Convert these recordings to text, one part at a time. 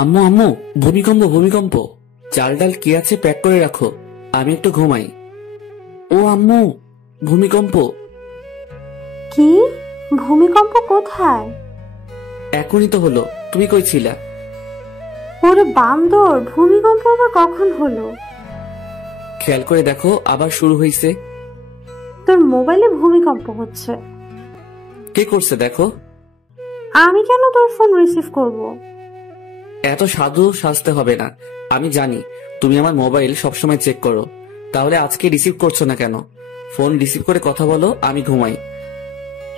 আম্মু আম্মু, ভূমিকম্প ভূমিকম্প। চাল ডাল কি আছে প্যাক করে রাখো, আমি একটু ঘুমাই। ও আম্মু, ভূমিকম্প। কি? ভূমিকম্প কোথায়? এখনই তো হলো, তুমি কই ছিলা? ওরে বান্দর, ভূমিকম্প আবার কখন হলো? খেয়াল করে দেখো, আবার শুরু হয়েছে। তোর মোবাইলে ভূমিকম্প হচ্ছে। কে করছে দেখো। আমি কেন তোর ফোন রিসিভ করব? এত সাধু সাজতে হবে না, আমি জানি তুমি আমার মোবাইল সবসময় চেক করো। তাহলে আজকে রিসিভ করছো না কেন? ফোন রিসিভ করে কথা বলো, আমি ঘুমাই।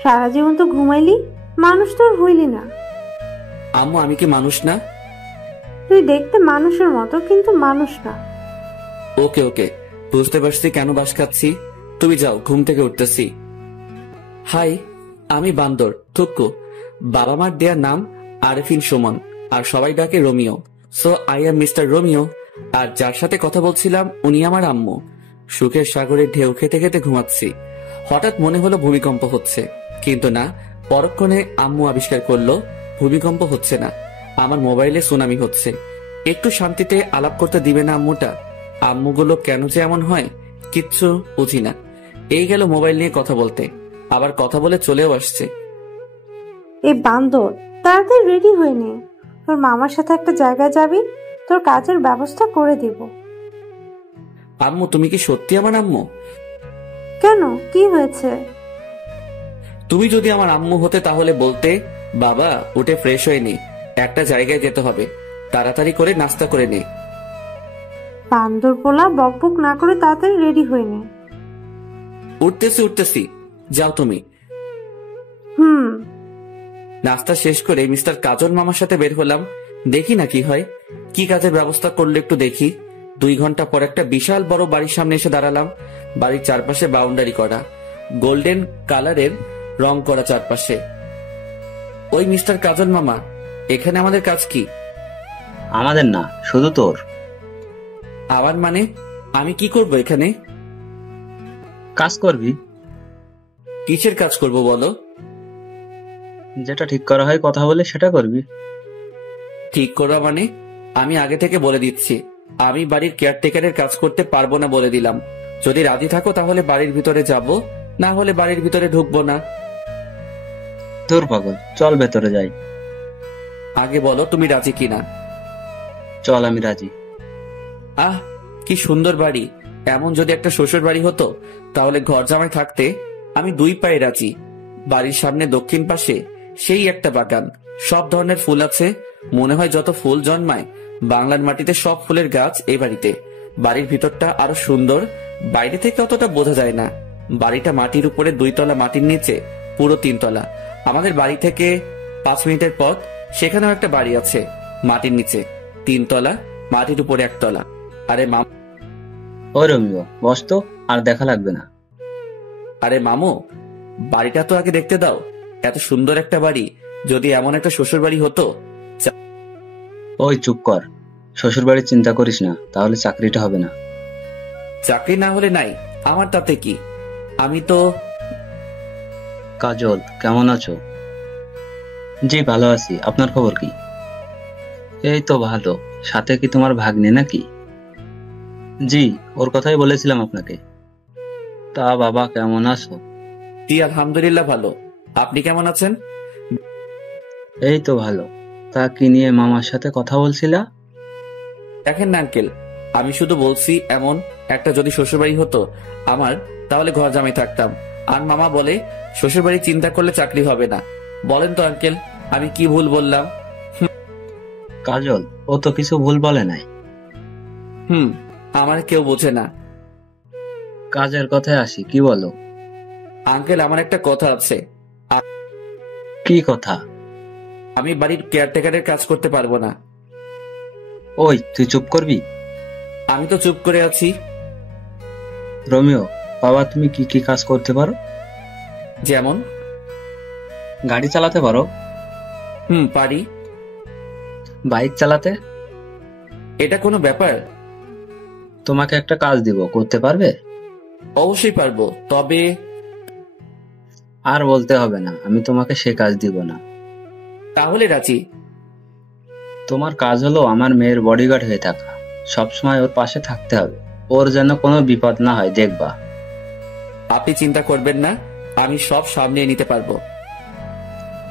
সারা জীবন তো ঘুমাইলি, মানুষ তো আর হইলি না। আম্মু, আমি কি মানুষ না? তুই দেখতে মানুষের মতো, কিন্তু মানুষ না। ওকে ওকে, বুঝতে পারছি কেন বাস খাচ্ছি। তুমি যাও, ঘুম থেকে উঠতেছি। হাই, আমি বান্দর থুক্কু। বাবা মার দেয়া নাম আরেফিন সুমন, আর সবাই ডাকে Romeo. So I am mister Romeo. আর যার সাথে কথা বলছিলাম উনি আমার আম্মু। সুখের সাগরের ঢেউ খেতে খেতে ঘুমাচ্ছি। হঠাৎ মনে হলো ভূমিকম্প হচ্ছে, কিন্তু না। পরক্ষণে আম্মু আবিষ্কার করলো ভূমিকম্প হচ্ছে না, আমার মোবাইলে সুনামি হচ্ছে। একটু শান্তিতে আলাপ করতে দিবে না আম্মুটা? আম্মুগুলো কেন যে এমন হয়, কিচ্ছু বুঝি না। এই গেল মোবাইল নিয়ে কথা বলতে, আবার কথা বলে চলেও আসছে। এই বান্দর, তাড়াতাড়ি রেডি হয়ে নে। তোর মামার সাথে একটা জায়গায় যাবি, তোর কাজের ব্যবস্থা করে দিব। আম্মু, তুমি কি সত্যি আমার আম্মু? কেন, কি হয়েছে? তুমি যদি আমার আম্মু হতে তাহলে বলতে, বাবা উঠে ফ্রেশ হয়ে নে, একটা জায়গায় যেতে হবে, তাড়াতাড়ি করে নাস্তা করে নে। বান্দর পোলা, বকবক না করে তাড়াতাড়ি রেডি হয়ে নে। উঠতেছি উঠতেছি, যাও তুমি। হুম। নাস্তা শেষ করে মিস্টার কাজল মামার সাথে বের হলাম, দেখি না কি হয়। কি কাজের ব্যবস্থা করলে একটু দেখি। 2 ঘন্টা পর একটা বিশাল বড় বাড়ির সামনে এসে দাঁড়ালাম। বাড়ির চারপাশে বাউন্ডারি করা, গোল্ডেন কালারের রং করা চারপাশে। ওই মিস্টার কাজল মামা, এখানে আমাদের কাজ কি? আমাদের না, শুধু তোর। আবার মানে? আমি কি করব এখানে? কাজ করবি। কিসের কাজ করব বলো? যেটা ঠিক করা হয় কথা বলে সেটা করবি। ঠিক করা মানে? আমি আগে থেকে বলে দিচ্ছি, আমি বাড়ির কেয়ারটেকারের কাজ করতে পারবো না বলে দিলাম। যদি রাজি থাকো তাহলে বাড়ির ভিতরে যাব, না হলে বাড়ির ভিতরে ঢুকবো না। তোর পাগল, চল ভেতরে যাই। আগে বলো তুমি রাজি কিনা। চল, আমি রাজি। আহ, কি সুন্দর বাড়ি। এমন যদি একটা শ্বশুর বাড়ি হতো তাহলে ঘর জামাই থাকতে আমি 2 পায়ে রাজি। বাড়ির সামনে দক্ষিণ পাশে সেই একটা বাগান, সব ধরনের ফুল আছে। মনে হয় যত ফুল জন্মায় বাংলার মাটিতে সব ফুলের গাছ এই বাড়িতে। বাড়ির ভিতরটা আরো সুন্দর, বাইরে থেকে অতটা বোঝা যায় না। বাড়িটা মাটির উপরে 2 তলা, মাটির নিচে পুরো 3 তলা। আমাদের বাড়ি থেকে 5 মিনিটের পথ সেখানেও একটা বাড়ি আছে, মাটির নিচে 3 তলা, মাটির উপরে 1 তলা। আরে ও রোমিও, বস তো, আর দেখা লাগবে না। আরে মামু, বাড়িটা তো আগে দেখতে দাও। এত সুন্দর একটা বাড়ি, যদি এমন একটা শ্বশুর বাড়ি হতো। ওই চুপ কর, শ্বশুর বাড়ির চিন্তা করিস না, তাহলে চাকরিটা হবে না। চাকরি না হলে নাই, আমার তাতে কি? আমি তো। কাজল, কেমন আছো? জি ভালো আছি, আপনার খবর কি? এই তো ভালো। সাথে কি তোমার ভাগ্নে নাকি? জি, ওর কথাই বলেছিলাম আপনাকে। তা বাবা, কেমন আছো? জি আলহামদুলিল্লাহ ভালো। আপনি কেমন আছেন? এই তো ভালো। তা কি নিয়ে মামার সাথে কথা বলছিলা? দেখেন না আঙ্কেল, আমি শুধু বলছি এমন একটা যদি শ্বশুর বাড়ি হতো আমার, তাহলে ঘর জামাই থাকতাম। আর মামা বলে শ্বশুর বাড়ি চিন্তা করলে চাকরি হবে না। বলেন তো আঙ্কেল, আমি কি ভুল বললাম? কাজল, ও তো কিছু ভুল বলে নাই। হুম, আমার কেউ বোঝে না। কাজের কথায় আসি, কি বলো? আঙ্কেল, আমার একটা কথা আছে। কি কথা? আমি বাড়ির কেয়ারটেকারের কাজ করতে পারবো না। ওই, তুই চুপ করবি? আমি তো চুপ করে আছি। রোমিও, বাবা তুমি কি কি কাজ করতে পারো? যেমন? গাড়ি চালাতে পারো? হুম, পারি। বাইক চালাতে? এটা কোনো ব্যাপার? তোমাকে একটা কাজ দিব, করতে পারবে? অবশ্যই পারবো, তবে। আর বলতে হবে না, আমি তোমাকে সে কাজ দিব না। তাহলে রাজি। তোমার কাজ হলো আমার মেয়ের বডিগার্ড হয়ে থাকা, সবসময় ওর পাশে থাকতে হবে, ওর যেন কোনো বিপদ না হয় দেখবা। আপনি চিন্তা করবেন না, আমি সব সামনে নিতে পারবো।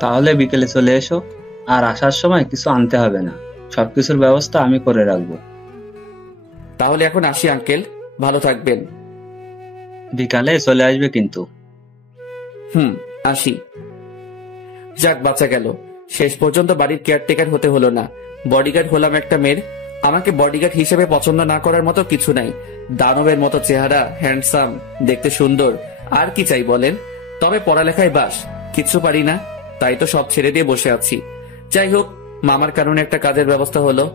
তাহলে বিকেলে চলে এসো, আর আসার সময় কিছু আনতে হবে না, সবকিছুর ব্যবস্থা আমি করে রাখবো। তাহলে এখন আসি আঙ্কেল, ভালো থাকবেন। বিকালে চলে আসবে কিন্তু। আসি। যাক, বাঁচা গেল। শেষ পর্যন্ত বাড়ির কেয়ারটেকার হতে হলো না, বডিগার্ড হলাম একটা মেয়ের। আমাকে বডিগার্ড হিসেবে পছন্দ না করার মতো কিছু নাই। দানবের মতো চেহারা, হ্যান্ডসাম, দেখতে সুন্দর, আর কি চাই বলেন? তবে পড়ালেখায় বাস, কিছু পারি না, তাই তো সব ছেড়ে দিয়ে বসে আছি। যাই হোক, মামার কারণে একটা কাজের ব্যবস্থা হলো।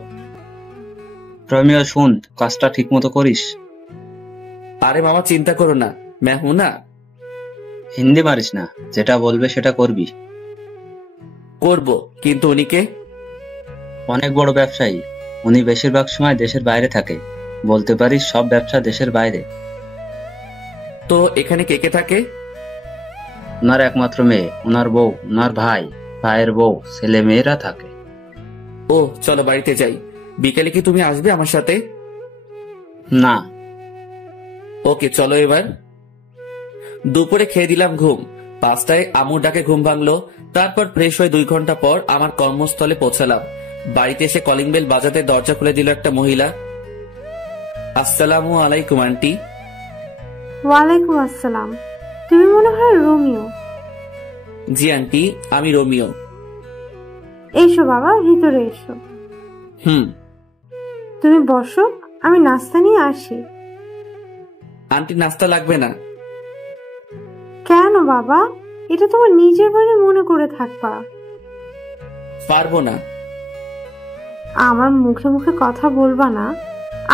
রমিও শুন, কাজটা ঠিক মতো করিস। আরে মামা, চিন্তা করো না, मैं हूं ना। হিন্দি মারিস না, যেটা বলবে সেটা করবি। করব, কিন্তু উনিকে? অনেক বড় ব্যবসায়ী উনি, বেশিরভাগ সময় দেশের বাইরে থাকে, বলতে পারিস সব ব্যবসা দেশের বাইরে। তো এখানে কে কে থাকে? ওনার একমাত্র মেয়ে, ওনার বউ, ওনার ভাই, ভাইয়ের বউ, ছেলে মেয়েরা থাকে। ও, চলো বাড়িতে যাই। বিকেলে কি তুমি আসবে আমার সাথে? না। ওকে, চলো এবার। দুপুরে খেয়ে দিলাম ঘুম। 5টায় আমুর ডাকে ঘুম ভাঙলো। তারপর ফ্রেশ হয়ে 2 ঘন্টা পর আমার কর্মস্থলে পৌঁছালাম। বাড়িতে এসে কলিং বেল বাজাতে দরজা খুলে দিল একটা মহিলা। আসসালামু আলাইকুম আন্টি। ওয়ালাইকুম আসসালাম। তুমি মনে হয় রোমিও? জি আন্টি, আমি রোমিও। এসো বাবা, ভিতরে এসো। তুমি বসো, আমি নাস্তা নিয়ে আসি। আন্টি, নাস্তা লাগবে না। কেন বাবা? এটা তোমার নিজের বাড়ি মনে করে থাকবা। পারবো না। আমার মুখে মুখে কথা বলবা না।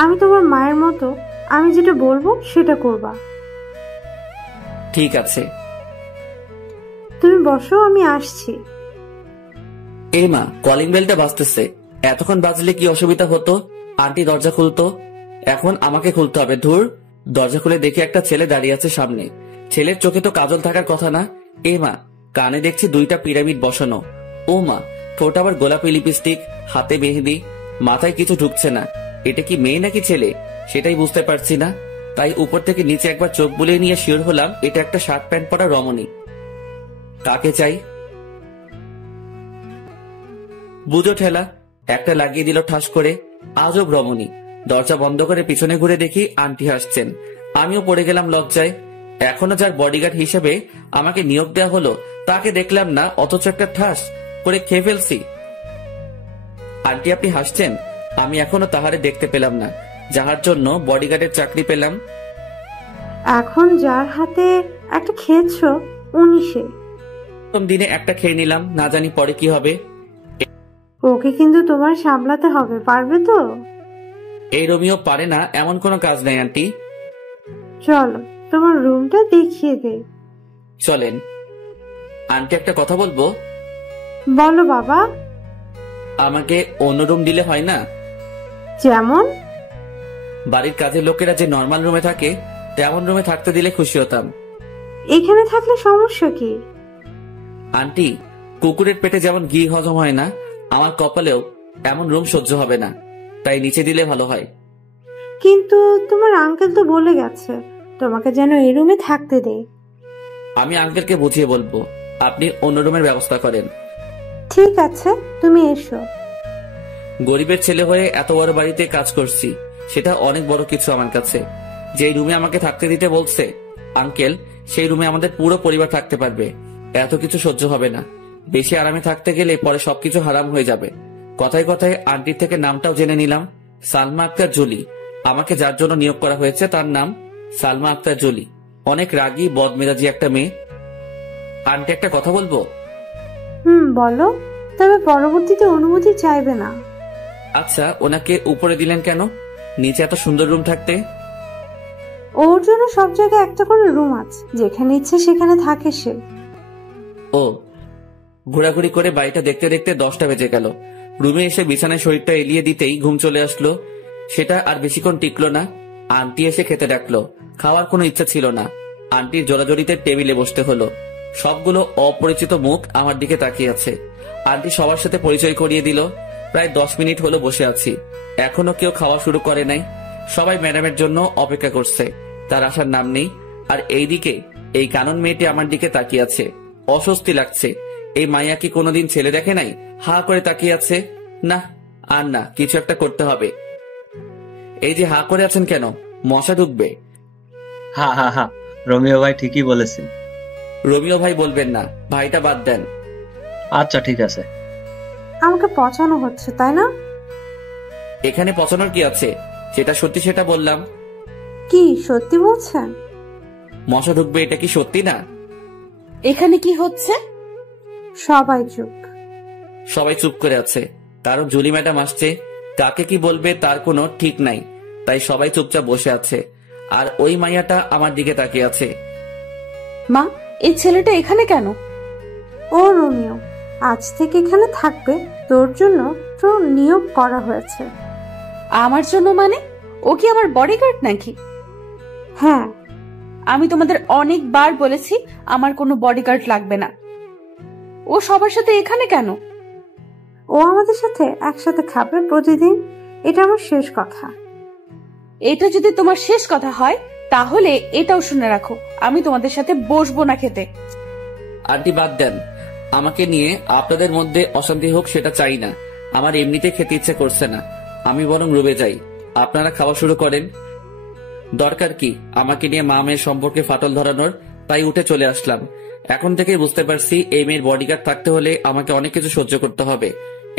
আমি তোমার মায়ের মতো, আমি যেটা বলবো সেটা করবা। ঠিক আছে। তুমি বসো, আমি আসছি। এই মা, কলিং বেলটা বাজতেছে। এতক্ষণ বাজলে কি অসুবিধা হতো? আন্টি দরজা খুলতো। এখন আমাকে খুলতে হবে। ধুর। দরজা খুলে দেখি একটা ছেলে দাঁড়িয়ে আছে সামনে। ছেলের চোখে তো কাজল থাকার কথা না। এ মা, কানে দেখছি 2টা পিরামিড বসানো। ও মা, ঠোঁট আবার গোলাপি লিপস্টিক, হাতে মেহেদি, মাথায় কিছু ঢুকছে না। এটা কি মেয়ে নাকি ছেলে সেটাই বুঝতে পারছি না। তাই উপর থেকে নিচে একবার চোখ বুলিয়ে নিয়ে শিওর হলাম এটা একটা শার্ট প্যান্ট পরা রমণী। কাকে চাই? বুঝো ঠেলা, একটা লাগিয়ে দিল ঠাস করে। আজব রমণী। দরজা বন্ধ করে পিছনে ঘুরে দেখি আন্টি হাসছেন। আমিও পড়ে গেলাম লজ্জায়। এখনো যার বডিগার্ড হিসেবে আমাকে নিয়োগ দেওয়া হলো তাকে দেখলাম না, অথচ একটা ঠাস করে খেয়ে ফেলছি। আন্টি, আপনি হাসছেন? আমি এখনো তাহারে দেখতে পেলাম না, যাহার জন্য বডিগার্ডের চাকরি পেলাম। এখন যার হাতে একটা খেয়েছো উনি সে। প্রথম দিনে একটা খেয়ে নিলাম, না জানি পরে কি হবে। ওকে কিন্তু তোমার সামলাতে হবে, পারবে তো? এই রোমিও পারে না এমন কোনো কাজ নাই আন্টি। চলো তোমার রুমটা দেখিয়ে দে। চলেন। আন্টি, একটা কথা বলবো। বলো বাবা। আমাকে অন্য রুম দিলে হয় না? যেমন? বাড়ির কাজের লোকেরা যে নর্মাল রুমে থাকে তেমন রুমে থাকতে দিলে খুশি হতাম। এখানে থাকলে সমস্যা কি? আন্টি, কুকুরের পেটে যেমন ঘি হজম হয় না, আমার কপালেও এমন রুম সহ্য হবে না, তাই নিচে দিলে ভালো হয়। কিন্তু তোমার আঙ্কেল তো বলে গেছে তোমাকে যেন এই রুমে থাকতে দে। আমি আঙ্কেলকে বুঝিয়ে বলবো, আপনি অন্য রুমের ব্যবস্থা করেন। ঠিক আছে, তুমি এসো। গরিবের ছেলে হয়ে এত বড় বাড়িতে কাজ করছি, সেটা অনেক বড় কিছু আমার কাছে। যেই রুমে আমাকে থাকতে দিতে বলছে আঙ্কেল, সেই রুমে আমাদের পুরো পরিবার থাকতে পারবে। এত কিছু সহ্য হবে না। বেশি আরামে থাকতে গেলে পরে সবকিছু হারাম হয়ে যাবে। কথায় কথায় আন্টির থেকে নামটাও জেনে নিলাম। সালমা আক্তার জলি। আমাকে যার জন্য নিয়োগ করা হয়েছে তার নাম সালমা আক্তার জলি। অনেক রাগী বদমেজাজি একটা মেয়ে। আন্টি, একটা কথা বলবো। বলো, তবে পরবর্তীতে অনুমতি চাইবে না। আচ্ছা, ওনাকে উপরে দিলেন কেন? নিচে এত সুন্দর রুম থাকতে। ওর জন্য সব জায়গায় একটা করে রুম আছে, যেখানে ইচ্ছে সেখানে থাকে সে। ও, ঘোরাঘুরি করে বাড়িটা দেখতে দেখতে 10টা বেজে গেল। রুমে এসে বিছানায় শরীরটা এলিয়ে দিতেই ঘুম চলে আসলো। সেটা আর বেশিক্ষণ টিকলো না। আন্টি এসে খেতে ডাকলো। খাওয়ার কোনো ইচ্ছা ছিল না। আন্টির জোরাজোরিতে টেবিলে বসতে হলো। সবগুলো অপরিচিত মুখ আমার দিকে তাকিয়ে আছে। আন্টি সবার সাথে পরিচয় করিয়ে দিল। প্রায় 10 মিনিট হলো বসে আছি, এখনো কেউ খাওয়া শুরু করে নাই। সবাই ম্যাডামের জন্য অপেক্ষা করছে, তার আসার নাম নেই। আর এইদিকে এই কানন মেয়েটি আমার দিকে তাকিয়ে আছে, অস্বস্তি লাগছে। এই মাইয়া কি কোনোদিন ছেলে দেখে নাই? হা করে তাকিয়ে আছে। না, আর না, কিছু একটা করতে হবে। এই যে হা করে আছেন কেন? মশা ঢুকবে। হা হা হা, রোমিও ভাই ঠিকই বলেছেন। রোমিও ভাই বলবেন না, ভাইটা বাদ দেন। আচ্ছা ঠিক আছে। আমাকে পচানো হচ্ছে, তাই না? এখানে পচানোর কি আছে? যেটা সত্যি সেটা বললাম। কি সত্যি বলছেন? মশা ঢুকবে, এটা কি সত্যি না? এখানে কি হচ্ছে? সবাই চুপ। সবাই চুপ করে আছে, কারণ জুলি ম্যাডাম আসছে। কাকে কি বলবে তার কোনো ঠিক নাই, তাই সবাই চুপচাপ বসে আছে। আর ওই মাইয়াটা আমার দিকে তাকিয়ে আছে। মা, এই ছেলেটা এখানে কেন? ও রোমিও, আজ থেকে এখানে থাকবে। তোর জন্য তোর নিয়োগ করা হয়েছে। আমার জন্য মানে? ও কি আমার বডিগার্ড নাকি? হ্যাঁ। আমি তোমাদের অনেকবার বলেছি আমার কোনো বডিগার্ড লাগবে না। ও সবার সাথে এখানে কেন? ও আমাদের সাথে একসাথে খাবে প্রতিদিন। এটা আমার শেষ কথা। এটা যদি তোমার শেষ কথা হয় তাহলে এটাও শুনে রাখো, আমি তোমাদের সাথে বসবো না খেতে। আন্টি বাদ দেন, আমাকে নিয়ে আপনাদের মধ্যে অশান্তি হোক সেটা চাই না। আমার এমনিতে খেতে ইচ্ছে করছে না, আমি বরং রুমে যাই। আপনারা খাওয়া শুরু করেন। দরকার কি আমাকে নিয়ে মা মেয়ের সম্পর্কে ফাটল ধরানোর? তাই উঠে চলে আসলাম। এখন থেকেই বুঝতে পারছি এই মেয়ের বডিগার্ড থাকতে হলে আমাকে অনেক কিছু সহ্য করতে হবে।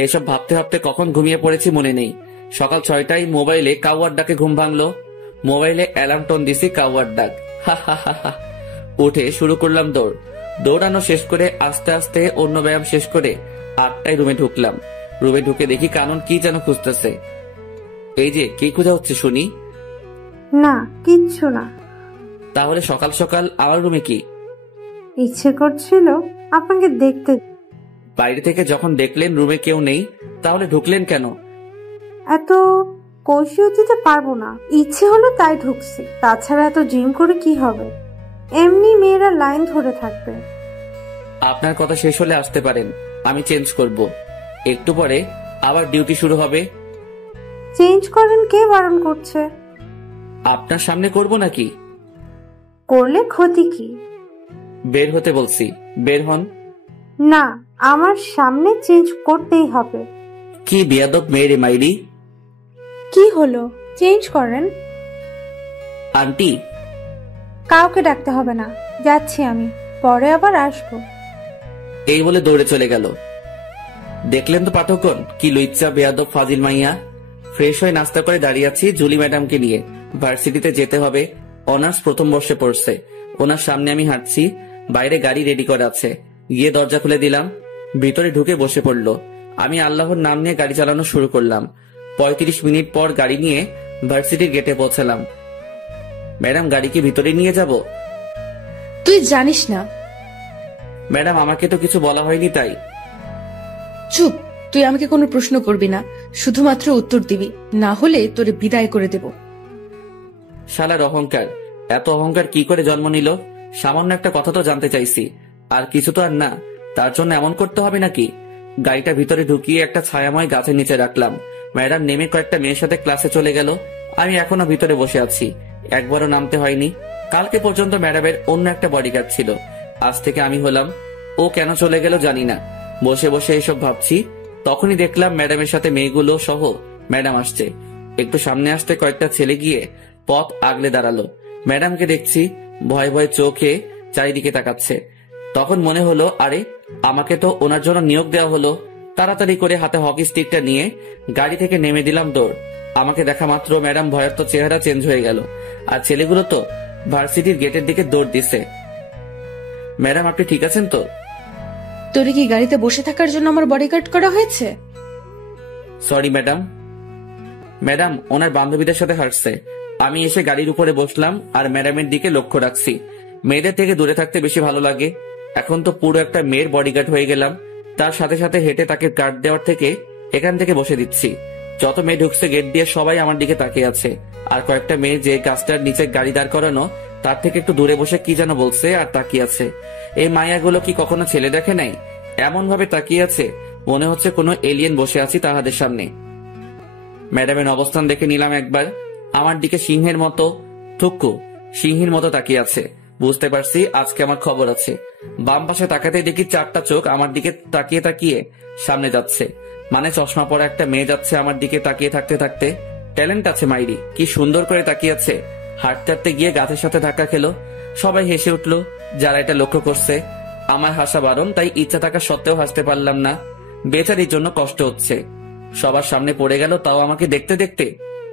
এসব ভাবতে ভাবতে কখন ঘুমিয়ে পড়েছি মনে নেই। সকাল 6টায় মোবাইলে কাউয়ার ডাকে ঘুম ভাঙলো। মোবাইলে অ্যালার্ম টোন দিছি, কাউয়ার ডাক। হা হা হা হা। উঠে শুরু করলাম দৌড়। দৌড়ানো শেষ করে আস্তে আস্তে অন্য ব্যায়াম শেষ করে 8টায় রুমে ঢুকলাম। রুমে ঢুকে দেখি কানন কি যেন খুঁজতেছে। এই যে কি খোঁজা হচ্ছে শুনি? না, কিচ্ছু না। তাহলে সকাল সকাল আমার রুমে কি? ইচ্ছে করছিল আপনাকে দেখতে। বাইরে থেকে যখন দেখলেন রুমে কেউ নেই, তাহলে ঢুকলেন কেন? এত কৈফিয়ত দিতে পারবো না, ইচ্ছে হলো তাই ঢুকছি। তাছাড়া এত জিম করে কি হবে? এমনি মেয়েরা লাইন ধরে থাকবে। আপনার কথা শেষ হলে আসতে পারেন, আমি চেঞ্জ করব। একটু পরে আবার ডিউটি শুরু হবে। চেঞ্জ করেন, কে বারণ করছে? আপনার সামনে করব নাকি? করলে ক্ষতি কি? বের হতে বলছি, বের হন। না, আমার সামনে চেঞ্জ করতেই হবে। কি বেয়াদব মেয়েরে মাইরি! কি হলো? চেঞ্জ করেন। আন্টি, কাউকে ডাকতে হবে না, যাচ্ছি আমি, পরে আবার আসবো। এই বলে দৌড়ে চলে গেল। দেখলেন তো পাঠকগণ, কি লুইচ্চা বেয়াদব ফাজিল মাইয়া। ফ্রেশ হয়ে নাস্তা করে দাঁড়িয়ে আছি জুলি ম্যাডামকে নিয়ে। ভার্সিটিতে যেতে হবে, অনার্স প্রথম বর্ষে পড়ছে। ওনার সামনে আমি হাঁটছি, বাইরে গাড়ি রেডি করা আছে। গিয়ে দরজা খুলে দিলাম, ভিতরে ঢুকে বসে পড়লো। আমি আল্লাহর নাম নিয়ে গাড়ি চালানো শুরু করলাম। 35 মিনিট পর গাড়ি নিয়ে ভার্সিটির গেটে পৌঁছালাম। ম্যাডাম, গাড়ি কি ভিতরে নিয়ে যাব? তুই জানিস না। ম্যাডাম, আমাকে তো কিছু বলা হয়নি তাই। চুপ, তুই আমাকে কোনো প্রশ্ন করবি না, শুধুমাত্র উত্তর দিবি, না হলে তোরে বিদায় করে দেব। শালার অহংকার, এত অহংকার কি করে জন্ম নিল? সামান্য একটা কথা তো জানতে চাইছি, আর কিছু তো আর না, তার জন্য এমন করতে হবে নাকি? গাড়িটা ভিতরে ঢুকিয়ে একটা ছায়াময় গাছের নিচে রাখলাম। ম্যাডাম নেমে কয়েকটা মেয়ের সাথে ক্লাসে চলে গেল। আমি এখনো ভিতরে বসে আছি, একবারও নামতে হয়নি। কালকে পর্যন্ত ম্যাডামের অন্য একটা বডিগার্ড ছিল, আজ থেকে আমি হলাম। ও কেন চলে গেল জানি না। বসে বসে এসব ভাবছি, তখনই দেখলাম ম্যাডামের সাথে মেয়েগুলো সহ ম্যাডাম আসছে। একটু সামনে আসতে কয়েকটা ছেলে গিয়ে পথ আগলে দাঁড়ালো। ম্যাডামকে দেখছি ভয় ভয় চোখে চারিদিকে তাকাচ্ছে। তখন মনে হলো, আরে আমাকে তো ওনার জন্য নিয়োগ দেওয়া হলো। তাড়াতাড়ি করে হাতে হকি স্টিকটা নিয়ে গাড়ি থেকে নেমে দিলাম দৌড়। আমাকে দেখা মাত্র ম্যাডাম ভয়ার্ত চেহারা চেঞ্জ হয়ে গেল, আর ছেলেগুলো তো ভার্সিটির গেটের দিকে দৌড় দিছে। ম্যাডাম, আপনি ঠিক আছেন তো? তোরে কি গাড়িতে বসে থাকার জন্য আমার বডিগার্ড করা হয়েছে? Sorry madam. ম্যাডাম ওনার বান্ধবীদের সাথে হাঁটছে। আমি এসে গাড়ির উপরে বসলাম আর ম্যাডামের দিকে লক্ষ্য রাখছি। মেয়েদের থেকে দূরে থাকতে বেশি ভালো লাগে। এখন তো পুরো একটা মেয়ের বডিগার্ড হয়ে গেলাম। তার সাথে সাথে হেঁটে তাকে গার্ড দেওয়ার থেকে এখান থেকে বসে দিচ্ছি। যত মেয়ে ঢুকছে গেট দিয়ে সবাই আমার দিকে তাকিয়ে আছে। আর কয়েকটা মেয়ে যে গাছটার নিচে গাড়ি দাঁড় করানো তার থেকে একটু দূরে বসে কি যেন বলছে আর তাকিয়ে আছে। এই মায়াগুলো কি কখনো ছেলে দেখে নাই? এমন ভাবে তাকিয়ে আছে মনে হচ্ছে কোনো এলিয়েন বসে আছি তাহাদের সামনে। ম্যাডামের অবস্থান দেখে নিলাম একবার। আমার দিকে সিংহের মতো, থুক্কু সিংহের মতো তাকিয়ে আছে। বুঝতে পারছি আজকে আমার খবর আছে। বাম পাশে তাকাতে দেখি 4টা চোখ আমার দিকে তাকিয়ে তাকিয়ে সামনে যাচ্ছে। মানে চশমা পরা একটা মেয়ে যাচ্ছে আমার দিকে তাকিয়ে থাকতে থাকতে। ট্যালেন্ট আছে মাইরি, কি সুন্দর করে তাকিয়ে আছে। হাঁটতে হাঁটতে গিয়ে গাছের সাথে ধাক্কা খেলো। সবাই হেসে উঠলো যারা এটা লক্ষ্য করছে। আমার হাসা বারণ, তাই ইচ্ছা থাকা সত্ত্বেও হাসতে পারলাম না। বেচারির জন্য কষ্ট হচ্ছে। সবার সামনে পড়ে গেল, তাও আমাকে দেখতে দেখতে।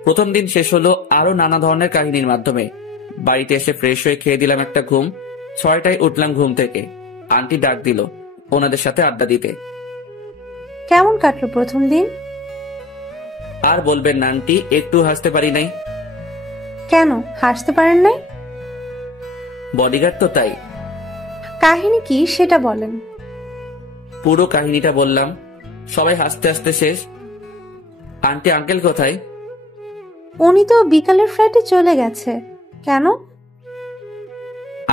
প্রথম দিন শেষ হলো আরো নানা ধরনের কাহিনীর মাধ্যমে। বাড়িতে এসে ফ্রেশ হয়ে খেয়ে দিলাম একটা ঘুম। 6টায় উঠলাম ঘুম থেকে। আন্টি ডাক দিল ওনাদের সাথে আড্ডা দিতে। কেমন কাটলো প্রথম দিন? আর বলবেন না আন্টি, একটু হাসতে পারি নাই। কেন হাসতে পারেন নাই? বডিগার্ড তো তাই। কাহিনী কি সেটা বলেন। পুরো কাহিনীটা বললাম। সবাই হাসতে হাসতে শেষ। আন্টি আঙ্কেল কোথায়? উনি তো বিকালের ফ্লাইটে চলে গেছে। কেন?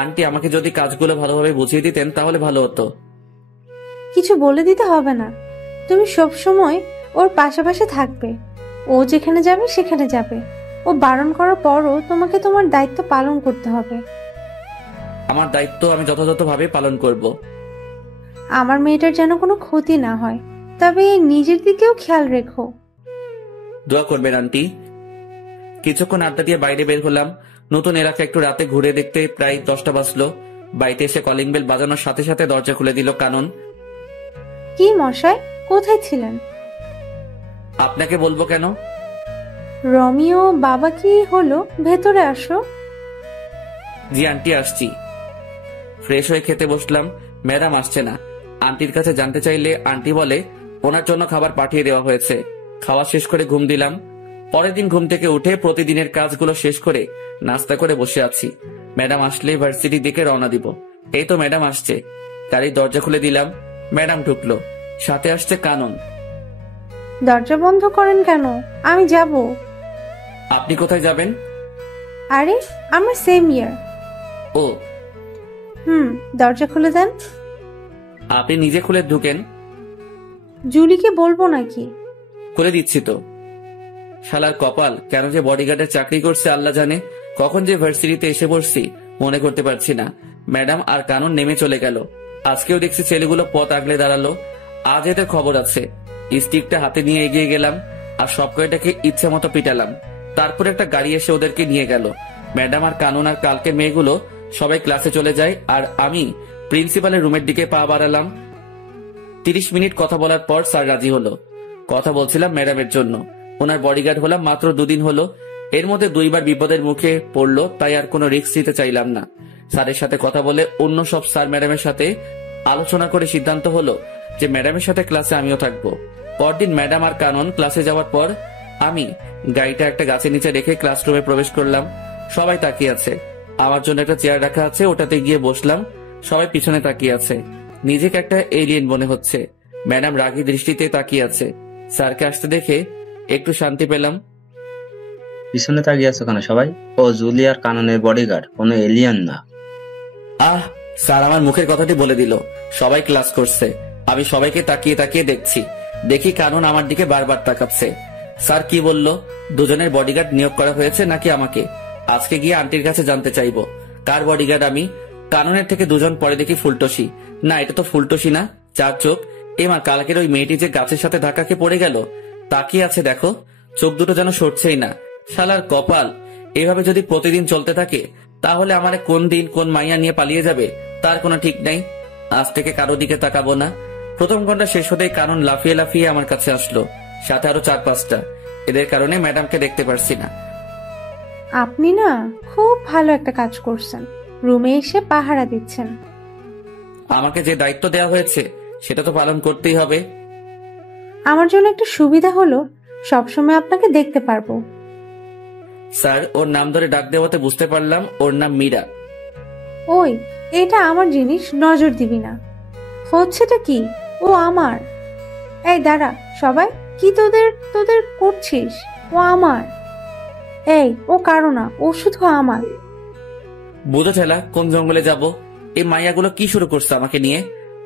আন্টি আমাকে যদি কাজগুলো ভালোভাবে বুঝিয়ে দিতেন তাহলে ভালো হতো। কিছু বলে দিতে হবে না, তুমি সব সময় ওর পাশাপাশি থাকবে। ও যেখানে যাবে সেখানে যাবে। ও বারণ করার পরও তোমাকে তোমার দায়িত্ব পালন করতে হবে। আমার দায়িত্ব আমি যথাযথভাবে পালন করব। আমার মেয়েটার যেন কোনো ক্ষতি না হয়, তবে নিজের দিকেও খেয়াল রেখো। দোয়া করবেন আন্টি। কিছুক্ষণ আড্ডা দিয়ে বাইরে বের হলাম। নতুন এলাকা একটু রাতে ঘুরে দেখতে প্রায় 10টা বাজলো। বাড়িতে এসে কলিং বেল বাজানোর সাথে সাথে দরজা খুলে দিল কানন। কি মশাই, কোথায় ছিলেন? আপনাকে বলবো কেন? রমিও বাবা কি হলো, ভেতরে আসো। জি আন্টি আসছি। ফ্রেশ হয়ে খেতে বসলাম। ম্যাডাম আসছে না। আন্টির কাছে জানতে চাইলে আন্টি বলে ওনার জন্য খাবার পাঠিয়ে দেওয়া হয়েছে। খাওয়া শেষ করে ঘুম দিলাম। পরের দিন ঘুম থেকে উঠে প্রতিদিনের কাজগুলো শেষ করে নাস্তা করে বসে আছি। ম্যাডাম আসলে ভার্সিটির দিকে রওনা দিব। এই তো ম্যাডাম আসছে। গাড়ির দরজা খুলে দিলাম। ম্যাডাম ঢুকলো, সাথে আসছে কানন। দরজা বন্ধ করেন কেন? আমি যাব। আপনি কোথায় যাবেন? আরে আমরা সেম ইয়ার। ও দরজা খুলে দেন। আপনি নিজে খুলে ঢুকেন। জুলিকে বলবো নাকি? খুলে দিচ্ছি তো। শালার কপাল, কেন যে বডিগার্ডের চাকরি করছে আল্লাহ জানে। কখন যে ভার্সিটিতে এসে পড়ছি মনে করতে পারছি না। ম্যাডাম আর কানন নেমে চলে গেল। আজকেও দেখছি ছেলেগুলো পথ আগলে দাঁড়ালো। আজ এদের খবর আছে। স্টিকটা হাতে নিয়ে এগিয়ে গেলাম আর সব কয়টাকে ইচ্ছা মতো পিটালাম। তারপর একটা গাড়ি এসে ওদেরকে নিয়ে গেল। ম্যাডাম আর কানন আর কালকের মেয়েগুলো সবাই ক্লাসে চলে যায় আর আমি প্রিন্সিপালের রুমের দিকে পা বাড়ালাম। 30 মিনিট কথা বলার পর স্যার রাজি হলো। কথা বলছিলাম ম্যাডামের জন্য। ওনার বডিগার্ড হলাম মাত্র 2 দিন হলো। এর মধ্যে 2বার বিপদের মুখে পড়লো, তাই আর কোনো রিস্ক নিতে চাইলাম না। স্যারের সাথে কথা বলে অন্য সব স্যার ম্যাডামের সাথে আলোচনা করে সিদ্ধান্ত হলো যে ম্যাডামের সাথে ক্লাসে আমিও থাকবো। পরদিন ম্যাডাম আর কানন ক্লাসে যাওয়ার পর আমি গাড়িটা একটা গাছের নিচে রেখে ক্লাসরুমে প্রবেশ করলাম। সবাই তাকিয়ে আছে। আমার জন্য একটা চেয়ার রাখা আছে, ওটাতে গিয়ে বসলাম। সবাই পিছনে তাকিয়ে আছে। নিজেকে একটা এলিয়েন মনে হচ্ছে। ম্যাডাম রাগী দৃষ্টিতে তাকিয়ে আছে। স্যারকে আসতে দেখে একটু শান্তি পেলাম। পিছনে তাকিয়ে আছো কেন সবাই? ও জুলি আর কাননের বডিগার্ড, কোনো এলিয়ান না। আহ, স্যার আমার মুখের কথাটি বলে দিল। সবাই ক্লাস করছে। আমি সবাইকে তাকিয়ে তাকিয়ে দেখছি। দেখি কানন আমার দিকে বারবার তাকাচ্ছে। স্যার কি বলল? দুজনের বডিগার্ড নিয়োগ করা হয়েছে নাকি আমাকে? আজকে গিয়ে আন্টির কাছে জানতে চাইবো কার বডিগার্ড আমি। কাননের থেকে 2 জন পরে দেখি ফুলটসি। না, এটা তো ফুলটসি না, 4 চোখ। এমা, কালকের ওই মেয়েটি যে গাছের সাথে ধাক্কা খেয়ে পড়ে গেল, তাকিয়ে আছে দেখো। চোখ দুটো যেন সরছেই না। শালার কপাল, এভাবে যদি প্রতিদিন চলতে থাকে তাহলে আমার কোন দিন কোন মাইয়া নিয়ে পালিয়ে যাবে তার কোনো ঠিক নাই। আজ থেকে কারো দিকে তাকাবো না। প্রথম ঘন্টা শেষ হতেই কানন লাফিয়ে লাফিয়ে আমার কাছে আসলো, সাথে আরো 4-5টা। এদের কারণে ম্যাডামকে দেখতে পারছি না। আপনি না খুব ভালো একটা কাজ করছেন, রুমে এসে পাহারা দিচ্ছেন। আমাকে যে দায়িত্ব দেওয়া হয়েছে সেটা তো পালন করতেই হবে। আমার জন্য একটা সুবিধা হলো সবসময় আপনাকে দেখতে পারবো। স্যার, ওর নাম ধরে ডাক দেওয়াতে বুঝতে পারলাম ওর নাম মীরা। ওই, এটা আমার জিনিস, নজর দিবি না। হচ্ছেটা কি? ও আমার। এই দাঁড়া সবাই, কি তোদের তোদের করছিস? ও আমার। এই, ও কারো না, ও শুধু আমার। বুঝো ঠেলা, কোন জঙ্গলে যাব? এই মাইয়াগুলো কি শুরু করছে আমাকে নিয়ে?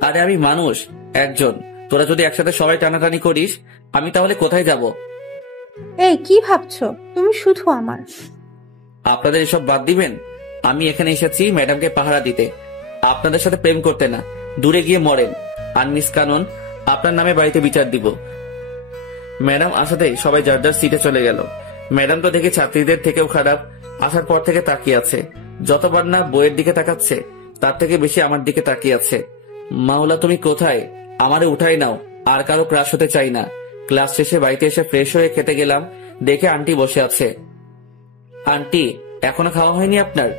আরে আমি মানুষ একজন, তোরা যদি একসাথে সবাই টানাটানি করিস, আমি তাহলে কোথায় যাব? এই কি ভাবছো? তুমি শুধু আমার। আপনাদের এসব বাদ দিবেন। আমি এখানে এসেছি ম্যাডামকে পাহারা দিতে, আপনাদের সাথে প্রেম করতে না। দূরে গিয়ে মরেন। আর মিস কানন, আপনার নামে বাড়িতে বিচার দিব। ম্যাডাম আসাতেই সবাই যার যার সিটে চলে গেল। ম্যাডাম তো দেখে ছাত্রীদের থেকেও খারাপ। আসার পর থেকে তাকিয়ে আছে। যতবার না বইয়ের দিকে তাকাচ্ছে, তার থেকে বেশি আমার দিকে তাকিয়ে আছে। মাওলা, তুমি কোথায়? আমারে উঠাই নাও। আর কারো ক্রাশ হতে চাই না। ক্লাস শেষে বাড়িতে এসে ফ্রেশ হয়ে খেতে গেলাম, দেখে আন্টি বসে আছে। আন্টি, এখনো খাওয়া হয়নি আপনার?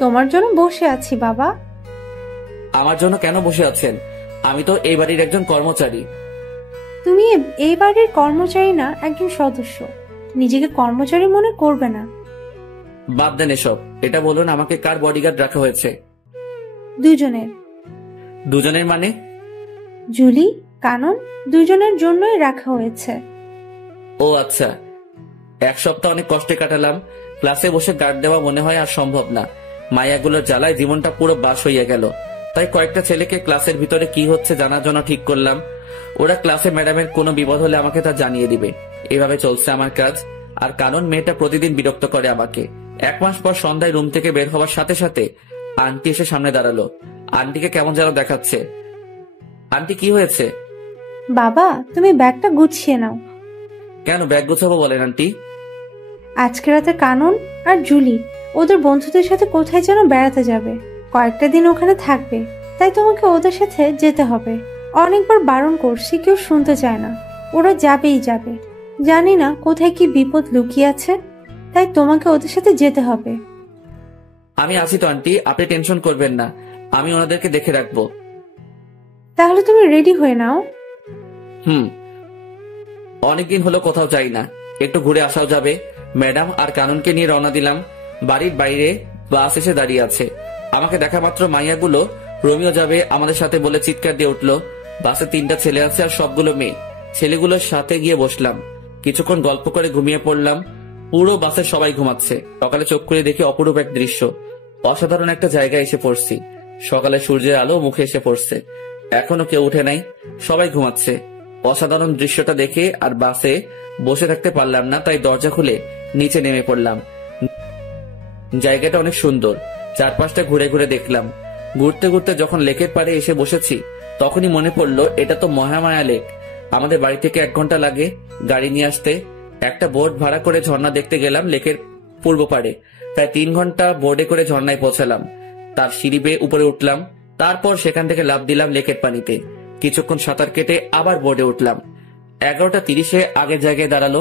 তোমার জন্য বসে আছি বাবা। আমার জন্য কেন বসে আছেন? আমি তো এই বাড়ির একজন কর্মচারী। তুমি এই বাড়ির কর্মচারী না, একজন সদস্য। নিজেকে কর্মচারী মনে করবে না। বাদ দেন এসব। এটা বলুন, আমাকে কার বডিগার্ড রাখা হয়েছে? দুজনের। দুজনের মানে? জুলি, কানন, দুজনের জন্যই রাখা হয়েছে। ও আচ্ছা। এক সপ্তাহ অনেক কষ্টে কাটালাম। ক্লাসে বসে গার্ড দেওয়া মনে হয় আর সম্ভব না। মায়াগুলোর জ্বালায় জীবনটা পুরো বাস হইয়া গেল। তাই কয়েকটা ছেলেকে ক্লাসের ভিতরে কি হচ্ছে জানার জন্য ঠিক করলাম। ওরা ক্লাসে ম্যাডামের কোনো বিপদ হলে আমাকে তা জানিয়ে দিবে। এভাবে চলছে আমার কাজ। আর কানন মেয়েটা প্রতিদিন বিরক্ত করে আমাকে। 1 মাস পর সন্ধ্যায় রুম থেকে বের হওয়ার সাথে সাথে আন্টি এসে সামনে দাঁড়ালো। আন্টিকে কেমন যেন দেখাচ্ছে। আন্টি, কি হয়েছে? বাবা, তুমি ব্যাগটা গুছিয়ে নাও। কেন ব্যাগ গোছাবো বলেন আন্টি? আজকে রাতে কানন আর জুলি ওদের বন্ধুদের সাথে কোথায় যেন বেড়াতে যাবে। কয়েকটা দিন ওখানে থাকবে, তাই তোমাকে ওদের সাথে যেতে হবে। অনেকবার বারণ করছি, কেউ শুনতে চায় না। ওরা যাবেই যাবে। জানি না কোথায় কি বিপদ লুকিয়ে আছে, তাই তোমাকে ওদের সাথে যেতে হবে। আমি আছি তো আন্টি, আপনি টেনশন করবেন না। আমি ওনাদেরকে দেখে রাখবো। তাহলে তুমি রেডি হয়ে নাও। অনেকদিন হলো কোথাও যাই না, একটু ঘুরে আসাও যাবে। ম্যাডাম আর কাননকে নিয়ে রওনা দিলাম। বাড়ির বাইরে বাস এসে দাঁড়িয়ে আছে। আমাকে দেখা মাত্র মাইয়াগুলো রোমিও যাবে আমাদের সাথে বলে চিৎকার দিয়ে উঠলো। বাসে 3টা ছেলে আছে আর সবগুলো মেয়ে। ছেলেগুলোর সাথে গিয়ে বসলাম। কিছুক্ষণ গল্প করে ঘুমিয়ে পড়লাম। পুরো বাসের সবাই ঘুমাচ্ছে। সকালে চোখ করে দেখি অপরূপ এক দৃশ্য। অসাধারণ একটা জায়গায় এসে পড়ছি। সকালে সূর্যের আলো মুখে এসে পড়ছে। এখনো কেউ উঠে নাই, সবাই ঘুমাচ্ছে। অসাধারণ দৃশ্যটা দেখে আর বাসে বসে থাকতে পারলাম না, তাই দরজা খুলে নিচে নেমে পড়লাম। জায়গাটা অনেক সুন্দর। চারপাশটা ঘুরে ঘুরে দেখলাম। ঘুরতে ঘুরতে যখন লেকের পাড়ে এসে বসেছি, তখনই মনে পড়লো এটা তো মহামায়া লেক। আমাদের বাড়ি থেকে 1 ঘন্টা লাগে গাড়ি নিয়ে আসতে। একটা বোট ভাড়া করে ঝর্ণা দেখতে গেলাম লেকের পূর্ব পাড়ে। প্রায় 3 ঘন্টা বোর্ডে করে ঝর্ণায় পৌঁছালাম। তার সিঁড়ি বেয়ে উপরে উঠলাম। তারপর সেখান থেকে লাফ দিলাম লেকের পানিতে। কিছুক্ষণ সাঁতার কেটে আবার বোর্ডে উঠলাম। 11:30 আগের জায়গায় দাঁড়ালো।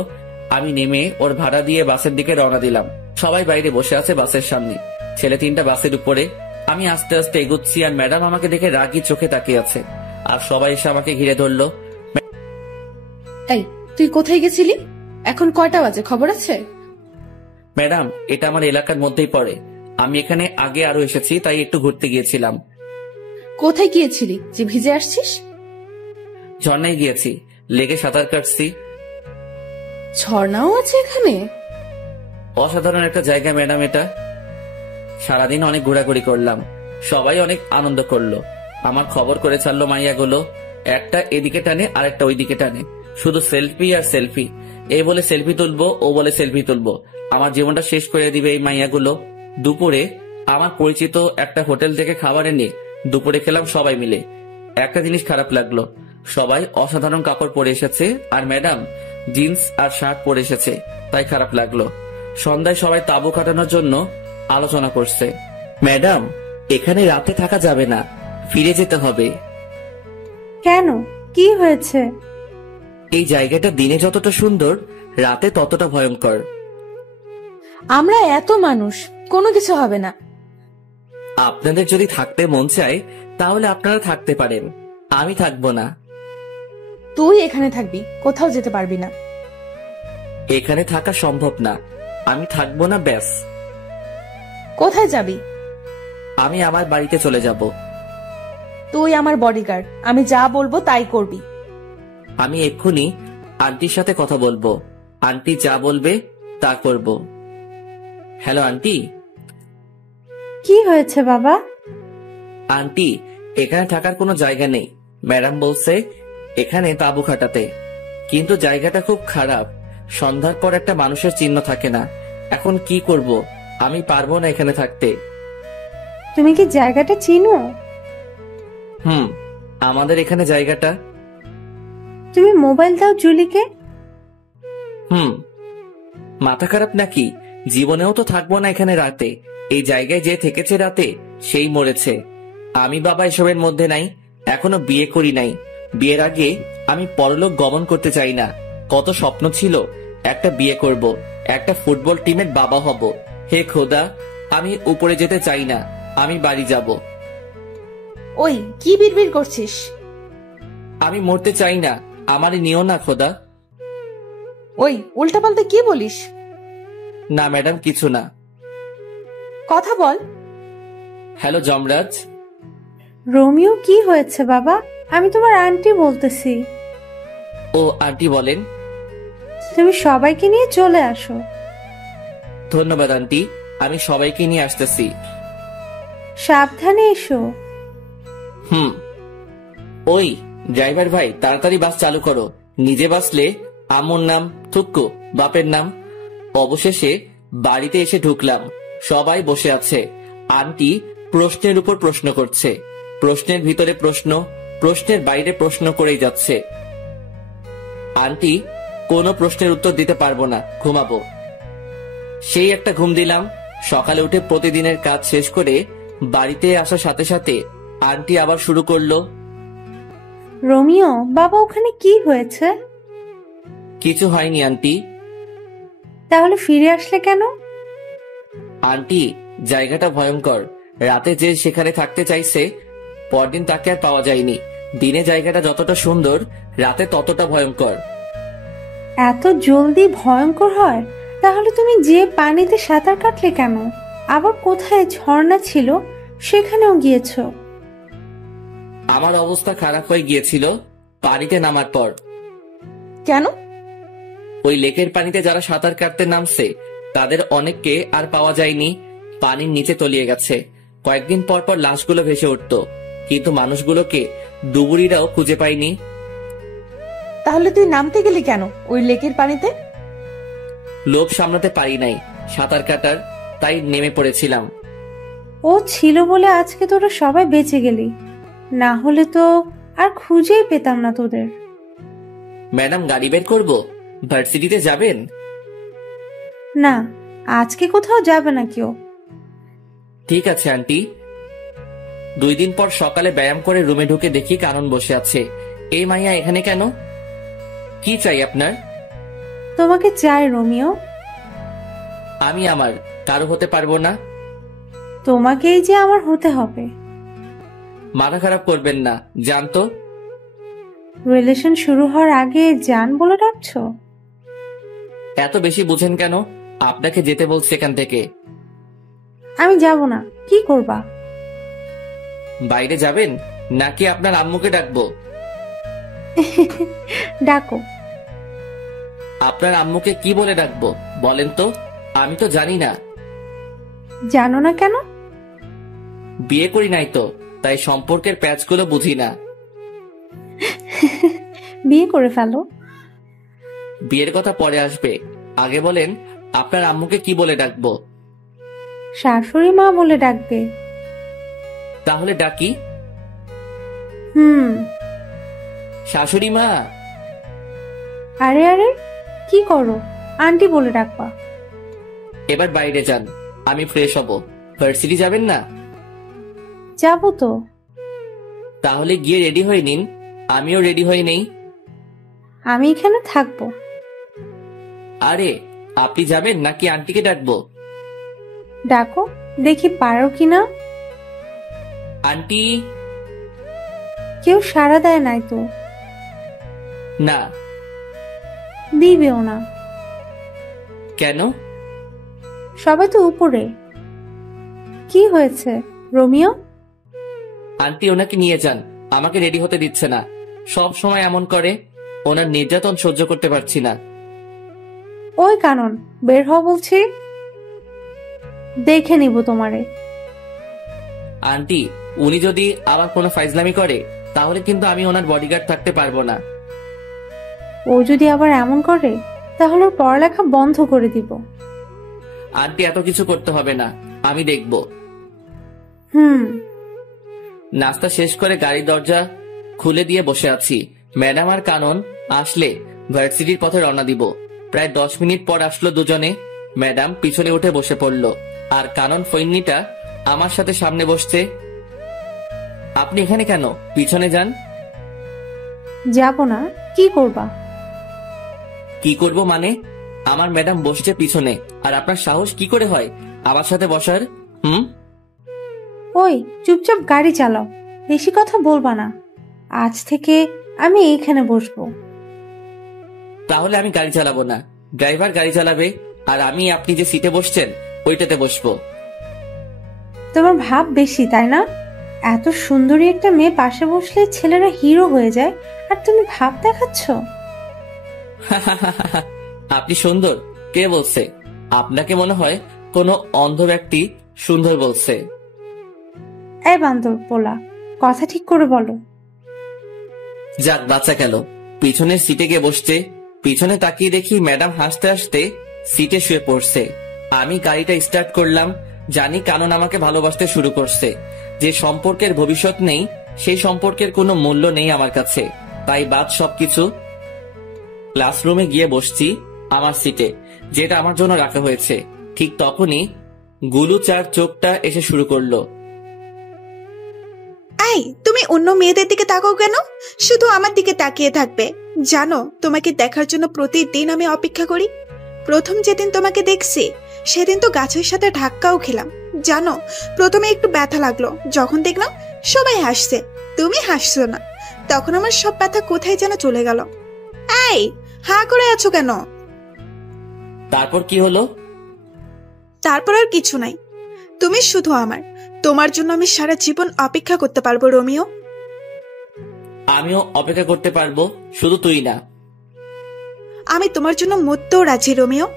আমি নেমে ওর ভাড়া দিয়ে বাসের দিকে রওনা দিলাম। সবাই বাইরে বসে আছে বাসের সামনে। ছেলে 3টা বাসের উপরে। আমি আস্তে আস্তে এগুচ্ছি আর ম্যাডাম আমাকে দেখে রাগী চোখে তাকিয়ে আছে। আর সবাই এসে আমাকে ঘিরে ধরলো। এই, তুই কোথায় গেছিলি? এখন কয়টা বাজে খবর আছে? ম্যাডাম, এটা আমার এলাকার মধ্যেই পড়ে। আমি এখানে আগে আরো এসেছি, তাই একটু ঘুরতে গিয়েছিলাম। কোথায় গিয়েছিলি যে ভিজে আসছিস? ঝর্ণায় গিয়েছি, লেগে সাঁতার কাটছি। ঝর্ণাও আছে এখানে? অসাধারণ একটা জায়গা ম্যাডাম এটা। সারাদিন অনেক ঘোরাঘুরি করলাম। সবাই অনেক আনন্দ করলো। আমার খবর করে ছাড়লো মাইয়াগুলো। একটা এদিকে টানে আর একটা ওইদিকে টানে। শুধু সেলফি আর সেলফি। এই বলে সেলফি তুলবো, ও বলে সেলফি তুলবো। আমার জীবনটা শেষ করে দিবে এই মাইয়াগুলো। দুপুরে আমার পরিচিত একটা হোটেল থেকে খাবার এনে দুপুরে খেলাম সবাই মিলে। একটা জিনিস খারাপ লাগলো, সবাই অসাধারণ কাপড় পরে এসেছে আর ম্যাডাম জিন্স আর শার্ট পরে এসেছে, তাই খারাপ লাগলো। সন্ধ্যায় সবাই তাঁবু কাটানোর জন্য আলোচনা করছে। ম্যাডাম, এখানে রাতে থাকা যাবে না, ফিরে যেতে হবে। কেন, কি হয়েছে? এই জায়গাটা দিনে যতটা সুন্দর, রাতে ততটা ভয়ঙ্কর। আমরা এত মানুষ, কোনো কিছু হবে না। আপনাদের যদি থাকতে মন চায় তাহলে আপনারা থাকতে পারেন, আমি থাকবো না। তুই এখানে থাকবি, কোথাও যেতে পারবি না। এখানে থাকা সম্ভব না, আমি থাকবো না, ব্যাস। কোথায় যাবি? আমি আমার বাড়িতে চলে যাব। তুই আমার বডিগার্ড, আমি যা বলবো তাই করবি। আমি এক্ষুনি আন্টির সাথে কথা বলবো। আন্টি যা বলবে তা করব। Hello aunty. কি হয়েছে বাবা? আন্টি, এখানে থাকার কোনো জায়গা নেই। ম্যাডাম বলছে এখানে তাঁবু খাটাতে, কিন্তু জায়গাটা খুব খারাপ। সন্ধ্যার পর একটা মানুষের চিহ্ন থাকে না। এখন কি করব? আমি পারবো না এখানে থাকতে। তুমি কি জায়গাটা চিনো? হুম, আমাদের এখানে জায়গাটা। তুমি মোবাইল দাও জুলিকে। হুম, মাথা খারাপ নাকি? জীবনেও তো থাকবো না এখানে রাতে। এই জায়গায় যে থেকেছে রাতে সেই মরেছে। আমি বাবা এসবের মধ্যে নাই। এখনো বিয়ে করি নাই। বিয়ের আগে আমি পরলোক গমন করতে চাই না। কত স্বপ্ন ছিল, একটা বিয়ে করব, একটা ফুটবল টিমের বাবা হব। হে খোদা, আমি উপরে যেতে চাই না। আমি বাড়ি যাব। ওই কি বিড়বিড় করছিস? আমি মরতে চাই না। আমারই নিও না খোদা। ওই উল্টাপাল্টা কি বলিস? না ম্যাডাম, কিছু না। কথা বল। হ্যালো যমরাজ। রোমিও, কি হয়েছে বাবা? আমি তোমার আন্টি বলতেছি। ও আন্টি বলেন। তুমি সবাইকে নিয়ে চলে আসো। ধন্যবাদ আন্টি, আমি সবাইকে নিয়ে আসতেছি। সাবধানে এসো। হুম। ওই ড্রাইভার ভাই, তাড়াতাড়ি বাস চালু করো। নিজে বাসলে আম্মুর নাম থুক্কু, বাপের নাম। অবশেষে বাড়িতে এসে ঢুকলাম। সবাই বসে আছে। আন্টি প্রশ্নের উপর প্রশ্ন করছে। প্রশ্নের ভিতরে প্রশ্ন, প্রশ্নের বাইরে প্রশ্ন করেই যাচ্ছে। আন্টি কোনো প্রশ্নের উত্তর দিতে পারবো না, ঘুমাবো। সেই একটা ঘুম দিলাম। সকালে উঠে প্রতিদিনের কাজ শেষ করে বাড়িতে আসার সাথে সাথে আন্টি আবার শুরু করলো। রোমিও বাবা, ওখানে কি হয়েছে? কিছু হয়নি আন্টি। তাহলে ফিরে আসলে কেন? আন্টি, জায়গাটা ভয়ঙ্কর। রাতে যে সেখানে থাকতে চাইছে, পরদিন তাকে আর পাওয়া যায়নি। দিনে জায়গাটা যতটা সুন্দর, রাতে ততটা ভয়ঙ্কর। এত জলদি ভয়ঙ্কর হয়? তাহলে তুমি যে পানিতে সাঁতার কাটলে কেন? আবার কোথায় ঝর্ণা ছিল সেখানেও গিয়েছো? আমার অবস্থা খারাপ হয়ে গিয়েছিল পানিতে নামার পর। কেন? ওই লেকের পানিতে যারা সাঁতার কাটতে নামছে তাদের অনেককে আর পাওয়া যায়নি। পানির নিচে তলিয়ে গেছে। কয়েকদিন পর পর লাশগুলো ভেসে উঠত, কিন্তু মানুষগুলোকে ডুবুরিরাও খুঁজে পায়নি। তাহলে তুই নামতে গেলি কেন ওই লেকের পানিতে? লোভ সামলাতে পারি নাই সাঁতার কাটার, তাই নেমে পড়েছিলাম। ও ছিল বলে আজকে তোরা সবাই বেঁচে গেলি, না হলে তো আর খুঁজেই পেতাম না তোদের। ম্যাডাম, গাড়ি বের করবো? ভার্সিটিতে যাবেন? না, আজকে কোথাও যাবে না কেউ। ঠিক আছে আন্টি। 2 দিন পর সকালে ব্যায়াম করে রুমে ঢুকে দেখি কানন বসে আছে। এই মাইয়া এখানে কেন? কি চাই আপনার? তোমাকে চাই রোমিও। আমি আমার কারো হতে পারবো না। তোমাকেই যে আমার হতে হবে। মাথা খারাপ করবেন না, জানতো। রিলেশন শুরু হওয়ার আগে জান বলে ডাকছো? এত বেশি বুঝেন কেন? আপনাকে যেতে বলছি এখান থেকে। আমি যাব না। কি করবা? বাইরে যাবেন নাকি আপনার আম্মুকে ডাকবো? ডাকো। আপনার আম্মুকে কি বলে ডাকবো বলেন তো? আমি তো জানি না। জানো না কেন? বিয়ে করি নাই তো, তাই সম্পর্কের প্যাচগুলো বুঝি না। বিয়ে করে ফেলো। বিয়ের কথা পরে আসবে, আগে বলেন আপনার আম্মুকে কি বলে ডাকবো? শাশুড়ি মা বলে ডাকবে। তাহলে ডাকি। হুম। শাশুড়ি মা। আরে আরে, কি করো? আন্টি বলে ডাকবা। এবার বাইরে যান, আমি ফ্রেশ হব। ভার্সিটি যাবেন না? যাবো তো। তাহলে গিয়ে রেডি হয়ে নিন, আমিও রেডি হয়ে নেই। আমি এখানে থাকবো। আরে, আপনি যাবেন নাকি আন্টিকে ডাকবো? ডাকো, দেখি পারো কিনা। আন্টি। কেউ সাড়া দেয় নাই তো। না। দিবেও না। কেন? সবাই তো উপরে। কি হয়েছে রোমিও? আন্টি ওনাকে নিয়ে যান, আমাকে রেডি হতে দিচ্ছে না। সব সময় এমন করে। ওনার নির্যাতন সহ্য করতে পারছি না। ওই কানন, বের হও বলছি। দেখে নিব তোমারে। আন্টি, উনি যদি আবার কোনো ফাইজলামি করে তাহলে কিন্তু আমি ওনার বডিগার্ড থাকতে পারবো না। ও যদি আবার এমন করে তাহলে ওর পড়ালেখা বন্ধ করে দিব। আন্টি এত কিছু করতে হবে না, আমি দেখব। হুম। নাস্তা শেষ করে গাড়ির দরজা খুলে দিয়ে বসে আছি। ম্যাডাম আর কানন আসলে ভার্সিটির পথে রওনা দিব। প্রায় 10 মিনিট পর আসলো দুজনে। ম্যাডাম পিছনে উঠে বসে পড়লো, আর কানন ফৈন্নিটা আমার সাথে সামনে বসছে। আপনি এখানে কেন? পিছনে যান। যাব না, কি করবা? কি করব মানে? আমার ম্যাডাম বসছে পিছনে, আর আপনার সাহস কি করে হয় আমার সাথে বসার? ওই চুপচাপ গাড়ি চালাও, বেশি কথা বলবা না। আজ থেকে আমি এইখানে বসবো। তাহলে আমি গাড়ি চালাবো না, ড্রাইভার গাড়ি চালাবে, আর আমি আপনি যে সিটে বসছেন ওইটাতে বসবো। তোমার ভাব বেশি, তাই না? এত সুন্দরী একটা মেয়ে পাশে বসলে ছেলেরা হিরো হয়ে যায়, আর তুমি ভাব দেখাচ্ছ। আপনি সুন্দর? কে বলছে? আপনাকে মনে হয় কোনো অন্ধ ব্যক্তি সুন্দর বলছে। এই বান্দর পোলা, কথা ঠিক করে বলো। যাক বাচ্চা গেল। পিছনের সিটে গিয়ে বসছে। পিছনে তাকিয়ে দেখি ম্যাডাম হাসতে হাসতে সিটে শুয়ে পড়ছে। আমি গাড়িটা স্টার্ট করলাম। জানি কানন আমাকে ভালোবাসতে শুরু করছে। যে সম্পর্কের ভবিষ্যৎ নেই, সেই সম্পর্কের কোনো মূল্য নেই আমার কাছে। তাই বাদ সবকিছু। ক্লাসরুমে গিয়ে বসছি আমার সিটে, যেটা আমার জন্য রাখা হয়েছে। ঠিক তখনই গুলু চার চোখটা এসে শুরু করলো। এই, তুমি অন্য মেয়েদের দিকে তাকাও কেন? শুধু আমার দিকে তাকিয়ে থাকবে? জানো, তোমাকে দেখার জন্য প্রতিদিন আমি অপেক্ষা করি। প্রথম যেদিন তোমাকে দেখছি সেদিন তো গাছের সাথে ধাক্কাও খেলাম। জানো, প্রথমে একটু ব্যথা লাগলো, যখন দেখলাম সবাই হাসছে, তুমি হাসছো না, তখন আমার সব ব্যথা কোথায় যেন চলে গেল। এই, হা করে আছো কেন? তারপর কি হলো? তারপর আর কিছু নাই। তুমি শুধু আমার। তোমার জন্য আমি সারা জীবন অপেক্ষা করতে পারবো রোমিও। আমিও অপেক্ষা করতে পারবো, শুধু তুই না। আমি তোমার জন্য মরতেও রাজি রোমিও।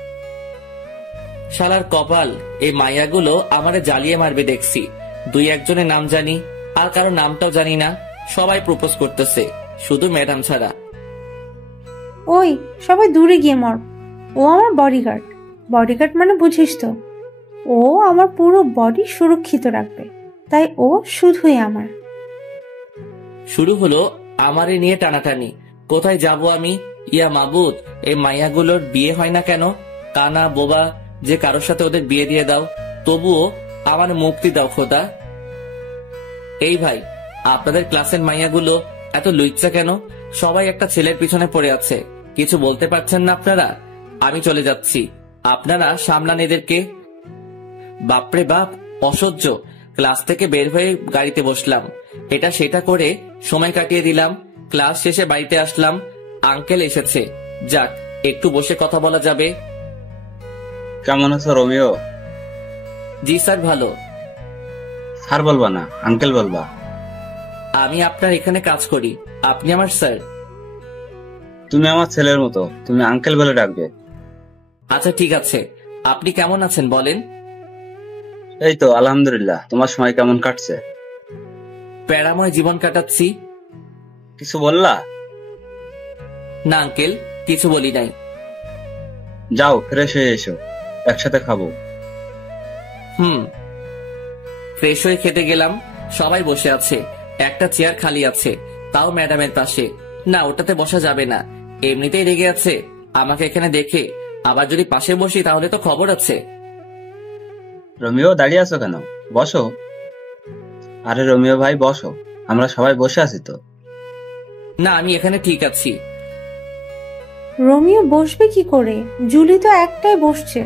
শালার কপাল, এই মাইয়াগুলো আমারে জ্বালিয়ে মারবে দেখছি। দুই একজনের নাম জানি, আর কারো নামটাও জানি না। সবাই প্রপোজ করতেছে, শুধু ম্যাডাম ছাড়া। ওই সবাই দূরে গিয়ে মর। ও আমার বডিগার্ড। বডিগার্ড মানে বুঝিস তো? ও আমার পুরো বডি সুরক্ষিত রাখবে, তাই ও শুধুই আমার। শুরু হলো আমারে নিয়ে টানাটানি। কোথায় যাব আমি? ইয়া মাবুদ, এই মাইয়াগুলোর বিয়ে হয় না কেন? কানা বোবা যে কারোর সাথে ওদের বিয়ে দিয়ে দাও, তবুও আমার মুক্তি দাও খোদা। এই ভাই, আপনাদের ক্লাসের মাইয়াগুলো এত লুইচ্ছা কেন? সবাই একটা ছেলের পিছনে পড়ে আছে, কিছু বলতে পারছেন না আপনারা? আমি চলে যাচ্ছি, আপনারা সামলান এদেরকে। বাপরে বাপ, অসহ্য। ক্লাস থেকে বের হয়ে গাড়িতে বসলাম। এটা সেটা করে সময় কাটিয়ে দিলাম। ক্লাস শেষে বাড়িতে আসলাম। আঙ্কেল এসেছে, যাক একটু বসে কথা বলা যাবে। কেমন আছো রোমিও? জি স্যার, ভালো। স্যার বলবা না, আঙ্কেল বলবা। আমি আপনার এখানে কাজ করি, আপনি আমার স্যার। তুমি আমার ছেলের মতো, তুমি আঙ্কেল বলে ডাকবে। আচ্ছা ঠিক আছে। আপনি কেমন আছেন বলেন? এই তো আলহামদুলিল্লাহ। তোমার সময় কেমন কাটছে? প্যারাময় জীবন কাটাচ্ছি। কিছু বললা? না আঙ্কেল, কিছু বলি নাই। যাও ফ্রেশ হয়ে এসো, একসাথে খাবো। ফ্রেশ হয়ে খেতে গেলাম। সবাই বসে আছে, একটা চেয়ার খালি আছে, তাও ম্যাডামের পাশে। না, ওটাতে বসা যাবে না, এমনিতেই রেগে আছে আমাকে এখানে দেখে। আবার যদি পাশে বসি তাহলে তো খবর আছে। রোমিও দাঁড়িয়ে আছো কেন? বসো। আরে রোমিও ভাই বসো, আমরা সবাই বসে আছি তো। না, আমি এখানে ঠিক আছি। রোমিও বসবে কি করে? জুলি তো একটাই বসছে,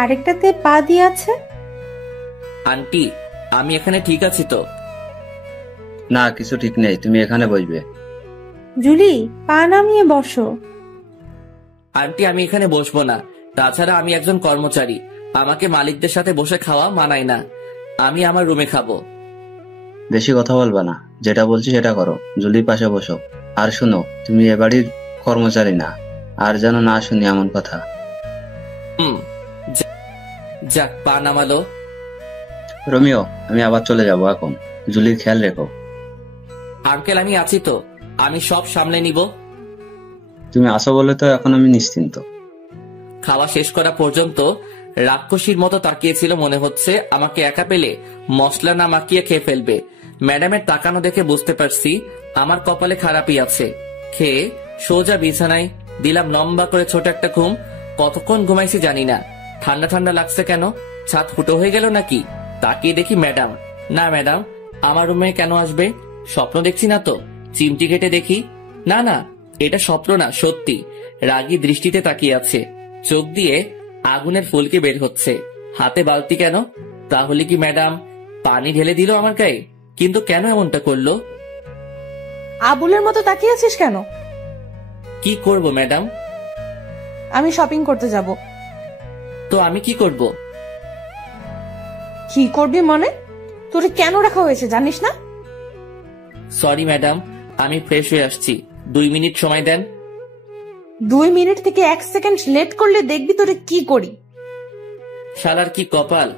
আরেকটাতে পা দিয়ে আছে। আন্টি, আমি এখানে ঠিক আছি তো? না, কিছু ঠিক নেই, তুমি এখানে বসবে। জুলি, পা নামিয়ে বসো। আন্টি, আমি এখানে বসবো না। তাছাড়া আমি একজন কর্মচারী, আমাকে মালিকদের সাথে বসে খাওয়া মানায় না। আমি আমার রুমে খাবো। বেশি কথা বলবা না, যেটা বলছি সেটা করো। জুলির পাশে বসো। আর শুনো, তুমি এ বাড়ির কর্মচারী না, আর যেন না শুনি এমন কথা। যাক, পা নামালো। রোমিও, আমি আবার চলে যাব এখন, জুলির খেয়াল রেখো। আঙ্কেল আমি আছি তো, আমি সব সামলে নিব। তুমি আসো বলে তো এখন আমি নিশ্চিন্ত। খাওয়া শেষ করা পর্যন্ত রাক্ষসীর মতো তাকিয়েছিল, মনে হচ্ছে আমাকে একা পেলে মশলা না মাখিয়ে খেয়ে ফেলবে। ম্যাডামের তাকানো দেখে বুঝতে পারছি আমার কপালে খারাপই আছে। খেয়ে সোজা বিছানায় দিলাম লম্বা করে ছোট একটা ঘুম। কতক্ষণ ঘুমাইছি জানি না। ঠান্ডা ঠান্ডা লাগছে কেন? ছাদ ফুটো হয়ে গেল নাকি? তাকিয়ে দেখি ম্যাডাম। না ম্যাডাম আমার রুমে কেন আসবে? স্বপ্ন দেখছি না তো? চিমটি কেটে দেখি, না না এটা স্বপ্ন না, সত্যি। রাগী দৃষ্টিতে তাকিয়ে আছে, চোখ দিয়ে আগুনের ফুলকি বের হচ্ছে। হাতে বালতি কেন? তাহলে কি ম্যাডাম পানি ঢেলে দিল আমার গায়ে? কিন্তু কেন এমনটা করলো? আবুলের মতো তাকিয়ে আছিস কেন? কি করব ম্যাডাম? আমি শপিং করতে যাব। তো আমি কি করব? কি করবি মানে? তোরে কেন রাখা হয়েছে জানিস না? সরি ম্যাডাম, আমি ফ্রেশ হয়ে আসছি, 2 মিনিট সময় দেন। 2 মিনিট থেকে 1 সেকেন্ড লেট করলে দেখবি তোরে কি করি। শালার কি কপাল,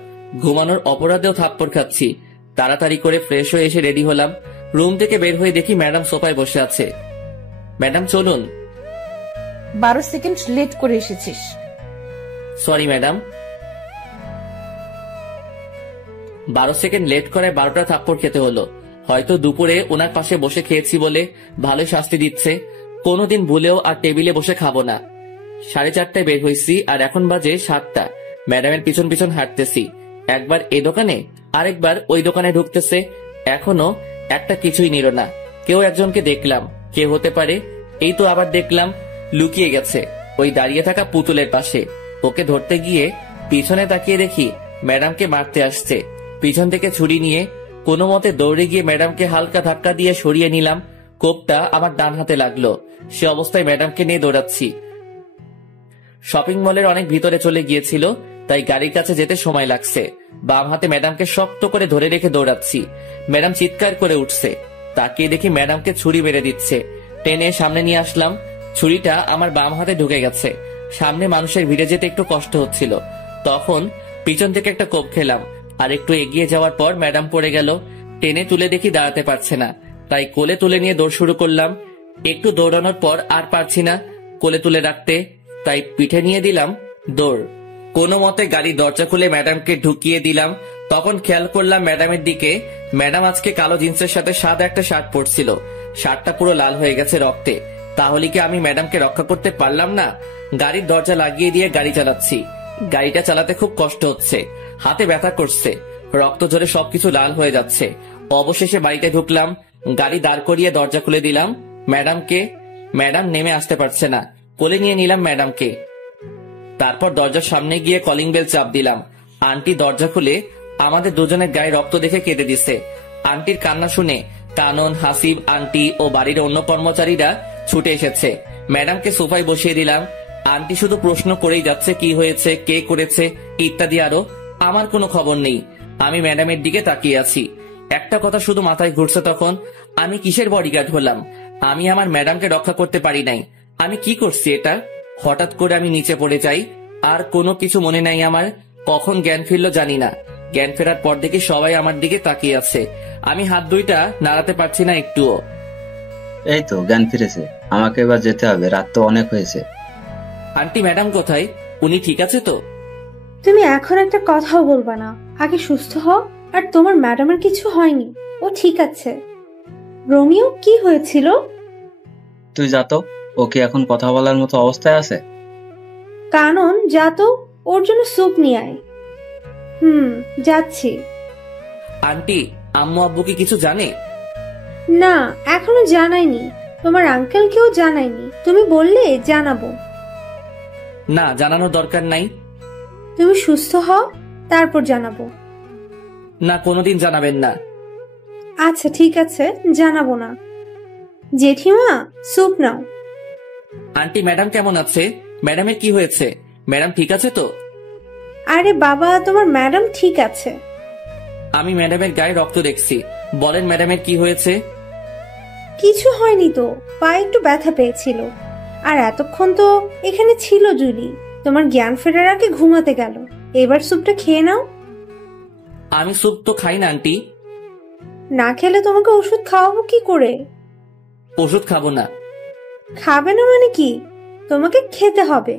ঘুমানোর অপরাধেও থাপ্পড় খাচ্ছি। তাড়াতাড়ি করে ফ্রেশ হয়ে এসে রেডি হলাম। রুম থেকে বের হয়ে দেখি ম্যাডাম সোফায় বসে আছে। ম্যাডাম চলুন। 12 সেকেন্ড লেট করে এসেছিস। Sorry madam. 12 সেকেন্ড লেট করে 12টা থাপ্পড় খেতে হলো। হয়তো দুপুরে ওনার পাশে বসে খেয়েছি বলে ভালোই শাস্তি দিচ্ছে। কোনোদিন ভুলেও আর টেবিলে বসে খাবো না। 4:30টায় বের হয়েছি আর এখন বাজে 7টা। ম্যাডামের পিছন পিছন হাঁটতেছি, একবার এই দোকানে আরেকবার ওই দোকানে ঢুকতেছে। এখনো একটা কিছুই নিল না। কেউ একজনকে দেখলাম, কে হতে পারে? এই তো আবার দেখলাম লুকিয়ে গেছে ওই দাঁড়িয়ে থাকা পুতুলের পাশে। ওকে ধরতে গিয়ে পিছনে তাকিয়ে দেখি ম্যাডামকে মারতে আসছে। পিছন থেকে ছুরি নিয়ে কোনো মতে দৌড়ে গিয়ে ম্যাডামকে হালকা ধাক্কা দিয়ে সরিয়ে নিলাম। কোপটা আমার ডান হাতে লাগলো। সে অবস্থায় ম্যাডামকে নিয়ে দৌড়াচ্ছি। শপিং মলের অনেক ভিতরে চলে গিয়েছিল, তাই গাড়ির কাছে যেতে সময় লাগছে। বাম হাতে ম্যাডামকে শক্ত করে ধরে রেখে দৌড়াচ্ছি। ম্যাডাম চিৎকার করে উঠছে। তাকিয়ে দেখি ম্যাডামকে ছুরি মেরে দিচ্ছে। টেনে সামনে নিয়ে আসলাম। ছুরিটা আমার বাম হাতে ঢুকে গেছে। সামনে মানুষের ভিড়ে যেতে একটু কষ্ট হচ্ছিল। তখন পিছন থেকে একটা কোপ খেলাম। আর একটু এগিয়ে যাওয়ার পর ম্যাডাম পড়ে গেল। টেনে তুলে দেখি দাঁড়াতে পারছে না, তাই কোলে তুলে নিয়ে দৌড় শুরু করলাম। একটু দৌড়ানোর পর আর পারছি না কোলে তুলে রাখতে, তাই পিঠে নিয়ে দিলাম দৌড়। কোনো মতে গাড়ি দরজা খুলে ম্যাডামকে ঢুকিয়ে দিলাম। তখন খেয়াল করলাম ম্যাডামের দিকে। ম্যাডাম আজকে কালো জিন্সের সাথে সাদা একটা শার্ট পরছিল। শার্টটা পুরো লাল হয়ে গেছে রক্তে। তাহলে কি আমি ম্যাডামকে রক্ষা করতে পারলাম না? গাড়ির দরজা লাগিয়ে দিয়ে গাড়ি চালাচ্ছি। গাড়িটা চালাতে খুব কষ্ট হচ্ছে, হাতে ব্যথা করছে, রক্ত ঝরে সবকিছু লাল হয়ে যাচ্ছে। অবশেষে বাড়িতে ঢুকলাম, গাড়ি দাঁড় করিয়ে দরজা খুলে দিলাম ম্যাডামকে। ম্যাডাম নেমে আসতে পারছে না, কোলে নিয়ে নিলাম ম্যাডামকে। তারপর দরজার সামনে গিয়ে কলিং বেল চাপ দিলাম। আন্টি দরজা খুলে আমাদের দুজনের গায়ে রক্ত দেখে কেঁদে দিছে। আন্টির কান্না শুনে কানন, হাসিব আন্টি ও বাড়ির অন্য কর্মচারীরা ছুটে এসেছে। ম্যাডামকে সোফায় বসিয়ে দিলাম। আন্টি শুধু প্রশ্ন করেই যাচ্ছে, কি হয়েছে, কে করেছে ইত্যাদি আরো। আমার কোনো খবর নেই। আমি ম্যাডামের দিকে তাকিয়ে আছি। একটা কথা শুধু মাথায় ঘুরছে, তখন আমি কিসের বডিগার্ড হলাম? আমি আমার ম্যাডামকে রক্ষা করতে পারি নাই। আমি কি করছি এটা? হঠাৎ করে আমি নিচে পড়ে যাই, আর কোনো কিছু মনে নাই আমার। কখন জ্ঞান ফিরলো জানি না। জ্ঞান ফেরার পর দেখি সবাই আমার দিকে তাকিয়ে আছে। আমি হাত দুইটা নাড়াতে পারছি না একটুও। এই তো জ্ঞান ফিরেছে, আমাকে এবার যেতে হবে, রাত তো অনেক হয়েছে। আন্টি ম্যাডাম কোথায়? উনি ঠিক আছে তো? তুমি এখন একটা কথাও বলবা না, আগে সুস্থ হও। আর তোমার ম্যাডামের কিছু হয়নি, ও ঠিক আছে। রোমিও কি হয়েছিল? তুই যা তো, ও কি এখন কথা বলার মতো অবস্থায় আছে? কানন যা তো, ওর জন্য স্যুপ নিয়ে আয়। যাচ্ছি। আন্টি আম্মু আব্বু কি কিছু জানে? না, এখনো জানাইনি। তোমার আঙ্কেলকেও জানাইনি। তুমি বললে জানাবো। না, জানানোর দরকার নাই। তুমি সুস্থ হও, তারপর জানাবো। না, কোনোদিন জানাবেন না। আচ্ছা ঠিক আছে, জানাবো না। জেঠিমা স্যুপ নাও। আন্টি ম্যাডাম কেমন আছে? ম্যাডামের কি হয়েছে? ম্যাডাম ঠিক আছে তো? আরে বাবা, তোমার ম্যাডাম ঠিক আছে। আমি ম্যাডামের গায়ে রক্ত দেখছি। বলেন ম্যাডামের কি হয়েছে? কিছু হয়নি তো, পায়ে একটু ব্যথা পেয়েছিল। আর এতক্ষণ তো এখানে ছিল জুলি। তোমার জ্ঞান ফেরার আগে ঘুমাতে গেল। এবার স্যুপটা খেয়ে নাও। আমি স্যুপ তো খাই না আন্টি। না খেলে তোমাকে ওষুধ খাওয়াবো কি করে? ওষুধ খাবো না। খাবে না মানে কি? তোমাকে খেতে হবে।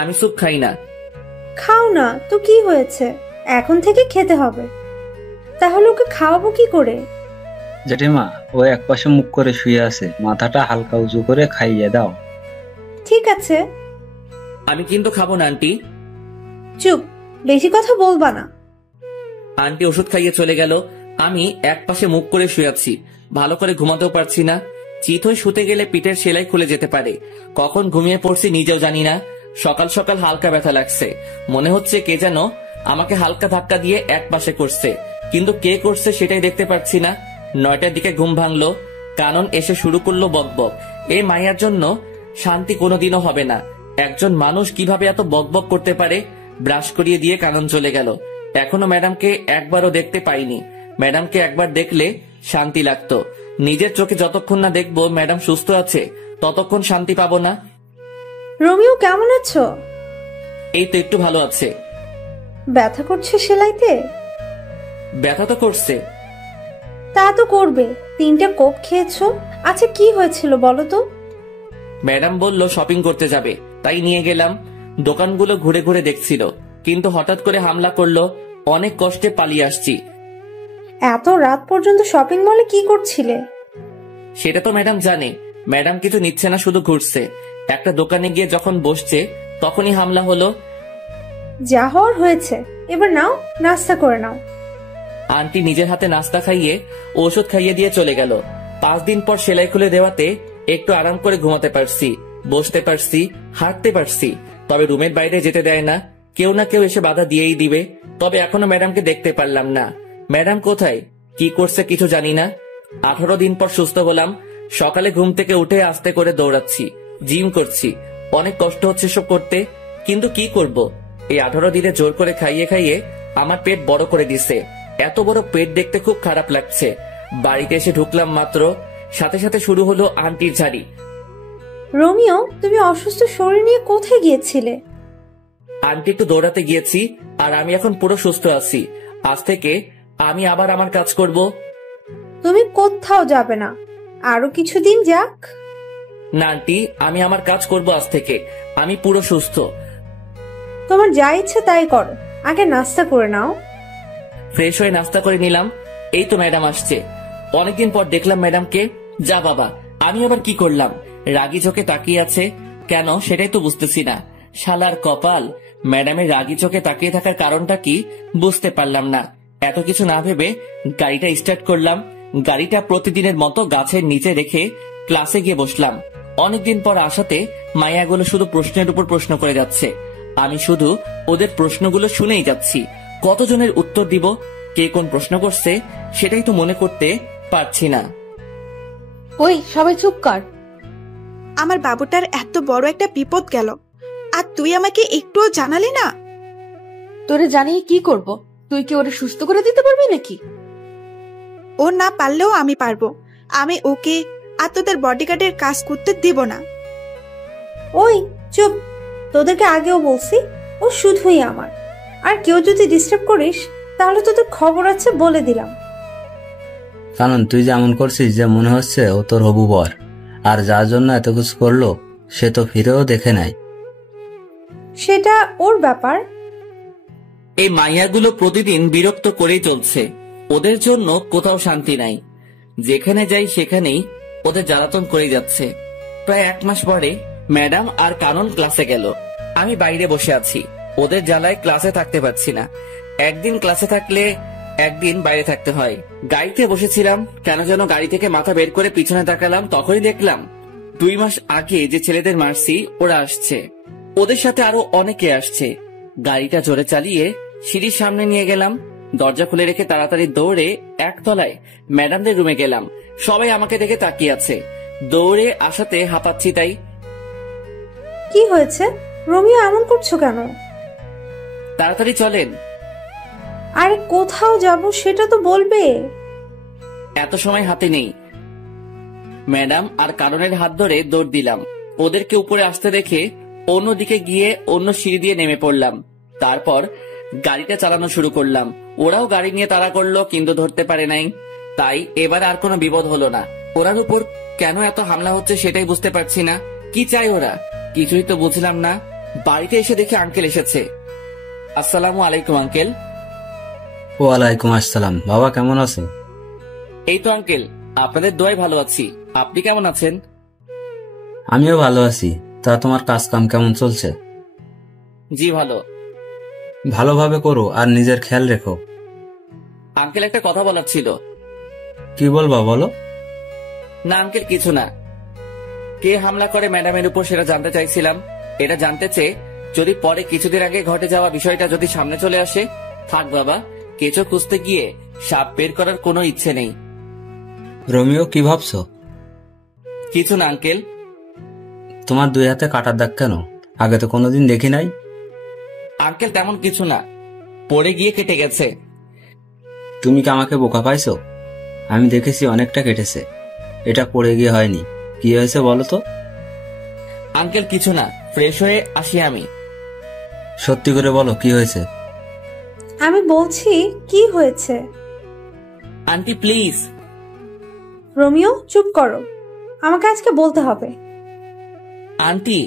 আমি স্যুপ খাই না। খাও না তো কি হয়েছে, এখন থেকে খেতে হবে। তাহলে ওকে খাওয়াবো কি করে? জেঠিমা, ও একপাশে মুখ করে শুয়ে আছে, মাথাটা হালকা উঁচু করে খাইয়ে দাও। ঠিক আছে। আমি কিন্তু খাবো না আন্টি। চুপ, বেশি কথা বলবা না। আন্টি ওষুধ খাইয়ে চলে গেল। আমি এক পাশে মুখ করে শুয়ে আছি, ভালো করে ঘুমাতেও পারছি না। চিত হয়ে শুতে গেলে পিঠের সেলাই খুলে যেতে পারে, কখন ঘুমিয়ে পড়ছি নিজেও জানি না। সকাল সকাল হালকা ব্যথা লাগছে, মনে হচ্ছে কে যেন আমাকে হালকা ধাক্কা দিয়ে এক পাশে করছে, কিন্তু কে করছে সেটাই দেখতে পাচ্ছি না। 9টার দিকে ঘুম ভাঙলো, কানন এসে শুরু করলো বকবক। এই মাইয়ার জন্য শান্তি কোনোদিনও হবে না। একজন মানুষ কিভাবে এত বকবক করতে পারে? ব্রাশ করিয়ে দিয়ে কানন চলে গেল। এখনো ম্যাডামকে একবারও দেখতে পাইনি। ম্যাডামকে একবার দেখলে শান্তি লাগতো। নিজের চোখে যতক্ষণ না দেখবো ম্যাডাম সুস্থ আছে, ততক্ষণ শান্তি পাবো না। রোমিও কেমন আছো? এই তো একটু ভালো আছে। ব্যথা করছে সেলাইতে? ব্যথা তো করছে। তা তো করবে, 3টে কোক খেয়েছো। আচ্ছা কি হয়েছিল বলো তো? ম্যাডাম বলল শপিং করতে যাবে, তাই নিয়ে গেলাম। দোকানগুলো ঘুরে ঘুরে দেখছিল, কিন্তু হঠাৎ করে হামলা করলো। অনেক কষ্টে পালিয়ে আসছি। এত রাত পর্যন্ত শপিং মলে কি করছিলে? সেটা তো ম্যাডাম জানে। ম্যাডাম কিছু নিচ্ছে না, শুধু ঘুরছে। একটা দোকানে গিয়ে যখন বসছে তখনই হামলা হলো। যা হওয়ার হয়েছে, এবার নাও, নাস্তা করে নাও। আন্টি নিজের হাতে নাস্তা খাইয়ে ওষুধ খাইয়ে দিয়ে চলে গেল। 5 দিন পর সেলাই খুলে দেওয়াতে একটু আরাম করে ঘুমাতে পারছি, বসতে পারছি, হাঁটতে পারছি। তবে রুমের বাইরে যেতে দেয় না, কেউ না কেউ এসে বাধা দিয়েই দিবে। তবে এখনো ম্যাডামকে দেখতে পারলাম না। ম্যাডাম কোথায়, কি করছে কিছু জানি না। 18 দিন পর সুস্থ হলাম। সকালে ঘুম থেকে উঠে আস্তে করে দৌড়াচ্ছি, জিম করছি। অনেক কষ্ট হচ্ছে সব করতে, কিন্তু কি করব? এই 18 দিনে জোর করে খাইয়ে খাইয়ে আমার পেট বড় করে দিছে। এত বড় পেট দেখতে খুব খারাপ লাগছে। বাড়িতে এসে ঢুকলাম মাত্র, সাথে সাথে শুরু হলো আন্টির ঝাড়ি। রোমিও, তুমি অসুস্থ শরীর নিয়ে কোথায় গিয়েছিলে? আন্টি একটু দৌড়াতে গিয়েছি, আর আমি এখন পুরো সুস্থ আছি। আজ থেকে আমি আবার আমার কাজ করব। তুমি কোথাও যাবে না, আরো কিছুদিন যাক। না আন্টি, আমি আমার কাজ করব আজ থেকে। আমি পুরো সুস্থ। তোমার যা ইচ্ছে তাই করো, আগে নাস্তা করে নাও। ফ্রেশ হয়ে নাস্তা করে নিলাম। এই তো ম্যাডাম আসছে। অনেকদিন পর দেখলাম ম্যাডামকে। যা বাবা, আমি আবার কি করলাম? রাগী চোখে তাকিয়ে আছে কেন সেটাই তো বুঝতেছি না। শালার কপাল, ম্যাডামের রাগী চোখে তাকিয়ে থাকার কারণটা কি বুঝতে পারলাম না। এত কিছু না ভেবে গাড়িটা স্টার্ট করলাম। গাড়িটা প্রতিদিনের মতো গাছের নিচে রেখে ক্লাসে গিয়ে বসলাম। অনেকদিন পর আসাতে মায়াগুলো শুধু প্রশ্নের উপর প্রশ্ন করে যাচ্ছে। আমি শুধু ওদের প্রশ্নগুলো শুনেই যাচ্ছি। কতজনের উত্তর দিব, কে কোন প্রশ্ন করছে সেটাই তো মনে করতে পারছি না। ওই সবাই চুপ কর। আমার বাবুটার এত বড় একটা বিপদ গেল, আর তুই আমাকে একটুও জানালি না। তোরে জানিয়ে কি করব? তুই কি ওরে সুস্থ করে দিতে পারবি নাকি? ও না পারলেও আমি পারবো। আমি ওকে আর তোদের বডিগার্ডের কাজ করতে দিব না। ওই চুপ, তোদেরকে আগেও বলছি ও শুধুই আমার। আর কেউ যদি ডিস্টার্ব করিস তাহলে তোদের খবর আছে, বলে দিলাম। কারণ তুই যেমন করছিস যে মনে হচ্ছে ও তোর হবু বর, আর যার জন্য এত কিছু করলো সে তো ফিরেও দেখে নাই। সেটা ওর ব্যাপার। এই মাইয়াগুলো প্রতিদিন বিরক্ত করেই চলছে। ওদের জন্য কোথাও শান্তি নাই। যেখানে যাই সেখানেই ওদের জ্বালাতন করে যাচ্ছে। প্রায় 1 মাস পরে ম্যাডাম আর কানন ক্লাসে গেল। আমি বাইরে বসে আছি। ওদের জ্বালায় ক্লাসে থাকতে পারছি না। একদিন ক্লাসে থাকলে একদিন বাইরে থাকতে হয়। গাড়িতে বসেছিলাম, কেন যেন গাড়ি থেকে মাথা বের করে পিছনে তাকালাম। তখনই দেখলাম 2 মাস আগে যে ছেলেদের মারছি ওরা আসছে। ওদের সাথে আরো অনেকে আসছে। গাড়িটা জোরে চালিয়ে সিঁড়ির সামনে নিয়ে গেলাম। দরজা খুলে রেখে তাড়াতাড়ি দৌড়ে একতলায় ম্যাডামদের রুমে গেলাম। সবাই আমাকে দেখে তাকিয়ে আছে। দৌড়ে আসাতে হাঁপাচ্ছি তাই। কি হয়েছে রোমিও, এমন করছো কেন? তাড়াতাড়ি চলেন। আরে কোথাও যাব সেটা তো বলবে। এত সময় হাতে নেই। ম্যাডাম আর কারণের হাত ধরে দৌড় দিলাম। ওদেরকে উপরে আসতে দেখে অন্যদিকে গিয়ে অন্য সিঁড়ি দিয়ে নেমে পড়লাম। তারপর গাড়িটা চালানো শুরু করলাম। ওরাও গাড়ি নিয়ে তাড়া করলো, কিন্তু ধরতে পারে নাই। তাই এবার আর কোনো বিপদ হলো না। ওরার উপর কেন এত হামলা হচ্ছে সেটাই বুঝতে পারছি না। কি চাই ওরা, কিছুই তো বুঝলাম না। বাড়িতে এসে দেখি আঙ্কেল এসেছে। আসসালামু আলাইকুম আঙ্কেল। ওয়ালাইকুম আসসালাম। বাবা কেমন আছো? এই তো আঙ্কেল, আপনাদের দোয়ায় ভালো আছি। আপনি কেমন আছেন? আমিও ভালো আছি। তা তোমার কাজ কাম কেমন চলছে? জি ভালো। ভালোভাবে করো আর নিজের খেয়াল রেখো। আঙ্কেল একটা কথা বলার ছিল। কি বলবা বলো। না আঙ্কেল কিছু না। কে হামলা করে ম্যাডামের উপর সেটা জানতে চাইছিলাম। এটা জানতে চেয়ে যদি পরে কিছুদিন আগে ঘটে যাওয়া বিষয়টা যদি সামনে চলে আসে, থাক বাবা, কেঁচো খুঁজতে গিয়ে সাপ বের করার কোনো ইচ্ছে নেই। রোমিও কি ভাবছো? কিছু না আঙ্কেল। তোমার দুই হাতে কাটার দাগ কেন? আগে তো কোনোদিন দেখি নাই। আঙ্কেল তেমন কিছু না, পড়ে গিয়ে কেটে গেছে। তুমি কি আমাকে বোকা পাইছো? আমি দেখেছি অনেকটা কেটেছে। এটা পড়ে গিয়ে হয়নি। কি হয়েছে বলো তো? আঙ্কেল কিছু না, ফ্রেশ হয়ে আসি আমি। সত্যি করে বলো কি হয়েছে। আমি বলছি কি হয়েছে। Aunty please. রোমিও চুপ করো, আমাকে আজকে বলতে হবে। আন্টি।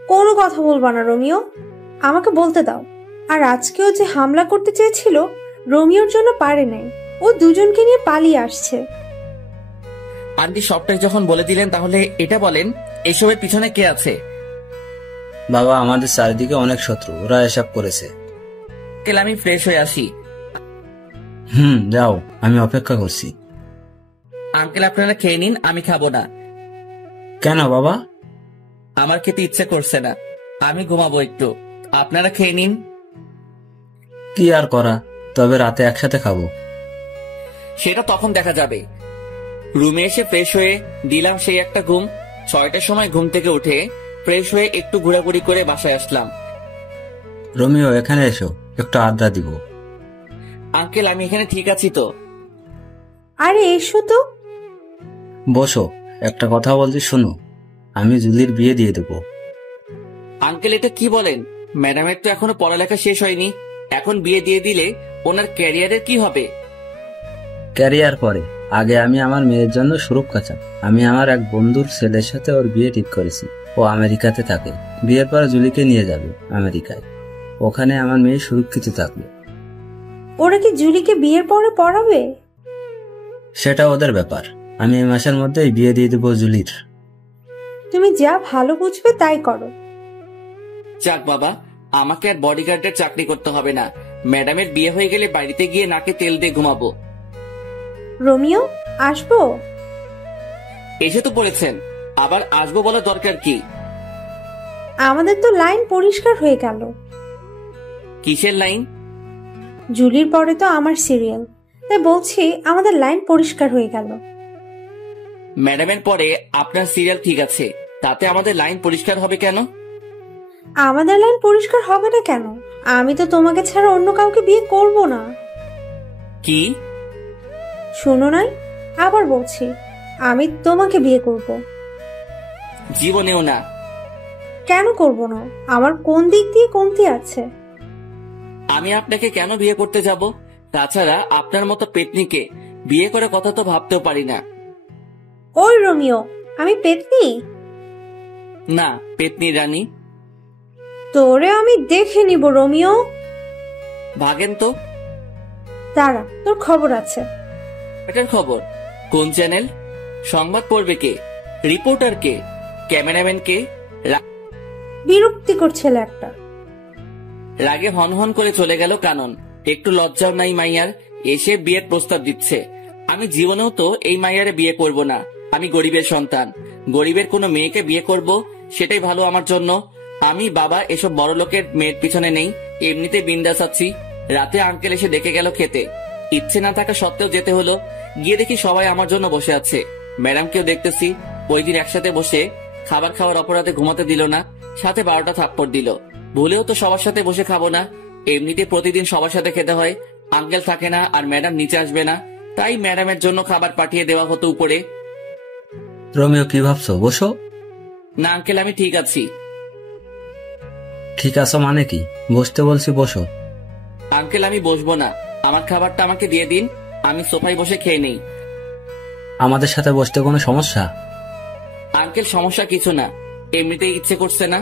কোনো কথা বলবা না রোমিও, আমাকে বলতে দাও। আর আজকেও যে হামলা করতে চেয়েছিল, রোমিওর জন্য পারে নাই। ও দুজনকে নিয়ে পালিয়ে আসছে। আন্টি সবটাই যখন বলে দিলেন, তাহলে এটা বলেন এসবের পিছনে কে আছে? বাবা, আমাদের চারিদিকে অনেক শত্রু, ওরা এসব করেছে। আঙ্কেল আমি ফ্রেশ হয়ে আসি। যাও, আমি অপেক্ষা করছি। আঙ্কেল আপনারা খেয়ে নিন, আমি খাবো না। কেন বাবা? আমার খেতে ইচ্ছে করছে না, আমি ঘুমাবো একটু। আপনারা খেয়ে নিন। কি আর করা, তবে রাতে একসাথে খাবো। সেটা তখন দেখা যাবে। রুমে এসে ফ্রেশ হয়ে দিলাম সেই একটা ঘুম। 6টার সময় ঘুম থেকে উঠে ফ্রেশ হয়ে একটু ঘোরাঘুরি করে বাসায় আসলাম। রোমিও এখানে এসো, একটু আড্ডা দিব। আঙ্কেল আমি এখানে ঠিক আছি তো। আরে এসো তো। বসো, একটা কথা বলছি শোনো। আমি জুলির বিয়ে দিয়ে দেবো। আঙ্কেল এটা কি বলেন? ম্যাডামের তো এখনো পড়ালেখা শেষ হয়নি, এখন বিয়ে দিয়ে দিলে ওনার ক্যারিয়ারের কি হবে? ক্যারিয়ার পরে, আগে আমি আমার মেয়ের জন্য সুরক্ষা চাই। আমি আমার এক বন্ধুর ছেলের সাথে ওর বিয়ে ঠিক করেছি। ও আমেরিকাতে থাকে। বিয়ের পরে জুলিকে নিয়ে যাবে আমেরিকায়। ওখানে আমার মেয়ে সুরক্ষিত থাকবে। ওরা কি জুলিকে বিয়ের পরে পড়াবে? সেটা ওদের ব্যাপার। আমি এই মাসের মধ্যেই বিয়ে দিয়ে দেবো জুলির। তুমি যা ভালো বুঝবে তাই করো। যাক বাবা, আমাকে আর বডিগার্ডের চাকরি করতে হবে না। ম্যাডামের বিয়ে হয়ে গেলে বাড়িতে গিয়ে নাকে তেল দিয়ে ঘুমাবো। রোমিও আসবো? এসে তো পড়েছেন, আবার আসবো বলার দরকার কি? আমাদের তো লাইন পরিষ্কার হয়ে গেল। কিসের লাইন? জুলির পরে তো আমার সিরিয়াল, তাই বলছি আমাদের লাইন পরিষ্কার হয়ে গেল। ম্যাডামের পরে আপনার সিরিয়াল ঠিক আছে, তাতে আমাদের লাইন পরিষ্কার হবে কেন? আমাদের লাইন পরিষ্কার হবে না কেন? আমি তো তোমাকে ছাড়া অন্য কাউকে বিয়ে করব না। কি? শোনো নাই, আবার বলছি, আমি তোমাকে বিয়ে করব। জীবনেও না। কেন করব না? আমার কোন দিক দিয়ে কমতি আছে? আমি আপনাকে কেন বিয়ে করতে যাব? তাছাড়া আপনার মতো পেতনিকে বিয়ে করে কথা তো ভাবতেও পারি না। ওই রোমিও, আমি পেতনি? না, পেতনি রানী। তোরে আমি দেখে নিব রোমিও। ভাগেন তো। দাঁড়া, তোর খবর আছে। এটার খবর? কোন চ্যানেল? সংবাদ পড়বে কে? রিপোর্টার কে? ক্যামেরাম্যান কে? বিরক্তিকর ছেলে একটা। রাগে হন হন করে চলে গেল কানন। একটু লজ্জাও নাই মাইয়ার, এসে বিয়ের প্রস্তাব দিচ্ছে। আমি জীবনেও তো এই মাইয়ারে বিয়ে করব না। আমি গরিবের সন্তান, গরিবের কোনো মেয়েকে বিয়ে করব সেটাই ভালো আমার জন্য। আমি বাবা এসব বড় লোকের মেয়ের পিছনে নেই, এমনিতে বিন্দাস আছি। রাতে আঙ্কেল এসে ডেকে গেল খেতে, ইচ্ছে না থাকা সত্ত্বেও যেতে হলো। গিয়ে দেখি সবাই আমার জন্য বসে আছে। ম্যাডামকেও দেখতেছি। ওই দিন একসাথে বসে খাবার খাওয়ার অপরাধে ঘুমাতে দিল না, সাথে 12টা থাপ্পড় দিল। ভুলেও তো সবার সাথে বসে খাবো না, এমনিতে প্রতিদিন সবার সাথে খেতে হয়। আঙ্কেল থাকে না আর ম্যাডাম নিচে আসবে না, তাই ম্যাডামের জন্য খাবার পাঠিয়ে দেওয়া হতো উপরে। রোমিও কি ভাবছো? বসো। না আঙ্কেল আমি ঠিক আছি। ঠিক আছো মানে কি? বসতে বলছি বসো। আঙ্কেল আমি বসবো না, আমার খাবারটা আমাকে দিয়ে দিন। আমি সোফায় বসে খেয়ে নেই। আমাদের সাথে বসতে কোনো সমস্যা? আঙ্কেল, সমস্যা কিছু না, এমনিতেই ইচ্ছে করছে না।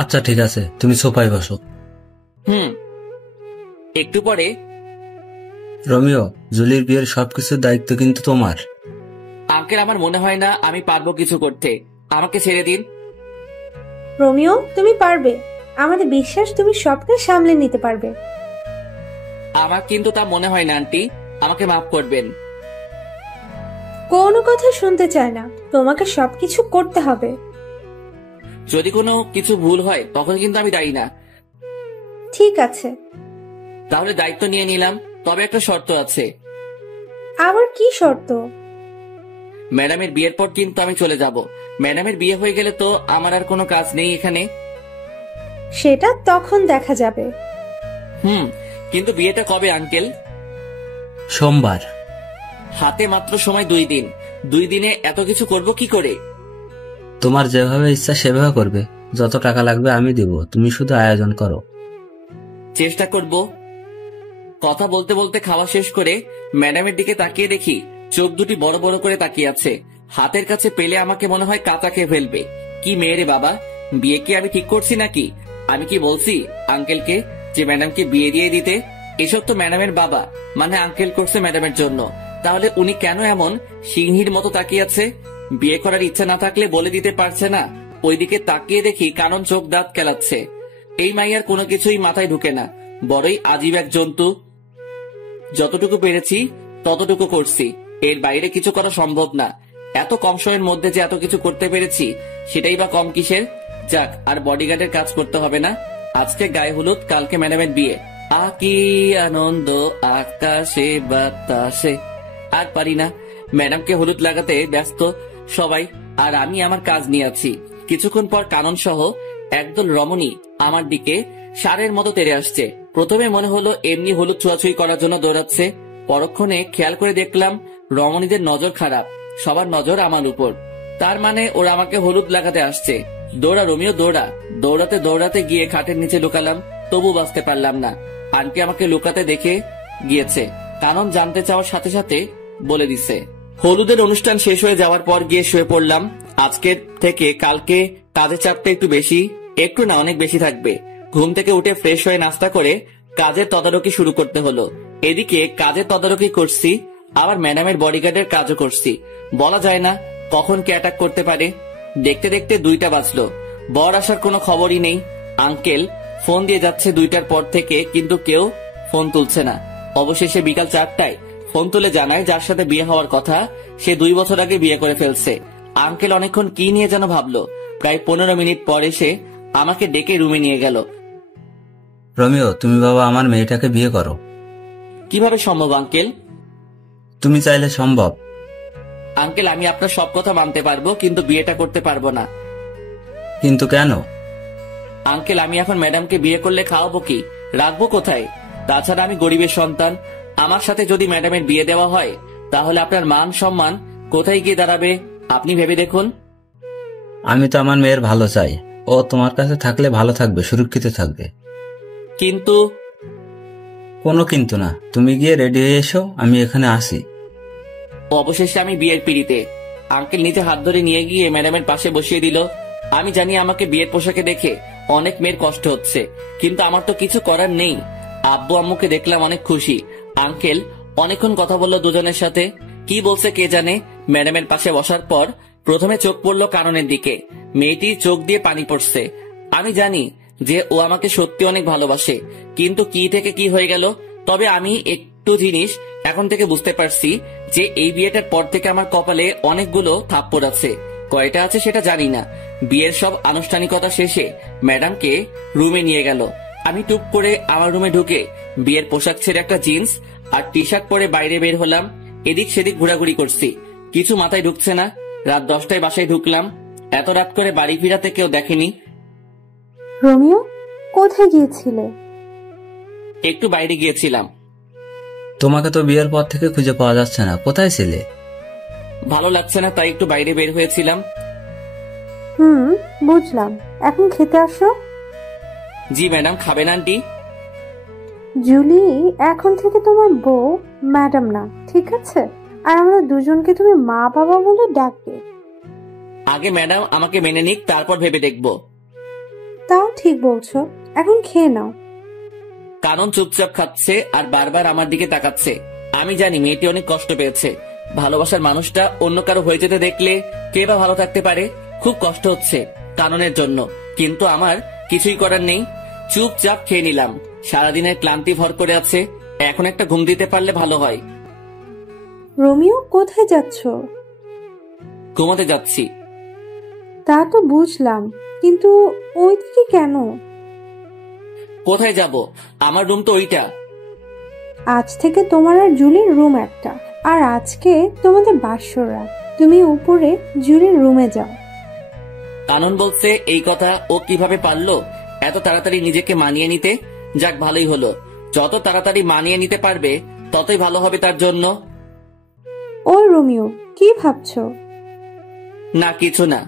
আচ্ছা ঠিক আছে, তুমি সোফায় বসো। একটু পরে, রোমিও, জুলির বিয়ের সবকিছুর দায়িত্ব কিন্তু তোমার। আঙ্কেল, আমার মনে হয় না আমি পারবো কিছু করতে, আমাকে ছেড়ে দিন। রোমিও, তুমি পারবে। আমাদের বিশ্বাস তুমি সবটা সামলে নিতে পারবে। আমার কিন্তু তা মনে হয় না আন্টি, আমাকে মাফ করবেন। কোনো কথা শুনতে চায় না, তোমাকে সবকিছু করতে হবে। যদি কোনো কিছু ভুল হয় তখন কিন্তু আমি দায়ী না। ঠিক আছে। তাহলে দায়িত্ব নিয়ে নিলাম, তবে একটা শর্ত আছে। আবার কি শর্ত? ম্যাডামের বিয়ের পর কিন্তু আমি চলে যাব। ম্যাডামের বিয়ে হয়ে গেলে তো আমার আর কোনো কাজ নেই এখানে। সেটা তখন দেখা যাবে। কিন্তু বিয়েটা কবে আঙ্কেল? সোমবার। হাতে মাত্র সময় 2 দিন। 2 দিনে এত কিছু করব কি করে? তোমার যেভাবে ইচ্ছা সেভাবে করবে। যত টাকা লাগবে আমি দিব, তুমি শুধু আয়োজন করো। চেষ্টা করব। কথা বলতে বলতে খাওয়া শেষ করে ম্যাডামের দিকে তাকিয়ে দেখি চোখ দুটি বড় বড় করে তাকিয়ে আছে। হাতের কাছে পেলে আমাকে মনে হয় কাঁচা খেয়ে ফেলবে। কি মেয়ে রে বাবা, বিয়ে কি আমি ঠিক করছি নাকি? আমি কি বলছি আঙ্কেলকে যে ম্যাডামকে বিয়ে দিয়ে দিতে? এসব তো ম্যাডামের বাবা মানে আঙ্কেল করছে ম্যাডামের জন্য। তাহলে উনি কেন এমন সিংহীর মতো তাকিয়ে আছে? বিয়ে করার ইচ্ছা না থাকলে বলে দিতে পারছে না? ওইদিকে তাকিয়ে দেখি কানন চোখ দাঁত কেলাচ্ছে। এই মাইয়ার কোনো কিছুই মাথায় ঢুকে না, বড়ই আজীব এক জন্তু। যতটুকু পেরেছি ততটুকু করছি, এর বাইরে কিছু করা সম্ভব না। এত কম সময়ের মধ্যে যে এত কিছু করতে পেরেছি সেটাই বা কম কিসের? যাক, আর বডিগার্ডের কাজ করতে হবে না। আজকে গায়ে হলুদ, কালকে ম্যাডামের বিয়ে। কি আনন্দ আকাশে বাতাসে। আর পারি না, ম্যাডামকে হলুদ লাগাতে ব্যস্ত সবাই, আর আমি আমার কাজ নিয়ে আছি। কিছুক্ষণ পর কানন সহ একদল রমণী আমার দিকে সারের মতো তেড়ে আসছে। প্রথমে মনে হলো এমনি হলুদ ছোঁয়াছুঁই করার জন্য দৌড়াচ্ছে। পরক্ষণে খেয়াল করে দেখলাম রমণীদের নজর খারাপ, সবার নজর আমার উপর। তার মানে ওরা আমাকে হলুদ লাগাতে আসছে। দৌড়া রোমিও দৌড়া। দৌড়াতে দৌড়াতে গিয়ে খাটের নিচে লুকালাম, তবু বাঁচতে পারলাম না। আন্টি আমাকে লুকাতে দেখে গিয়েছে। কানন জানতে চাওয়ার সাথে সাথে বলে দিছে। হলুদের অনুষ্ঠান শেষ হয়ে যাওয়ার পর গিয়ে শুয়ে পড়লাম। আজকের থেকে কালকে কাজের চাপটা একটু বেশি, একটু না অনেক বেশি থাকবে। ঘুম থেকে উঠে ফ্রেশ হয়ে নাস্তা করে কাজের তদারকি শুরু করতে হলো। এদিকে কাজের তদারকি করছি, আবার ম্যাডামের বডিগার্ডের কাজও করছি। বলা যায় না কখন কে অ্যাটাক করতে পারে। দেখতে দেখতে 2টা বাজলো। বর আসার কোনো খবরই নেই। আঙ্কেল ফোন দিয়ে যাচ্ছে 2টার পর থেকে, কিন্তু কেউ ফোন তুলছে না। অবশেষে বিকাল 4টায় ফোন তুলে জানায় যার সাথে বিয়ে হওয়ার কথা সে 2 বছর আগে বিয়ে করে ফেলছে। আঙ্কেল অনেকক্ষণ কি নিয়ে যেন ভাবলো। প্রায় 15 মিনিট পর এসে আমাকে ডেকে রুমে নিয়ে গেল। রোমিও, তুমি বাবা আমার মেয়েটাকে বিয়ে করো। কিভাবে সম্ভব আঙ্কেল? তুমি চাইলে সম্ভব। আঙ্কেল, আমি আপনার সব কথা মানতে পারবো, কিন্তু বিয়েটা করতে পারবো না। কিন্তু কেন? আঙ্কেল, আমি এখন ম্যাডামকে বিয়ে করলে খাওয়াবো কি, রাখবো কোথায়? তাছাড়া আমি গরিবের সন্তান। আমার সাথে যদি ম্যাডামের বিয়ে দেওয়া হয় তাহলে আপনার মান সম্মান কোথায় গিয়ে দাঁড়াবে আপনি ভেবে দেখুন। আমি তো আমার মেয়ের ভালো চাই। ও তোমার কাছে থাকলে ভালো থাকবে, সুরক্ষিত থাকবে। কিন্তু কোনো কিন্তু না, তুমি গিয়ে রেডি হয়ে এসো, আমি এখানে আসি। অবশেষে আমি বিয়ের পিড়িতে। আঙ্কেল নিজে হাত ধরে নিয়ে গিয়ে ম্যাডামের পাশে বসিয়ে দিল। আমি জানি আমাকে বিয়ের পোশাকে দেখে অনেক মেয়ের কষ্ট হচ্ছে, কিন্তু আমার তো কিছু করার নেই। আব্বু আম্মুকে দেখলাম অনেক খুশি। আঙ্কেল অনেকক্ষণ কথা বললো দুজনের সাথে, কি বলছে কে জানে। ম্যাডামের পাশে বসার পর প্রথমে চোখ পড়লো কাননের দিকে। মেয়েটির চোখ দিয়ে পানি পড়ছে। আমি জানি যে ও আমাকে সত্যি অনেক ভালোবাসে, কিন্তু কি থেকে কি হয়ে গেল। তবে আমি একটু জিনিস এখন থেকে বুঝতে পারছি যে এই বিয়েটার পর থেকে আমার কপালে অনেকগুলো থাপ্পড় আছে। কয়টা আছে সেটা জানি না। বিয়ের সব আনুষ্ঠানিকতা শেষে ম্যাডামকে রুমে নিয়ে গেল। আমি টুপ করে আমার রুমে ঢুকে বিয়ের পোশাক ছেড়ে একটা জিন্স আর টি শার্ট পরে বাইরে বের হলাম। এদিক সেদিক ঘোরাঘুরি করছি, কিছু মাথায় ঢুকছে না। রাত 10টায় বাসায় ঢুকলাম। এত রাত করে বাড়ি ফিরাতে কেউ দেখেনি। রোমিও, কোথায় গিয়েছিলে? একটু বাইরে গিয়েছিলাম। তোমাকে তো বিয়ের পর থেকে খুঁজে পাওয়া যাচ্ছে না, কোথায় ছিলে? ভালো লাগছে না তাই একটু বাইরে বের হয়েছিলাম। বুঝলাম। এখন খেতে আসো। জি ম্যাডাম, খাবেন আন্টি? জুলি এখন থেকে তোমার বউ, ম্যাডাম না, ঠিক আছে? আর আমরা দুজনকে তুমি মা বাবা বলে ডাকবে। আগে ম্যাডাম আমাকে মেনে নিক, তারপর ভেবে দেখবো। তাও ঠিক বলছো, এখন খেয়ে নাও। কানন চুপচাপ খাচ্ছে আর বারবার আমার দিকে তাকাচ্ছে। আমি জানি মেয়েটি অনেক কষ্ট পেয়েছে। ভালোবাসার মানুষটা অন্য কারো হয়ে যেতে দেখলে কে বা ভালো থাকতে পারে। খুব কষ্ট হচ্ছে কাননের জন্য, কিন্তু আমার কিছুই করার নেই। চুপচাপ খেয়ে নিলাম। সারাদিনের ক্লান্তি ভর করে আছে, এখন একটা ঘুম দিতে পারলে ভালো হয়। রোমিও, কোথায় যাচ্ছ? ঘুমাতে যাচ্ছি। তা তো বুঝলাম, কিন্তু ওইদিকে কেন? কোথায় যাব? আমার রুম তো ওইটা। আজ থেকে তোমার আর জুলির রুম একটা, আর আজকে তোমাদের বাসর রাত। তুমি উপরে জুলির রুমে যাও। কানন বলছে এই কথা ও কিভাবে পারলো এত তাড়াতাড়ি নিজেকে মানিয়ে নিতে? যাক, ভালোই হলো। যত তাড়াতাড়ি মানিয়ে নিতে পারবে ততই ভালো হবে তার জন্য। ও রোমিও, কি ভাবছো? না, কিছু না।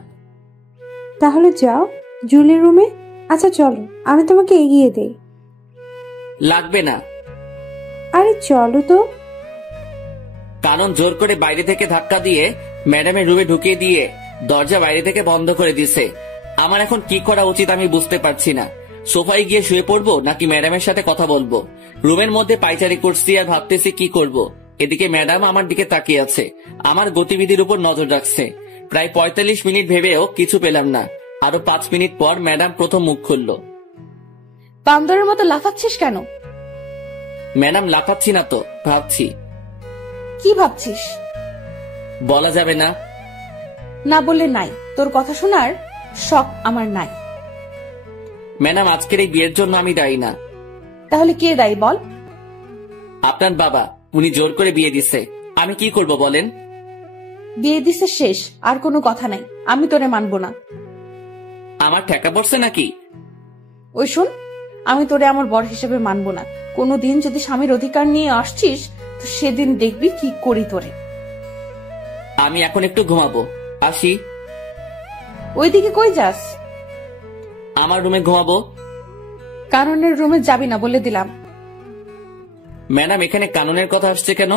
তাহলে যাও জুলির রুমে। আচ্ছা চলো, আমি তোমাকে এগিয়ে দেই। লাগবে না। আরে চলো তো। কানন জোর করে বাইরে থেকে ধাক্কা দিয়ে ম্যাডামের রুমে ঢুকিয়ে দিয়ে দরজা বাইরে থেকে বন্ধ করে দিছে। আমার এখন কি করা উচিত আমি বুঝতে পারছি না। সোফায় গিয়ে শুয়ে পড়বো নাকি ম্যাডামের সাথে কথা বলবো? রুমের মধ্যে পায়চারি করছি আর ভাবতেছি কি করব। এদিকে ম্যাডাম আমার দিকে তাকিয়ে আছে, আমার গতিবিধির উপর নজর রাখছে। প্রায় 45 মিনিট ভেবেও কিছু পেলাম না। আরো 5 মিনিট পর ম্যাডাম প্রথম মুখ খুলল। বান্দরের মতো লাফাচ্ছিস কেন? ম্যাডাম, লাফাচ্ছি না তো, ভাবছি। কি ভাবছিস? বলা যাবে না। না বললে নাই, তোর কথা শোনার শখ আমার নাই। ম্যাডাম, আজকের এই বিয়ের জন্য আমি দায়ী না। তাহলে কে দায়ী বল? আপনার বাবা, উনি জোর করে বিয়ে দিছে। আমি কি করব বলেন? বিয়ে দিছে শেষ, আর কোনো কথা নাই। আমি তোরে মানবো না। আমার ঠেকা পড়ছে নাকি? ওই শোন, আমি তোরে আমার বর হিসেবে মানবো না। কোনোদিন যদি স্বামীর অধিকার নিয়ে আসছিস তো সেদিন দেখবি কি করি তোরে। আমি এখন একটু ঘুমাবো, আসি। ওইদিকে কই যাস? আমার রুমে ঘুমাবো। কাননের রুমে যাবি না বলে দিলাম। ম্যাডাম, এখানে কানুনের কথা আসছে কেন?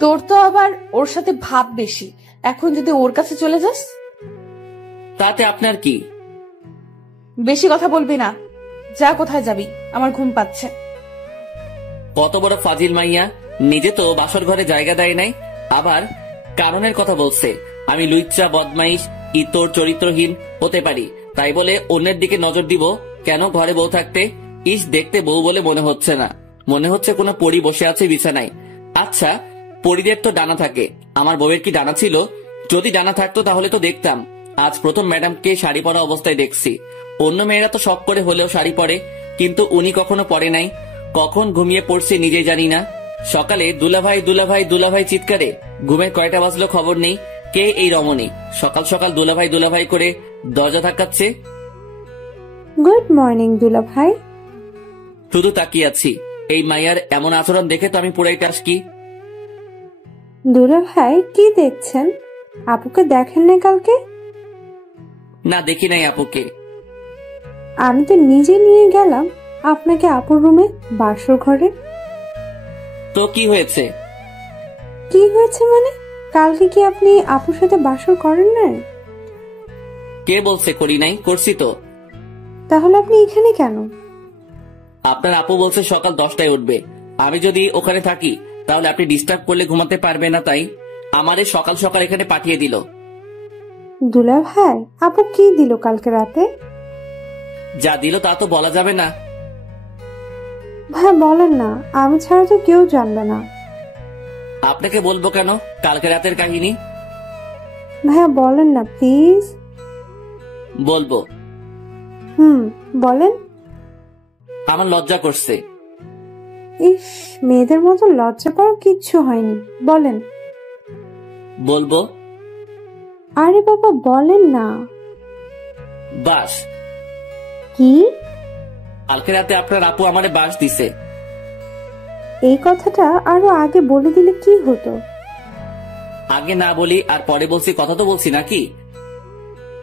তোর তো আবার ওর সাথে ভাব বেশি। এখন যদি ওর কাছে চলে যাস? তাতে আপনার কি? বেশি কথা বলবি না। যা, কোথায় যাবি? আমার ঘুম পাচ্ছে। কত বড় ফাজিল মাইয়া, নিজে তো বাসর ঘরে জায়গা দেয় নাই, আবার কারণের কথা বলছে। আমি লুইচ্চা, বদমাইশ, ইতর, চরিত্রহীন হতে পারি, তাই বলে অন্যের দিকে নজর দিব কেন? ঘরে বউ থাকতে ইস, দেখতে বউ বলে মনে হচ্ছে না, মনে হচ্ছে কোনো পরী বসে আছে বিছানায়। আচ্ছা, পরীদের তো ডানা থাকে, আমার বউয়ের কি ডানা ছিল? যদি ডানা থাকতো তাহলে তো দেখতাম। আজ প্রথম ম্যাডামকে শাড়ি পরা অবস্থায় দেখছি। অন্য মেয়েরা তো শখ করে হলেও শাড়ি পরে, কিন্তু উনি কখনো পরে নাই। কখন ঘুমিয়ে পড়ছে নিজে জানি না। সকালে দুলাভাই দুলাভাই দুলাভাই চিৎকারে ঘুমের কয়টা বাজলো খবর নেই। কে এই রমণী সকাল সকাল দুলাভাই দুলাভাই করে দরজা ধাক্কাচ্ছে? গুড মর্নিং দুলা ভাই। শুধু তাকিয়ে আছি। এই মাইয়ার এমন আচরণ দেখে তো আমি পুরাই টাসকি। দুলা ভাই, কি দেখছেন? আপুকে দেখেন না কালকে? না, দেখি নাই আপুকে। আমি তো নিজে নিয়ে গেলাম আপনাকে আপুর রুমে, বাসর ঘরে। তো কি হয়েছে? কি হয়েছে মানে? কালকে কি আপনি আপুর সাথে বাসর করেন না? কে বলছে করি নাই? করছি তো। তাহলে আপনি এখানে কেন? আপনার আপু বলছে সকাল 10টায় উঠবে। আমি যদি ওখানে থাকি তাহলে আপনি ডিস্টার্ব করলে ঘুমাতে পারবে না, তাই আমারে সকাল সকাল এখানে পাঠিয়ে দিল। দুলা ভাই, আপু কি দিল কালকে রাতে? যা দিল তা তো বলা যাবে না। ভাই বলেন না, আমি ছাড়া তো কেউ জানবে না। আপনাকে বলবো কেন কালকে রাতের কাহিনী? ভাইয়া বলেন না প্লিজ। বলবো। বলেন। আমার লজ্জা করছে। ইস, মেয়েদের মতো লজ্জা পাওয়ার কিচ্ছু হয়নি, বলেন। বলবো। আরে বাবা বলেন না। বাস। কি? কালকে রাতে আপনার আপু আমারে বাস দিছে। এই কথাটা আরো আগে বলে দিলে কি হতো? আগে না বলি আর পরে বলছি, কথা তো বলছি নাকি?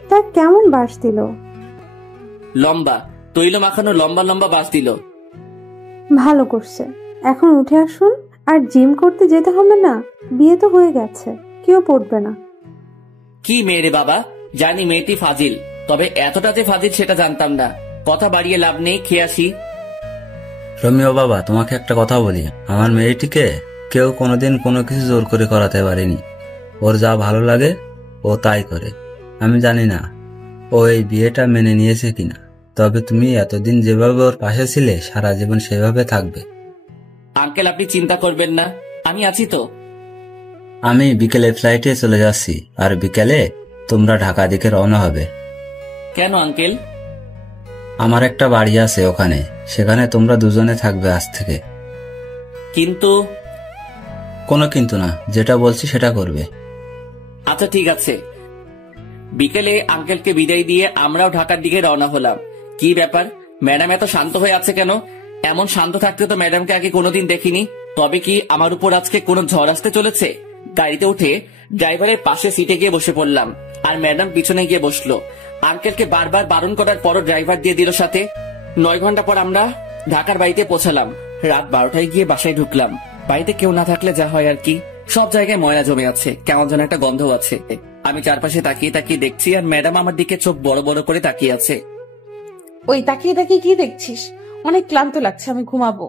তা কেমন বাস দিল? লম্বা, তৈল মাখানো লম্বা লম্বা বাস দিল। ভালো করছে। এখন উঠে আসুন। আর জিম করতে যেতে হবে না, বিয়ে তো হয়ে গেছে, কেউ পড়বে না। কি মেয়ে রে বাবা, জানি মেয়েটি ফাজিল, তবে এতটা যে ফাজিল সেটা জানতাম না। কথা বাড়িয়ে লাভ নেই, খেয়ে আসি। রমিও বাবা, তোমাকে একটা কথা বলি, আমার মেয়েটিকে কেউ কোনোদিন কোনো কিছু জোর করে করাতে পারেনি। ওর যা ভালো লাগে ও তাই করে। আমি জানি না ও এই বিয়েটা মেনে নিয়েছে কিনা, তবে তুমি এতদিন যেভাবে ওর পাশে ছিলে সারা জীবন সেভাবে থাকবে। আঙ্কেল আপনি চিন্তা করবেন না, আমি আছি তো। আমি বিকেলে ফ্লাইটে চলে যাচ্ছি, আর বিকেলে তোমরা ঢাকা দিকে রওনা হবে। কেন আঙ্কেল? আমার একটা বাড়ি আছে ওখানে, সেখানে তোমরা দুজনে থাকবে আজ থেকে। কিন্তু কোনো কিন্তু না, যেটা বলছি সেটা করবে। আচ্ছা ঠিক আছে। বিকেলে আঙ্কেলকে বিদায় দিয়ে আমরাও ঢাকার দিকে রওনা হলাম। কি ব্যাপার, ম্যাডাম এত শান্ত হয়ে আছে কেন? এমন শান্ত থাকতে তো ম্যাডামকে আগে কোনোদিন দেখিনি। তবে কি আমার উপর আজকে কোনো ঝড় আসতে চলেছে? গাড়িতে উঠে ড্রাইভারের পাশে সিটে গিয়ে বসে পড়লাম, আর ম্যাডাম পিছনে গিয়ে বসলো। আঙ্কেলকে বারবার বারণ করার পরও ড্রাইভার দিয়ে দিল সাথে। 9 ঘন্টা পর আমরা ঢাকার বাড়িতে পৌঁছালাম। রাত 12টায় গিয়ে বাসায় ঢুকলাম। বাড়িতে কেউ না থাকলে যা হয় আর কি, সব জায়গায় ময়লা জমে আছে, কেমন যেন একটা গন্ধ আছে। আমি চারপাশে তাকিয়ে তাকিয়ে দেখছি, আর ম্যাডাম আমার দিকে চোখ বড় বড় করে তাকিয়ে আছে। ওই তাকিয়ে তাকিয়ে কি দেখছিস? অনেক ক্লান্ত লাগছে, আমি ঘুমাবো।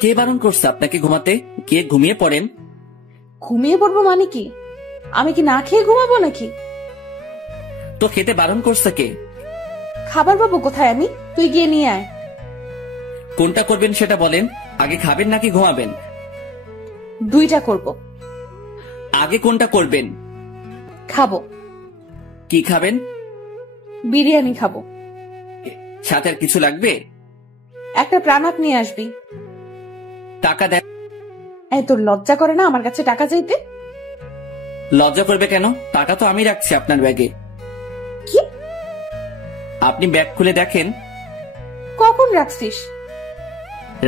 কে বারণ করছে আপনাকে ঘুমাতে? গিয়ে ঘুমিয়ে পড়েন। ঘুমিয়ে পড়বো মানে কি? আমি কি না খেয়ে ঘুমাবো নাকি? তো খেতে বারণ করছে কে? খাবার পাবো কোথায় আমি? তুই গিয়ে নিয়ে আয়। কোনটা করবেন সেটা বলেন। আগে খাবেন নাকি ঘুমাবেন? দুইটা করব। আগে কোনটা করবেন? খাবো। কি খাবেন? বিরিয়ানি খাবো। সাথে আর কিছু লাগবে? একটা প্রাণাপ নিয়ে আসবি। টাকা দেন। এই তোর লজ্জা করে না আমার কাছে টাকা চাইতে? লজ্জা করবে কেন? টাকা তো আমি রাখছি আপনার ব্যাগে। কি? আপনি ব্যাগ খুলে দেখেন। কখন রাখছিস?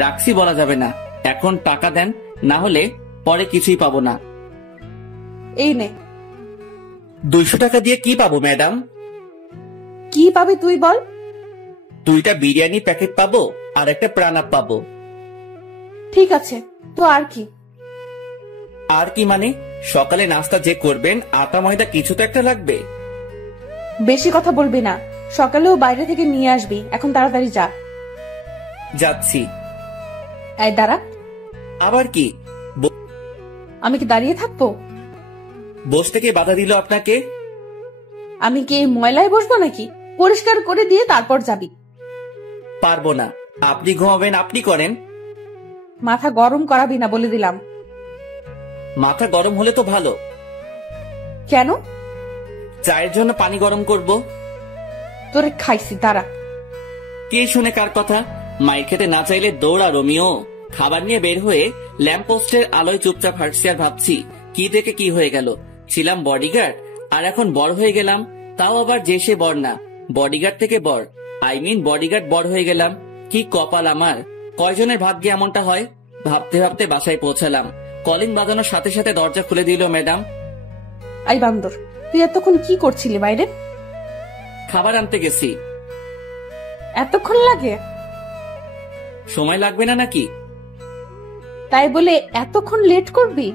রাখছি বলা যাবে না। এখন টাকা দেন, না হলে পরে কিছুই পাবো না। এই নে। 200 টাকা দিয়ে কি পাবো ম্যাডাম? কি পাবি তুই বল? 2টা বিরিয়ানি প্যাকেট পাবো আর একটা প্রাণাপ পাবো। ঠিক আছে, তো আর কি? আর কি মানে? সকালে নাস্তা যে করবেন, আটা ময়দা কিছু তো একটা লাগবে। বেশি কথা বলবি না। সকালেও বাইরে থেকে নিয়ে আসবি। এখন তাড়াতাড়ি যা। যাচ্ছি। এই দাঁড়া। আবার কি? আমি কি দাঁড়িয়ে থাকবো? বসতে কে বাধা দিল আপনাকে? আমি কি এই ময়লায় বসবো নাকি? পরিষ্কার করে দিয়ে তারপর যাবি। পারবো না। আপনি ঘুমাবেন, আপনি করেন। মাথা গরম করাবি না বলে দিলাম। মাথা গরম হলে তো ভালো। কেন? চায়ের জন্য পানি গরম করব। তোরে খাইছি, দাঁড়া। কে শুনে কার কথা? মায়ের খেতে না চাইলে দৌড়া রোমিও। খাবার নিয়ে বের হয়ে ল্যাম্প পোস্টের আলোয় চুপচাপ হাঁটছি আর ভাবছি, কি থেকে কি হয়ে গেল। ছিলাম বডিগার্ড, আর এখন বড় হয়ে গেলাম। তাও আবার যে সে বর না, বডিগার্ড থেকে বর। বডিগার্ড বড় হয়ে গেলাম। কি কপাল আমার! কয়জনের ভাগ্যে এমনটা হয়? ভাবতে ভাবতে বাসায় পৌঁছালাম। কলিং বাজানোর সাথে সাথে দরজা খুলে দিল ম্যাডাম। আই বান্দর, তুই এতক্ষণ কি করছিলি বাইরে? খাবার আনতে গেছি। এতক্ষণ লাগে? সময় লাগবে না নাকি? তাই বলে এতক্ষণ লেট করবি?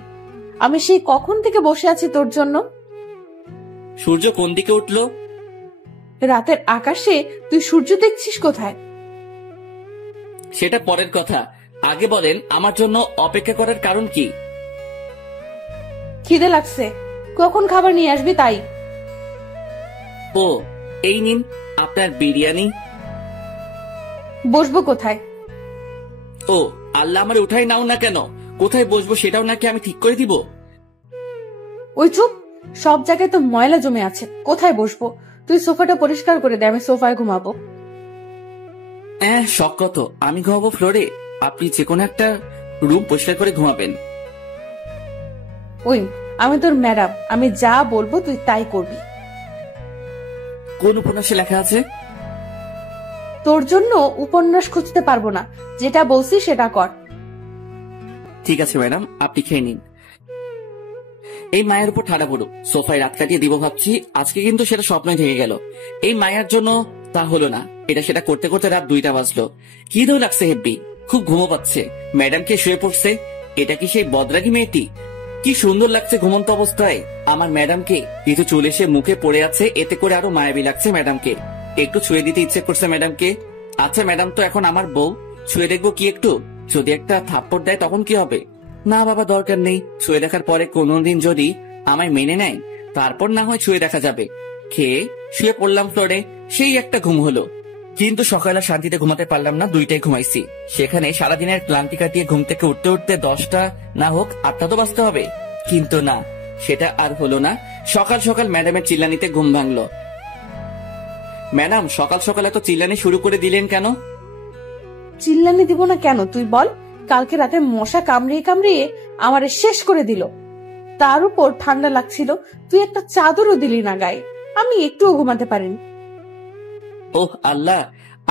আমি সেই কখন থেকে বসে আছি তোর জন্য। সূর্য কোন দিকে উঠলো? রাতের আকাশে তুই সূর্য দেখছিস কোথায়? সেটা পরের কথা। আগে বলেন আমার জন্য অপেক্ষা করার কারণ কি? খিদে লাগছে, কখন খাবার নিয়ে আসবি তাই। ও, এই নিন আপনার বিরিয়ানি। বসবো কোথায়? ও আল্লাহ, আমার উঠাই নাও না কেন? কোথায় বসবো সেটাও নাকি আমি ঠিক করে দিব? ওই চুপ, সব জায়গায় তো ময়লা জমে আছে, কোথায় বসবো? তুই সোফাটা পরিষ্কার করে দে, আমি সোফায় ঘুমাবো। শখ কত, আমি ঘুমাবো ফ্লোরে, আপনি যে কোনো একটা রুম পরিষ্কার করে ঘুমাবেন। ওই, আমি তোর ম্যাডাম, আমি যা বলবো তুই তাই করবি। কোন উপন্যাসে লেখা আছে? তোর জন্য উপন্যাস খুঁজতে পারবো না, যেটা বলছি সেটা কর। ঠিক আছে ম্যাডাম, আপনি খেয়ে নিন। এই মায়ের উপর ঠাড়া পড়ো, সোফায় রাত কাটিয়ে দিব ভাবছি, আজকে কিন্তু সেটা স্বপ্নই থেকে গেল। এই মায়ের জন্য তা হলো না। এটা সেটা করতে করতে রাত 2টা বাজলো। কি দৌ লাগছে হেব্বি, খুব ঘুমো পাচ্ছে। ম্যাডামকে শুয়ে পড়ছে। এটা কি সেই বদরাগী মেয়েটি? কি সুন্দর লাগছে ঘুমন্ত অবস্থায় আমার ম্যাডামকে। কিছু চুল এসে মুখে পড়ে আছে, এতে করে আরো মায়াবী লাগছে ম্যাডামকে। একটু ছুঁয়ে দিতে ইচ্ছে করছে ম্যাডামকে। আচ্ছা ম্যাডাম তো এখন আমার বউ, ছুঁয়ে দেখবো কি একটু? যদি একটা থাপ্পড় দেয় তখন কি হবে? না বাবা, দরকার নেই। ছুঁয়ে দেখার পরে কোনোদিন যদি আমায় মেনে নেয় তারপর না হয় ছুঁয়ে দেখা যাবে। খেয়ে শুয়ে পড়লাম ফ্লোরে, সেই একটা ঘুম হলো। কিন্তু সকালে শান্তিতে ঘুমাতে পারলাম না, 2টায় ঘুমাইছি। সেখানে সারাদিনের ক্লান্তি কাটিয়ে ঘুম থেকে উঠতে উঠতে 10টা না হোক 8টা তো বাজতে হবে। কিন্তু না, সেটা আর হলো না। সকাল সকাল ম্যাডামের চিল্লানিতে ঘুম ভাঙলো। ম্যাডাম সকাল সকাল এত চিল্লানি শুরু করে দিলেন কেন? চিল্লানি দিব না কেন তুই বল? কালকে রাতে মশা কামড়িয়ে কামড়িয়ে আমারে শেষ করে দিল। তার উপর ঠান্ডা লাগছিল, তুই একটা চাদরও দিলি না গায়ে। আমি একটুও ঘুমাতে পারিনি। ওহ আল্লাহ,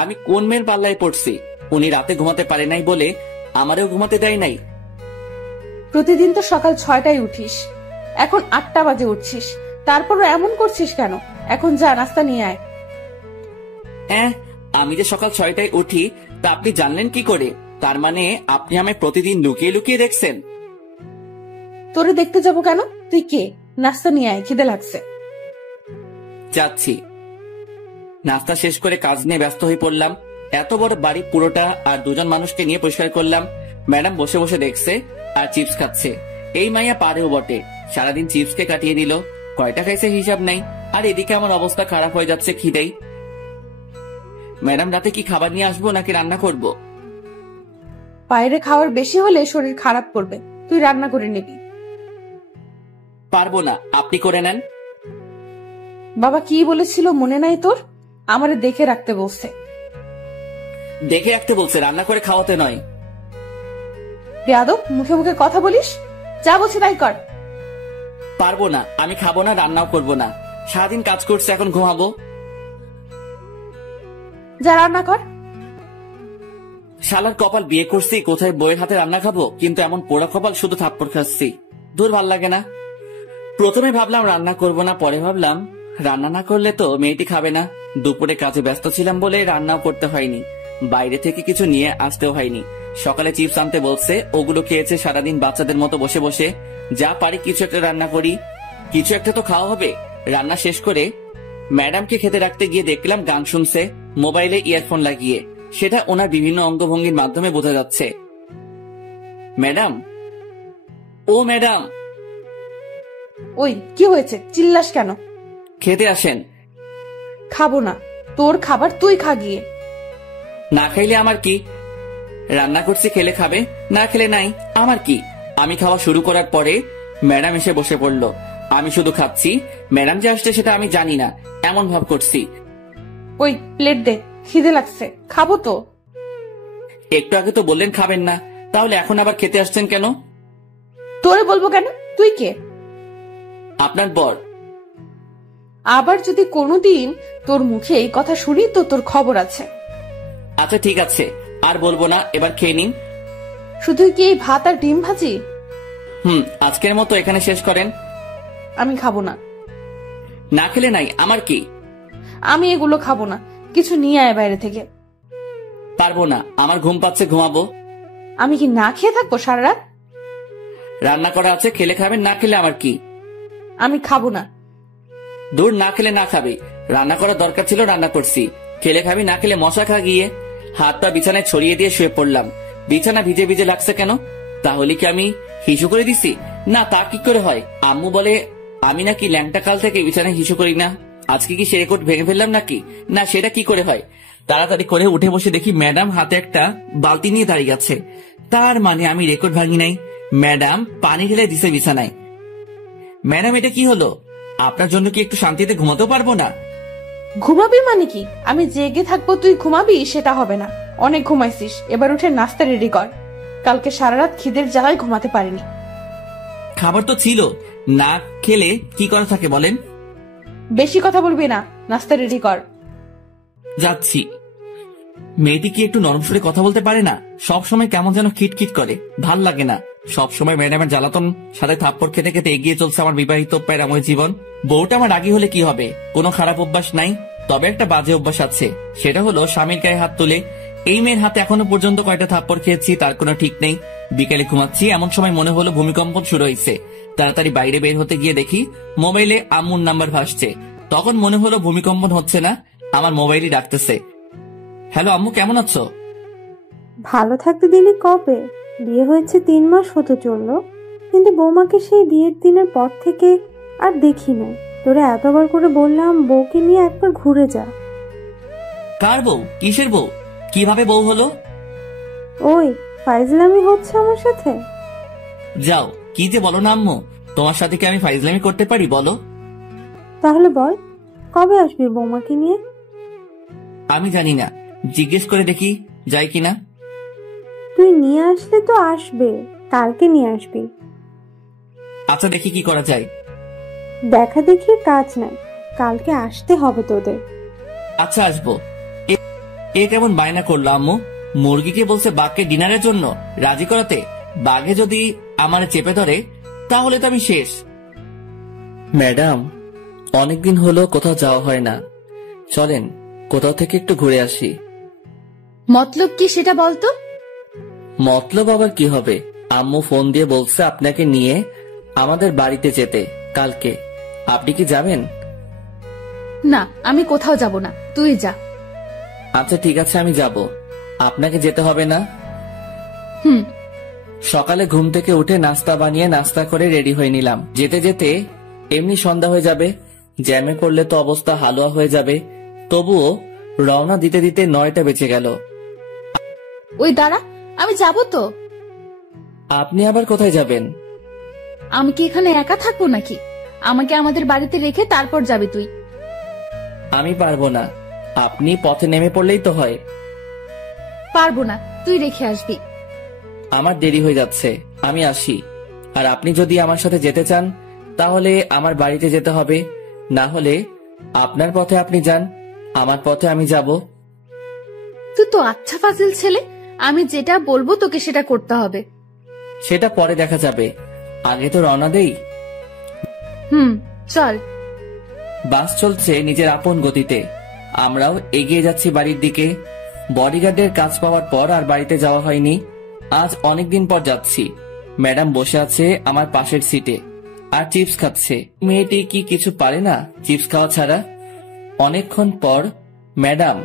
আমি কোন মেয়ের পাল্লায় পড়ছি? উনি রাতে ঘুমাতে পারে নাই বলে আমারেও ঘুমাতে দেয় নাই। প্রতিদিন তো সকাল 6টায় উঠিস, এখন 8টা বাজে উঠছিস, তারপরও এমন করছিস কেন? এখন যা, নাস্তা নিয়ে আয়। আমি যে সকাল 6টায় উঠি তা আপনি জানলেন কি করে? তার মানে আপনি আমায় প্রতিদিন লুকিয়ে লুকিয়ে দেখছেন? তোরে দেখতে যাব কেন? তুই কে? নাস্তা নিয়ে আয়, খিদে লাগছে। যাচ্ছি। নাস্তা শেষ করে কাজ নিয়ে ব্যস্ত হয়ে পড়লাম। এত বড় বাড়ি পুরোটা আর 2জন মানুষকে নিয়ে পরিষ্কার করলাম। ম্যাডাম বসে বসে দেখছে আর চিপস খাচ্ছে। এই মাইয়া পারেও বটে, সারাদিন চিপসকে কাটিয়ে দিল। কয়টা খাইছে হিসাব নাই। আর এদিকে আমার অবস্থা খারাপ হয়ে যাচ্ছে খিদেই। ম্যাডাম রাতে কি খাবার নিয়ে আসবো নাকি রান্না করব? বাইরে খাওয়ার বেশি হলে শরীর খারাপ করবে, তুই রান্না করে নিবি। পারবো না, আপনি করে নেন। বাবা কি বলেছিল মনে নাই তোর? আমারে দেখে রাখতে বলছে। দেখে রাখতে বলছে, রান্না করে খাওয়াতে নয়। বেয়াদব, মুখে মুখে কথা বলিস। যা বলছি তাই কর। পারবো না, আমি খাবো না, রান্নাও করবো না। সারাদিন কাজ করছে, এখন ঘুমাবো। যা রান্না কর। শালার কপাল, বিয়ে করছি কোথায় বইয়ের হাতে রান্না খাবো, কিন্তু এমন পোড়া কপাল, শুধু থাপ্পড় খাচ্ছি। দূর, ভাল লাগে না। প্রথমে ভাবলাম রান্না করব না, পরে ভাবলাম রান্না না করলে তো মেয়েটি খাবে না। দুপুরে কাজে ব্যস্ত ছিলাম বলে রান্নাও করতে হয়নি, বাইরে থেকে কিছু নিয়ে আসতেও হয়নি। সকালে চিপস আনতে বলছে, ওগুলো খেয়েছে সারাদিন বাচ্চাদের মতো বসে বসে। যা পারি কিছু একটা রান্না করি, কিছু একটা তো খাওয়া হবে। রান্না শেষ করে ম্যাডামকে খেতে রাখতে গিয়ে দেখলাম গান শুনছে মোবাইলে ইয়ারফোন লাগিয়ে। সেটা ওনার বিভিন্ন অঙ্গভঙ্গির মাধ্যমে বোঝা যাচ্ছে। ম্যাডাম, ও ম্যাডাম। ওই কি হয়েছে, চিল্লাস কেন? খেতে আসেন। খাবো না, তোর খাবার তুই খা গিয়ে। না খাইলে আমার কি? রান্না করছি, খেলে খাবে, না খেলে নাই, আমার কি? আমি খাওয়া শুরু করার পরে ম্যাডাম এসে বসে পড়লো। আমি শুধু খাচ্ছি, ম্যাডাম যে আসছে সেটা আমি জানি না, এমন ভাব করছি। ওই প্লেট দে, খিদে লাগছে, খাবো তো। একটু আগে তো বললেন খাবেন না, তাহলে এখন আবার খেতে আসছেন কেন? তোরে বলবো কেন? তুই কে? আপনার বর। আবার যদি কোনোদিন তোর মুখে এই কথা শুনি তো তোর খবর আছে। আচ্ছা ঠিক আছে, আর বলবো না, এবার খেয়ে নিন। শুধু কি এই ভাত আর ডিম ভাজি? আজকের মতো এখানে শেষ করেন। আমি খাবো না। না খেলে নাই, আমার কি? আমি এগুলো খাবো না, কিছু নিয়ে আয় বাইরে থেকে। পারবো না, আমার ঘুম পাচ্ছে, ঘুমাবো। আমি কি না খেয়ে থাকবো সারা রাত? রান্না করা আছে, খেলে খাবেন, না খেলে আমার কি? আমি খাবো না। দূর, না খেলে না খাবে। রান্না করার দরকার ছিল, রান্না করছি। খেলে খাবি, না খেলে মশা খা গিয়ে। হাত পা বিছানায় ছড়িয়ে দিয়ে শুয়ে পড়লাম। বিছানা ভিজে ভিজে লাগছে কেন? তাহলে কি আমি হিসু করে দিছি? না, তা কি করে হয়? আম্মু বলে আমি নাকি ল্যাংটা কাল থেকে বিছানায় হিসু করি না। আজকে কি সে রেকর্ড ভেঙে ফেললাম নাকি? না, সেটা কি করে হয়? তাড়াতাড়ি করে উঠে বসে দেখি ম্যাডাম হাতে একটা বালতি নিয়ে দাঁড়িয়ে আছে। তার মানে আমি রেকর্ড ভাঙি নাই, ম্যাডাম পানি ঢেলে দিছে বিছানায়। ম্যাডাম, এটা কি হলো? আপনার জন্য কি একটু শান্তিতে ঘুমাতেও পারবো না? ঘুমাবি মানে কি? আমি জেগে থাকবো, তুই ঘুমাবি সেটা হবে না। অনেক ঘুমাইছিস, এবার উঠে নাস্তা রেডি কর। কালকে সারা রাত খিদের জ্বালায় ঘুমাতে পারিনি। খাবার তো ছিল, না খেলে কি করা থাকে বলেন? বেশি কথা বলবি না, নাস্তা রেডি কর। যাচ্ছি। মেয়েটি কি একটু নরম সুরে কথা বলতে পারে না? সব সময় কেমন যেন খিটখিট করে, ভাল লাগে না। সব সময় ম্যাডামের জ্বালাতন সাথে থাপ্পড় খেতে খেতে এগিয়ে চলছে আমার বিবাহিত প্যারাময় জীবন। বউটা আমার রাগী হলে কি হবে? কোনো খারাপ অভ্যাস নাই, তবে একটা বাজে অভ্যাস আছে, সেটা হলো স্বামীর গায়ে হাত তুলে। এই মেয়ের হাতে এখনো পর্যন্ত কয়টা থাপ্পড় খেয়েছি তার কোনো ঠিক নেই। বিকেলে ঘুমাচ্ছি, এমন সময় মনে হলো ভূমিকম্প শুরু হয়েছে। তাড়াতাড়ি বাইরে বের হতে গিয়ে দেখি মোবাইলে আম্মুর নাম্বার ভাসছে। তখন মনে হলো ভূমিকম্পন হচ্ছে না, আমার মোবাইলই ডাকতেছে। হ্যালো আম্মু, কেমন আছো? ভালো থাকতে দিলি কবে? বিয়ে হয়েছে 3 মাস হতে চললো, কিন্তু বৌমাকে সেই বিয়ের দিনের পর থেকে আর দেখি না। তোরা এতবার করে বললাম বউকে নিয়ে একবার ঘুরে যা। কার বউ? কিসের বউ? কিভাবে বউ হলো? ওই ফাইজলামি হচ্ছে আমার সাথে? যাও, কি যে বলো না আম্মু, তোমার সাথে কি আমি ফাইজলামি করতে পারি বলো? তাহলে বল, কবে আসবি বৌমাকে নিয়ে? আমি জানি না, জিজ্ঞেস করে দেখি যাই কিনা। তুই নিয়ে আসলে তো আসবে, কালকে নিয়ে আসবি। আচ্ছা, দেখি কি করা যায়। দেখা দেখি কাজ নাই, কালকে আসতে হবে তোদের। আচ্ছা আসবো। এ কেমন বায়না করলো আম্মু? মুরগিকে বলছে বাঘকে ডিনারের জন্য রাজি করাতে, বাঘে যদি আমার চেপে ধরে তাহলে তো আমি শেষ। ম্যাডাম, অনেকদিন হলো কোথাও যাওয়া হয় না, চলেন কোথাও থেকে একটু ঘুরে আসি। মতলব কি সেটা বলতো? মতলব আবার কি হবে? আম্মু ফোন দিয়ে বলছে আপনাকে নিয়ে আমাদের বাড়িতে যেতে কালকে। আপনি কি যাবেন? না, আমি কোথাও যাব না, তুই যা। আচ্ছা ঠিক আছে, আমি যাব। আপনাকে যেতে হবে না? হুম। সকালে ঘুম থেকে উঠে নাস্তা বানিয়ে নাস্তা করে রেডি হয়ে নিলাম। যেতে যেতে এমনি সন্ধ্যা হয়ে যাবে, জ্যামে পড়লে তো অবস্থা হালুয়া হয়ে যাবে। তবুও রওনা দিতে দিতে 9টা বেজে গেল। ওই দাঁড়া, আমি যাব তো। আপনি আবার কোথায় যাবেন? আমি কি এখানে একা থাকবো নাকি? আমাকে আমাদের বাড়িতে রেখে তারপর যাবি তুই। আমি পারবো না, আপনি পথে নেমে পড়লেই তো হয়। পারবো না, তুই রেখে আসবি। আমার দেরি হয়ে যাচ্ছে, আমি আসি। আর আপনি যদি আমার সাথে যেতে চান তাহলে আমার বাড়িতে যেতে হবে, না হলে আপনার পথে আপনি যান, আমার পথে আমি যাব। তুই তো আচ্ছা ফাজিল ছেলে, আমি যেটা বলবো তোকে সেটা করতে হবে। সেটা পরে দেখা যাবে, আগে তো রওনা দেই। হুম, চল। বাস চলছে নিজের আপন গতিতে, আমরাও এগিয়ে যাচ্ছি বাড়ির দিকে। বডিগার্ডের কাজ পাওয়ার পর আর বাড়িতে যাওয়া হয়নি। আজ অনেকদিন পর যাচ্ছি। ম্যাডাম বসে আছে আমার পাশের সিটে আর চিপস খাচ্ছে। মেয়েটি কি কিছু পারে না চিপস খাওয়া ছাড়া? অনেকক্ষণ পর ম্যাডাম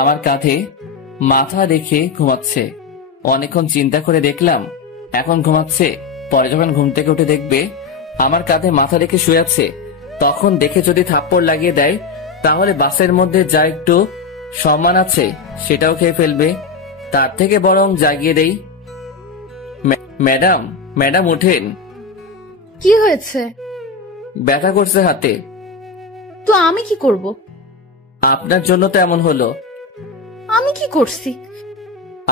আমার কাঁধে মাথা রেখে ঘুমাচ্ছে। অনেকক্ষণ চিন্তা করে দেখলাম এখন ঘুমাচ্ছে, পরে যখন ঘুম থেকে উঠে দেখবে আমার কাঁধে মাথা রেখে শুয়ে আছে, তখন দেখে যদি থাপ্পড় লাগিয়ে দেয় তাহলে বাসের মধ্যে যা একটু সম্মান আছে সেটাও খেয়ে ফেলবে। তার থেকে বরং জাগিয়ে দেই। ম্যাডাম, ম্যাডাম উঠেন। কি হয়েছে? ব্যথা করছে হাতে। তো আমি কি করব? আপনার জন্য তো এমন হলো। আমি কি করছি?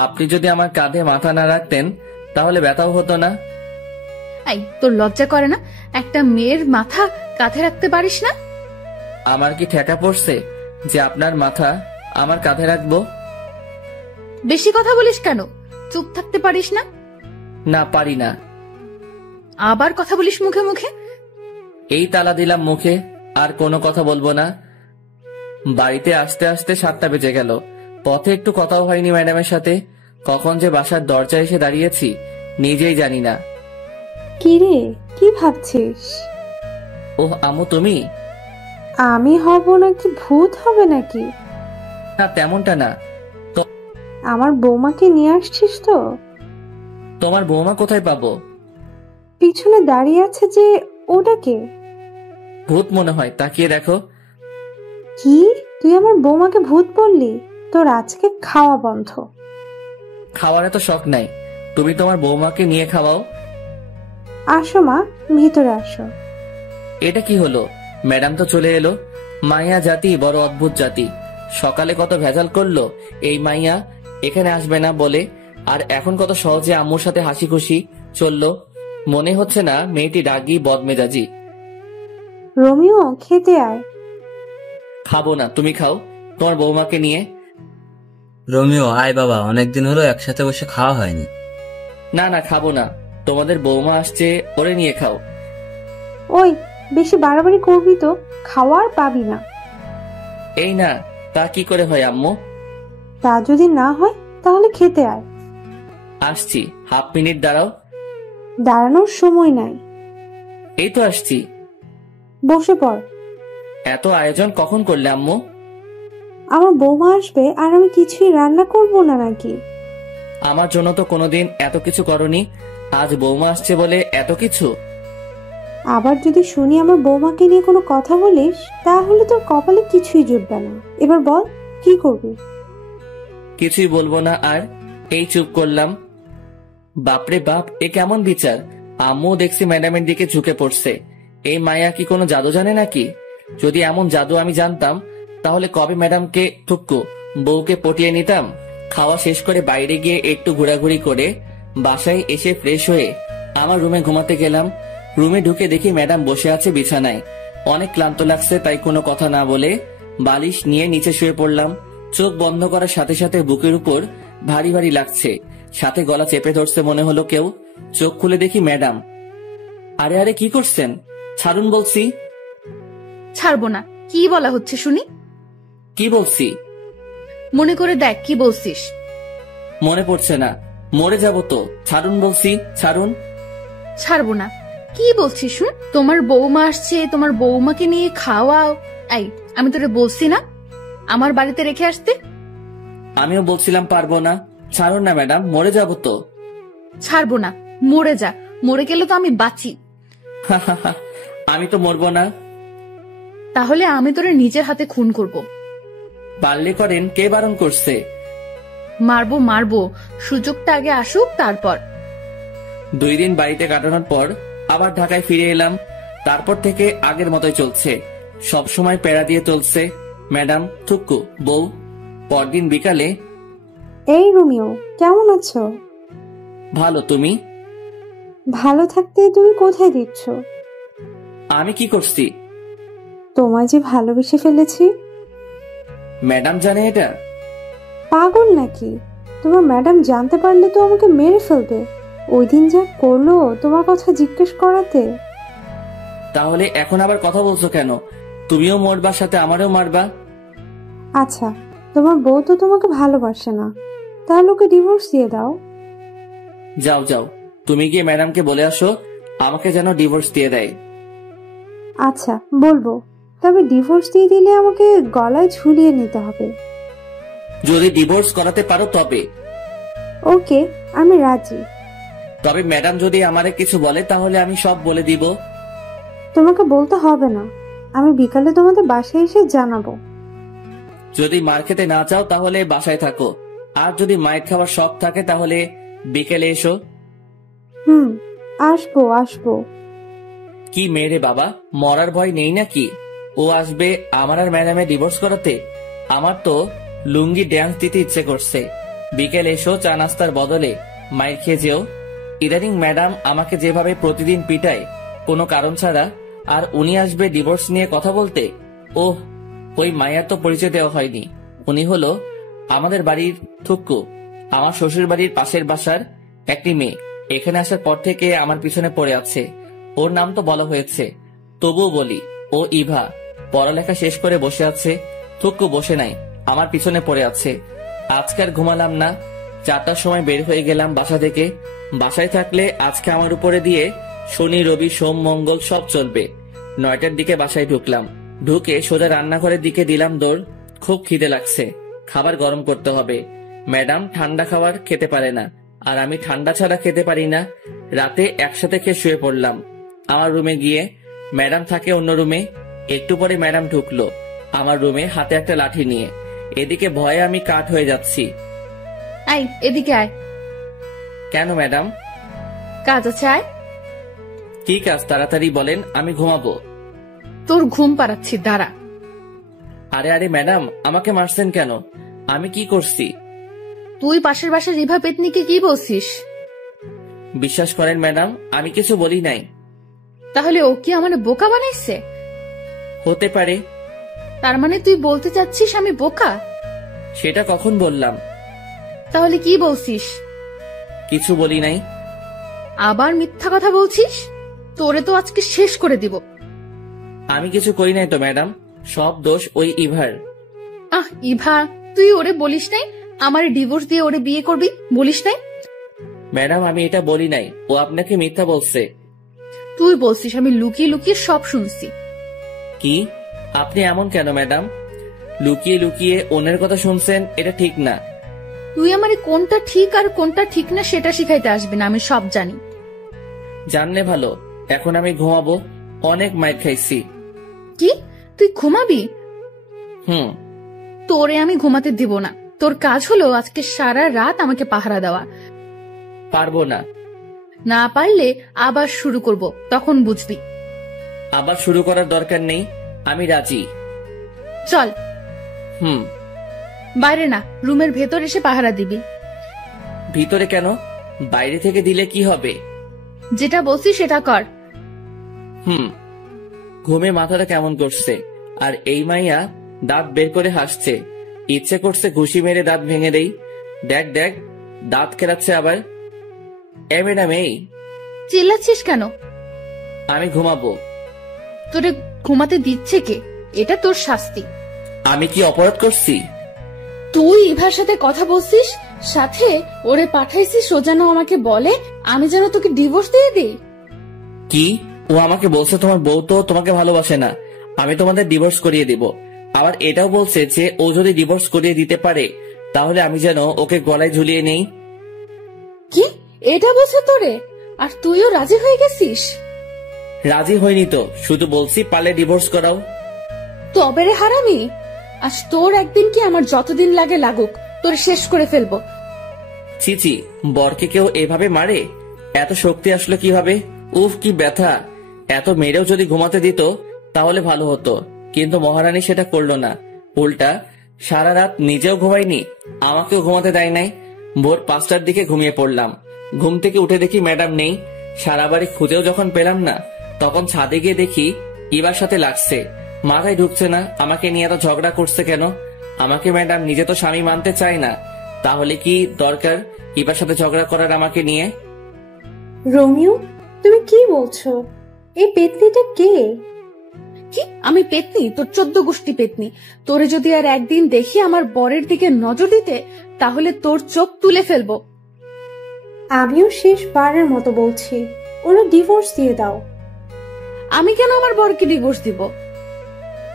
আপনি যদি আমার কাঁধে মাথা না রাখতেন তাহলে ব্যথাও হতো না। এই, তোর লজ্জা করে না? একটা মেয়ের মাথা কাঁধে রাখতে পারিস না? আমার কি ঠেকা পড়ছে যে আপনার মাথা আমার কাঁধে রাখবো? বেশি কথা বলিস কেন? চুপ থাকতে পারিস না? না, পারি না। আবার কথা বলিস মুখে মুখে। এই তালা দিলাম মুখে, আর কোনো কথা বলবো না। বাড়িতে আসতে আসতে 7টা বেজে গেল। পথে একটু কথাও হয়নি ম্যাডামের সাথে। কখন যে বাসার দরজায় এসে দাঁড়িয়েছি নিজেই জানি না। কি রে, কি ভাবছিস? ওহ আম্মু, তুমি? আমি হব নাকি ভূত হবে নাকি? না, তেমনটা না। আমার বৌমাকে নিয়ে আসছিস তো? তোমার বৌমা কোথায় পাবো? পিছনে দাঁড়িয়ে আছে যে, ওটাকে? ভূত মনে হয়, তাকিয়ে দেখো। কি, তুই আমার বৌমাকে ভূত বললি? তোর আজকে খাওয়া বন্ধ। খাওয়ার এত শখ নাই, তুমি তোমার বৌমাকে নিয়ে খাওয়াও। আসো মা, ভিতরে আসো। এটা কি হলো? ম্যাডাম তো চলে এলো। মাইয়া জাতি বড় অদ্ভুত জাতি। সকালে কত ভেজাল করলো এই মাইয়া এখানে আসবে না বলে, আর এখন কত সহজে আম্মুর সাথে হাসি খুশি চললো। মনে হচ্ছে না মেয়েটি রাগী বদমেজাজি। রোমিও, খেতে আয়। খাবো না, তুমি খাও তোমার বৌমাকে নিয়ে। রোমিও, আয় বাবা, অনেকদিন হলো একসাথে বসে খাওয়া হয়নি। না না, খাবো না, তোমাদের বৌমা আসছে, ওরে নিয়ে খাও। ওই, বেশি বাড়াবাড়ি করবি তো খাওয়ার পাবি না। এই না, তা কি করে হয় আম্মু? তা যদি না হয় তাহলে খেতে আয়। আসছি, হাফ মিনিট দাঁড়াও। দাঁড়ানোর সময় নাই, এই তো আসছি। বসে পড়। এত আয়োজন কখন করলে আম্মু? আমার বৌমা আসবে আর আমি কিছুই রান্না করব না নাকি? আমার জন্য তো কোনোদিন এত কিছু করনি, আজ বৌমা আসছে বলে এত কিছু? আবার যদি শুনি আমার বৌমাকে নিয়ে কোনো কথা বলিস তাহলে তোর কপালে কিছুই জুটবে না। এবার বল কি করবি? কিছুই বলবো না আর, এই চুপ করলাম। বাপরে বাপ, এ কেমন বিচার! আম্মু দেখছি ম্যাডামের দিকে ঝুঁকে পড়ছে। এই মায়া কি কোনো জাদু জানে নাকি? যদি এমন জাদু আমি জানতাম তাহলে কবে ম্যাডামকে থুক্কু বউকে পটিয়ে নিতাম। খাওয়া শেষ করে বাইরে গিয়ে একটু ঘোরাঘুরি করে বাসায় এসে ফ্রেশ হয়ে আমার রুমে ঘুমাতে গেলাম। রুমে ঢুকে দেখি ম্যাডাম বসে আছে বিছানায়। অনেক ক্লান্ত লাগছে, তাই কোনো কথা না বলে বালিশ নিয়ে নিচে শুয়ে পড়লাম। চোখ বন্ধ করার সাথে সাথে বুকের উপর ভারী ভারী লাগছে, সাথে গলা চেপে ধরছে মনে হলো কেউ। চোখ খুলে দেখি ম্যাডাম। আরে আরে, কি করছেন? ছাড়ুন বলছি। ছাড়বো না। কি বলা হচ্ছে শুনি? কি বলছি? মনে করে দেখ কি বলছিস। মনে পড়ছে না, মরে যাব তো। ছাড়ুন বলছি, ছাড়ুন। ছাড়বো না। কি বলছিস শুন? তোমার বৌমা আসছে, তোমার বৌমাকে নিয়ে খাওয়াও। এই, আমি তোরে বলছি না আমার বাড়িতে রেখে আসতে? আমিও বলছিলাম পারবো না। ছাড়ুন না ম্যাডাম, মরে যাব তো। ছাড়বো না। মরে যা, মরে গেলে তো আমি বাঁচি। আমি তো মরবো না। তাহলে আমি তোরে নিজের হাতে খুন করব। পারলে করেন, কে বারণ করছে? মারবো মারবো, সুযোগটা আগে আসুক তারপর। 2 দিন বাড়িতে কাটানোর পর আবার ঢাকায় ফিরে এলাম। তারপর থেকে আগের মতোই চলছে, সব সময় প্যারা দিয়ে চলছে। ম্যাডাম, থুক্কু, বউ। পরদিন বিকালে। এই রোমিও, কেমন আছো? ভালো, তুমি? ভালো থাকতে তুমি কোথায় দিচ্ছ? আমি কি করছি? তোমায় যে ভালোবেসে ফেলেছি। ম্যাডাম জানে এটা? পাগল নাকি? তোমার ম্যাডাম জানতে পারলে তো আমাকে মেরে ফেলবে। ওই দিন যা করলো তোমার কথা জিজ্ঞেস করাতে। তাহলে এখন আবার কথা বলছো কেন? তুমিও মরবা, সাথে আমারও মারবা? আচ্ছা, তোমার বউ তো তোমাকে ভালোবাসে না, তাহলে ওকে ডিভোর্স দিয়ে দাও। যাও যাও, তুমি গিয়ে ম্যাডামকে বলে আসো আমাকে যেন ডিভোর্স দিয়ে দেয়। আচ্ছা বলবো, তবে ডিভোর্স দিয়ে দিলে আমাকে গলায় ঝুলিয়ে নিতে হবে। যদি ডিভোর্স করাতে পারো তবে। ওকে, আমি রাজি। তবে ম্যাডাম যদি আমারে কিছু বলে তাহলে আমি সব বলে দিব। তোমাকে বলতে হবে না, আমি বিকালে তোমাদের বাসায় এসে জানাবো। যদি মার খেতে না চাও তাহলে বাসায় থাকো, আর যদি মায়ের খাওয়ার শখ থাকে তাহলে বিকেলে এসো। আসবো আসবো। কি মেয়ে রে বাবা, মরার ভয় নেই নাকি? ও আসবে আমার আর ম্যাডামের ডিভোর্স করাতে? আমার তো লুঙ্গি ড্যান্স দিতে ইচ্ছে করছে। বিকেল এসো, চা নাস্তার বদলে মাইর খেয়ে যেও। ইদানিং ম্যাডাম আমাকে যেভাবে প্রতিদিন পিটায় কোনো কারণ ছাড়া, আর উনি আসবে ডিভোর্স নিয়ে কথা বলতে। ওহ, ওই মায়ের তো পরিচয় দেওয়া হয়নি। উনি হলো আমাদের বাড়ির থুক্কু, আমার শ্বশুর বাড়ির পাশের বাসার একটি মেয়ে। এখানে আসার পর থেকে আমার পিছনে পড়ে আছে। ওর নাম তো বলা হয়েছে, তবুও বলি ও ইভা। পড়ালেখা শেষ করে বসে আছে, থুক্কু বসে নাই, আমার পিছনে পড়ে আছে। আজকে আর ঘুমালাম না, 4টার সময় বের হয়ে গেলাম বাসা থেকে। বাসায় থাকলে আজকে আমার উপরে দিয়ে শনি রবি সোম মঙ্গল সব চলবে। 9টার দিকে বাসায় ঢুকলাম, ঢুকে সোজা রান্নাঘরের দিকে দিলাম দৌড়। খুব খিদে লাগছে, খাবার গরম করতে হবে। ম্যাডাম ঠান্ডা খাবার খেতে পারে না, আর আমি ঠান্ডা ছাড়া খেতে পারি না। রাতে একসাথে খেয়ে শুয়ে পড়লাম। আমার রুমে গিয়ে, ম্যাডাম থাকে অন্য রুমে। একটু পরে ম্যাডাম ঢুকলো আমার রুমে হাতে একটা লাঠি নিয়ে। এদিকে ভয়ে আমি কাঠ হয়ে যাচ্ছি। আয় এদিকে আয়। কেন ম্যাডাম? কাজ আছে, আয়। কি কাজ তাড়াতাড়ি বলেন, আমি ঘুমাবো। তোর ঘুম পাড়াচ্ছি, দাঁড়া। আরে আরে ম্যাডাম, আমাকে মারছেন কেন? আমি কি করছি? তুই পাশের বাসার রিভা পেতনিকে কি বলছিস? বিশ্বাস করেন ম্যাডাম, আমি কিছু বলি নাই। তাহলে ও কি আমার বোকা বানাইছে? হতে পারে। তার মানে তুই বলতে চাচ্ছিস আমি বোকা? সেটা কখন বললাম? তাহলে কি বলছিস? কিছু বলি নাই। আবার মিথ্যা কথা বলছিস? তোরে তো আজকে শেষ করে দিব। আমি কিছু করি নাই তো ম্যাডাম, সব দোষ ওই ইভার। ইভা, তুই ওরে বলিস নাই আমার ডিভোর্স দিয়ে ওরে বিয়ে করবি? বলিস নাই? ম্যাডাম আমি এটা বলি নাই, ও আপনাকে মিথ্যা বলছে। তুই বলছিস, আমি লুকিয়ে লুকিয়ে সব শুনছি। কি? আপনি এমন কেন ম্যাডাম? লুকিয়ে লুকিয়ে অন্যের কথা শুনছেন, এটা ঠিক না। তুই আমারে কোনটা ঠিক আর কোনটা ঠিক না সেটা শিখাইতে আসবি না, আমি সব জানি। জানলে ভালো। এখন আমি ঘুমাবো, অনেক মাইর খাইছি। কি? তুই ঘুমাবি? হুম। তোরে আমি ঘুমাতে দিব না। তোর কাজ হলো আজকে সারা রাত আমাকে পাহারা দেওয়া। পারবো না। না পারলে আবার শুরু করব, তখন বুঝবি। আবার শুরু করার দরকার নেই, আমি রাজি। চল। হুম। বাইরে না, রুমের ভেতর এসে পাহারা দিবি। ভিতরে কেন? বাইরে থেকে দিলে কি হবে? যেটা বলছি সেটা কর। হুম। ঘুমে মাথাটা কেমন করছে, আর এই মাইয়া দাঁত বের করে হাসছে। ইচ্ছে করছে ঘুষি মেরে দাঁত ভেঙে দেই। দেখ দেখ, দাঁত কেরাচ্ছে আবার। এ ম্যাডাম, এই চিল্লাচ্ছিস কেন? আমি ঘুমাবো। তোরে ঘুমাতে দিচ্ছে কে? এটা তোর শাস্তি। আমি কি অপরাধ করছি? তুই ইভার সাথে কথা বলছিস, সাথে ওরে পাঠাইছিস ও যেন আমাকে বলে আমি যেন তোকে ডিভোর্স দিয়ে দিই। কি? ও আমাকে বলছে তোমার বউ তো তোমাকে ভালোবাসে না, আমি তোমাদের ডিভোর্স করিয়ে দিব। আবার এটাও বলছে যে ও যদি ডিভোর্স করিয়ে দিতে পারে তাহলে আমি যেন ওকে গলায় ঝুলিয়ে নেই। কি? এটা বলছে তোরে? আর তুইও রাজি হয়ে গেছিস? রাজি হয়নি তো, শুধু বলছি পারলে ডিভোর্স করাও। তবে রে হারামি, আজ তোর একদিন কি আমার যতদিন লাগে লাগুক, তোর শেষ করে ফেলবো। চিচি, বরকে কেউ এভাবে মারে? এত শক্তি আসলো কিভাবে? উফ, কি ব্যথা! এত মেরেও যদি ঘুমাতে দিত তাহলে ভালো হতো, কিন্তু মহারানী সেটা করলো না। উল্টা সারা রাত নিজেও ঘুমায়নি, আমাকেও ঘুমাতে দেয় নাই। ভোর 5টার দিকে ঘুমিয়ে পড়লাম। ঘুম থেকে উঠে দেখি ম্যাডাম নেই। সারা বাড়ি খুঁজেও যখন পেলাম না, তখন ছাদে গিয়ে দেখি ইবার সাথে লাগছে। মাথায় ঢুকছে না আমাকে নিয়ে এত ঝগড়া করছে কেন। আমাকে ম্যাডাম নিজে তো স্বামী মানতে চায় না, তাহলে কি দরকার ইবার সাথে ঝগড়া করার আমাকে নিয়ে? রোমিও, তুমি কি বলছো? এই পেতনিটা কে? কি? আমি পেতনি? তোর 14 গোষ্ঠী পেতনি। তোরে যদি আর একদিন দেখি আমার বরের দিকে নজর দিতে, তাহলে তোর চোখ তুলে ফেলবো। আমিও শেষবারের মতো বলছি, ওরা ডিভোর্স দিয়ে দাও। আমি কেন আমার বরকে ডিভোর্স দিব?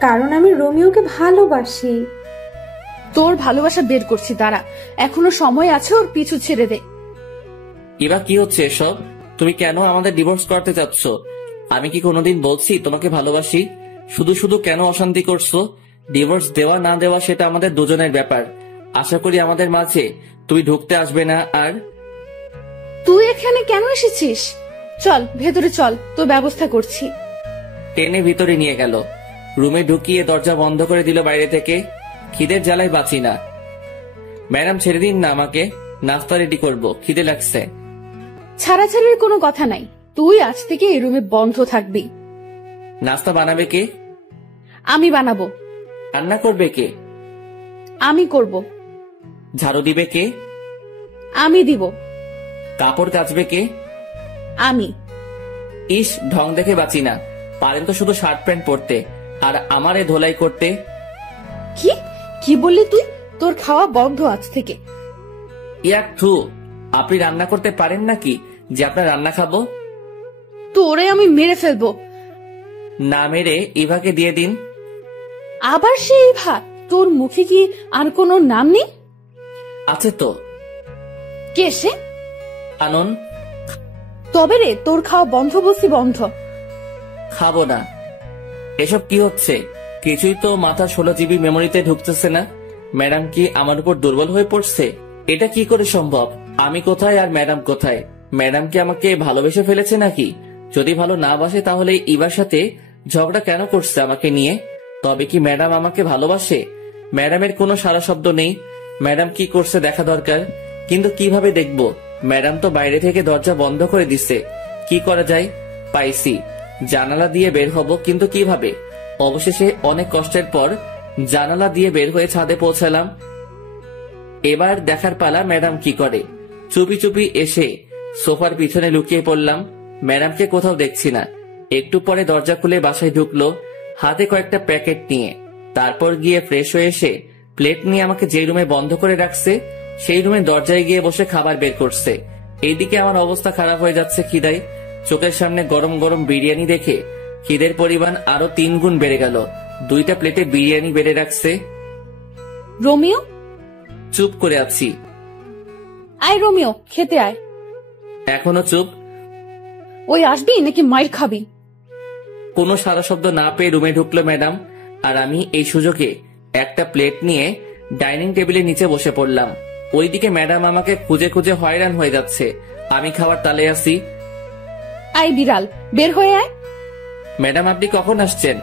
কারণ আমি রোমিওকে ভালোবাসি। তোর ভালোবাসা বের করছি, দাঁড়া, এখনো সময় আছে, ওর পিছু ছেড়ে দে। এবার কি হচ্ছে এসব? তুমি কেন আমাদের ডিভোর্স করতে চাচ্ছ? আমি কি কোনোদিন বলছি তোমাকে ভালোবাসি? শুধু শুধু কেন অশান্তি করছো? ডিভোর্স দেওয়া না দেওয়া সেটা আমাদের দুজনের ব্যাপার। আশা করি আমাদের মাঝে তুমি ঢুকতে আসবে না। আর তুই এখানে কেন এসেছিস? চল ভেতরে চল, তোর ব্যবস্থা করছি। টেনে ভিতরে নিয়ে গেল, রুমে ঢুকিয়ে দরজা বন্ধ করে দিল বাইরে থেকে। খিদের জ্বালায় বাঁচি না। ম্যাডাম ছেড়ে দিন না আমাকে, নাস্তা রেডি করবো, খিদে লাগছে। ছাড়াছাড়ির কোনো কথা নাই, তুই আজ থেকে এই রুমে বন্ধ থাকবি। নাস্তা বানাবে কে? আমি বানাবো। রান্না করবে কে? আমি করব। ঝাড়ু দিবে কে? আমি দিব। কাপড় কাচবে কে? আমি। ইস, ঢং দেখে বাঁচি না। পারেন তো শুধু শার্ট প্যান্ট পরতে, আর আমারে ধোলাই করতে। কি কি বললি তুই? তোর খাওয়া বন্ধ আজ থেকে। ইয়াক থু, আপনি রান্না করতে পারেন নাকি যে আপনার রান্না খাবো? তোরে আমি মেরে ফেলবো। না মেরে ইভাকে দিয়ে দিন। আবার সেই ভাত? তোর মুখে কি আর কোনো নাম নেই? আছে তো। কে সে? আনন। তবে রে, তোর খাওয়া বন্ধ বলছি, বন্ধ। খাবো না। এসব কি হচ্ছে? কিছুই তো মাথা 16 জিবি মেমোরিতে ঢুকতেছে না। ম্যাডাম কি আমার উপর দুর্বল হয়ে পড়ছে? এটা কি করে সম্ভব? আমি কোথায় আর ম্যাডাম কোথায়? ম্যাডাম কি আমাকে ভালোবেসে ফেলেছে নাকি? যদি ভালো না বাসে তাহলে ইবার সাথে ঝগড়া কেন করছে আমাকে নিয়ে? তবে কি ম্যাডাম আমাকে ভালোবাসে? ম্যাডামের কোনো সারা শব্দ নেই। ম্যাডাম কি করছে দেখা দরকার, কিন্তু কিভাবে দেখবো? ম্যাডাম তো বাইরে থেকে দরজা বন্ধ করে দিচ্ছে। কি করা যায়? পাইছি, জানালা দিয়ে বের হব, কিন্তু কিভাবে? অবশেষে অনেক কষ্টের পর জানালা দিয়ে বের হয়ে ছাদে পৌঁছালাম। এবার দেখার পালা ম্যাডাম কি করে। চুপি চুপি এসে সোফার পিছনে লুকিয়ে পড়লাম। ম্যাডামকে কোথাও দেখছি না। একটু পরে দরজা খুলে বাসায় ঢুকলো, হাতে কয়েকটা প্যাকেট নিয়ে। তারপর গিয়ে ফ্রেশ হয়ে এসে প্লেট নিয়ে আমাকে যে রুমে বন্ধ করে রাখছে সেই রুমে দরজায় গিয়ে বসে খাবার বের করছে। এইদিকে আমার অবস্থা খারাপ হয়ে যাচ্ছে খিদায়। চোখের সামনে গরম গরম বিরিয়ানি দেখে খিদের পরিমাণ আরো 3 গুণ বেড়ে গেল। 2টা প্লেটে বিরিয়ানি বেড়ে রাখছে। রোমিও, চুপ করে আছি। আয় রোমিও, খেতে আয়। এখনো চুপ? ওই আসবি নাকি মাইর খাবি? কোনো সারা শব্দ না পেয়ে রুমে ঢুকলো ম্যাডাম, আর আমি এই সুযোগে একটা প্লেট নিয়ে ডাইনিং টেবিলের নিচে বসে পড়লাম। ওইদিকে ম্যাডাম আমাকে খুঁজে খুঁজে হয়রান হয়ে যাচ্ছে। আমি খাবার তালে আছি। আয় বিড়াল, বের হয়ে আয়। ম্যাডাম, আপনি কখন আসছেন?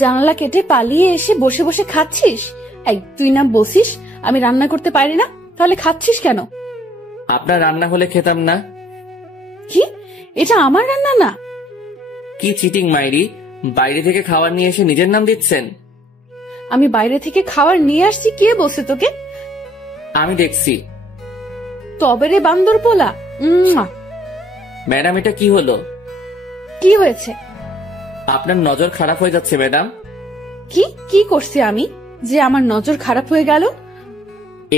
জানালা কেটে পালিয়ে এসে বসে বসে খাচ্ছিস? এই, তুই না বলছিস আমি রান্না করতে পারি না, তাহলে খাচ্ছিস কেন? আপনার রান্না হলে খেতাম না। কি, এটা আমার রান্না না? কি চিটিং মাইরি! বাইরে থেকে খাবার নিয়ে এসে নিজের নাম দিচ্ছেন। আমি বাইরে থেকে খাবার নিয়ে আসছি, কে বলছে তোকে? আমি দেখছি। তবে রে বান্দর পোলা। ম্যাডাম, এটা কি হলো? কি হয়েছে? আপনার নজর খারাপ হয়ে যাচ্ছে ম্যাডাম। কি কি করছি আমি যে আমার নজর খারাপ হয়ে গেল?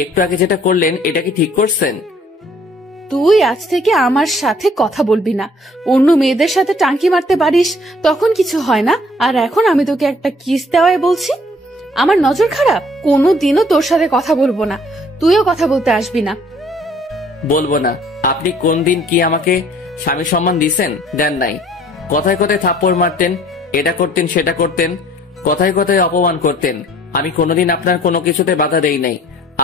একটু আগে যেটা করলেন এটা কি ঠিক করছেন? তুই আজ থেকে আমার সাথে কথা বলবি না। অন্য মেয়েদের সাথে টাঙ্কি মারতে পারিস, তখন কিছু হয় না, আর এখন আমি তোকে একটা কিস দেওয়ায় বলছি আমার নজর খারাপ? কোনোদিনও তোর সাথে কথা বলবো না, তুইও কথা বলতে আসবি না। বলবো না? আপনি কোন দিন কি আমাকে স্বামী সম্মান দিছেন? দেন নাই। কথায় কথায় থাপ্পড় মারতেন, এটা করতেন সেটা করতেন, কথায় কথায় অপমান করতেন। আমি কোনোদিন আপনার কোনো কিছুতে বাধা দেই নাই,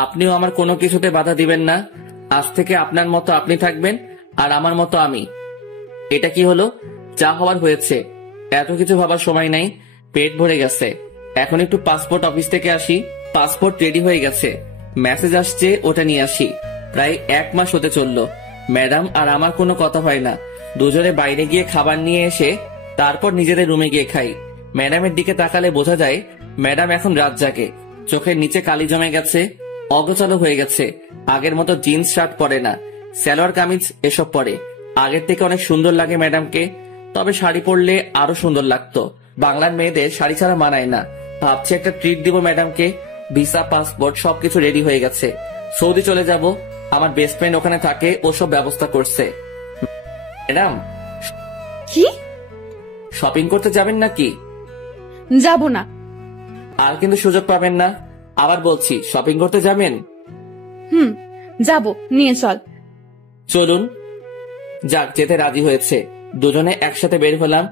আপনিও আমার কোনো কিছুতে বাধা দিবেন না। আজ থেকে আপনার মতো আপনি থাকবেন আর আমার মতো আমি। এটা কি হলো? যা হওয়ার হয়েছে, এত কিছু ভাবার সময় নাই। পেট ভরে গেছে, এখন একটু পাসপোর্ট অফিস থেকে আসি। পাসপোর্ট রেডি হয়ে গেছে, মেসেজ আসছে, ওটা নিয়ে আসি। প্রায় 1 মাস হতে চললো, ম্যাডাম আর আমার কোনো কথা হয় না। দুজনে বাইরে গিয়ে খাবার নিয়ে এসে তারপর নিজেদের রুমে গিয়ে খাই। ম্যাডামের দিকে তাকালে বোঝা যায় ম্যাডাম এখন রাত জাগে। চোখের নিচে কালি জমে গেছে, অগোছালো হয়ে গেছে। আগের মতো জিন্স শার্ট পরে না, সালোয়ার কামিজ এসব পরে। আগের থেকে অনেক সুন্দর লাগে ম্যাডামকে, তবে শাড়ি পরলে আরো সুন্দর লাগতো। বাংলার মেয়েদের শাড়ি ছাড়া মানায় না। ভাবছি একটা ট্রিট দিব ম্যাডামকে। ভিসা, পাসপোর্ট সবকিছু রেডি হয়ে গেছে। সৌদি চলে যাব, আমার বেস্ট ফ্রেন্ড ওখানে থাকে, ওসব ব্যবস্থা করছে। ম্যাডাম, কি? শপিং করতে যাবেন নাকি? যাব না। আর কিন্তু সুযোগ পাবেন না। আবার বলছি, শপিং করতে যাবেন? যাব, নিয়ে চল। চলুন। যাক, যেতে রাজি হয়েছে। দুজনে একসাথে বের হলাম।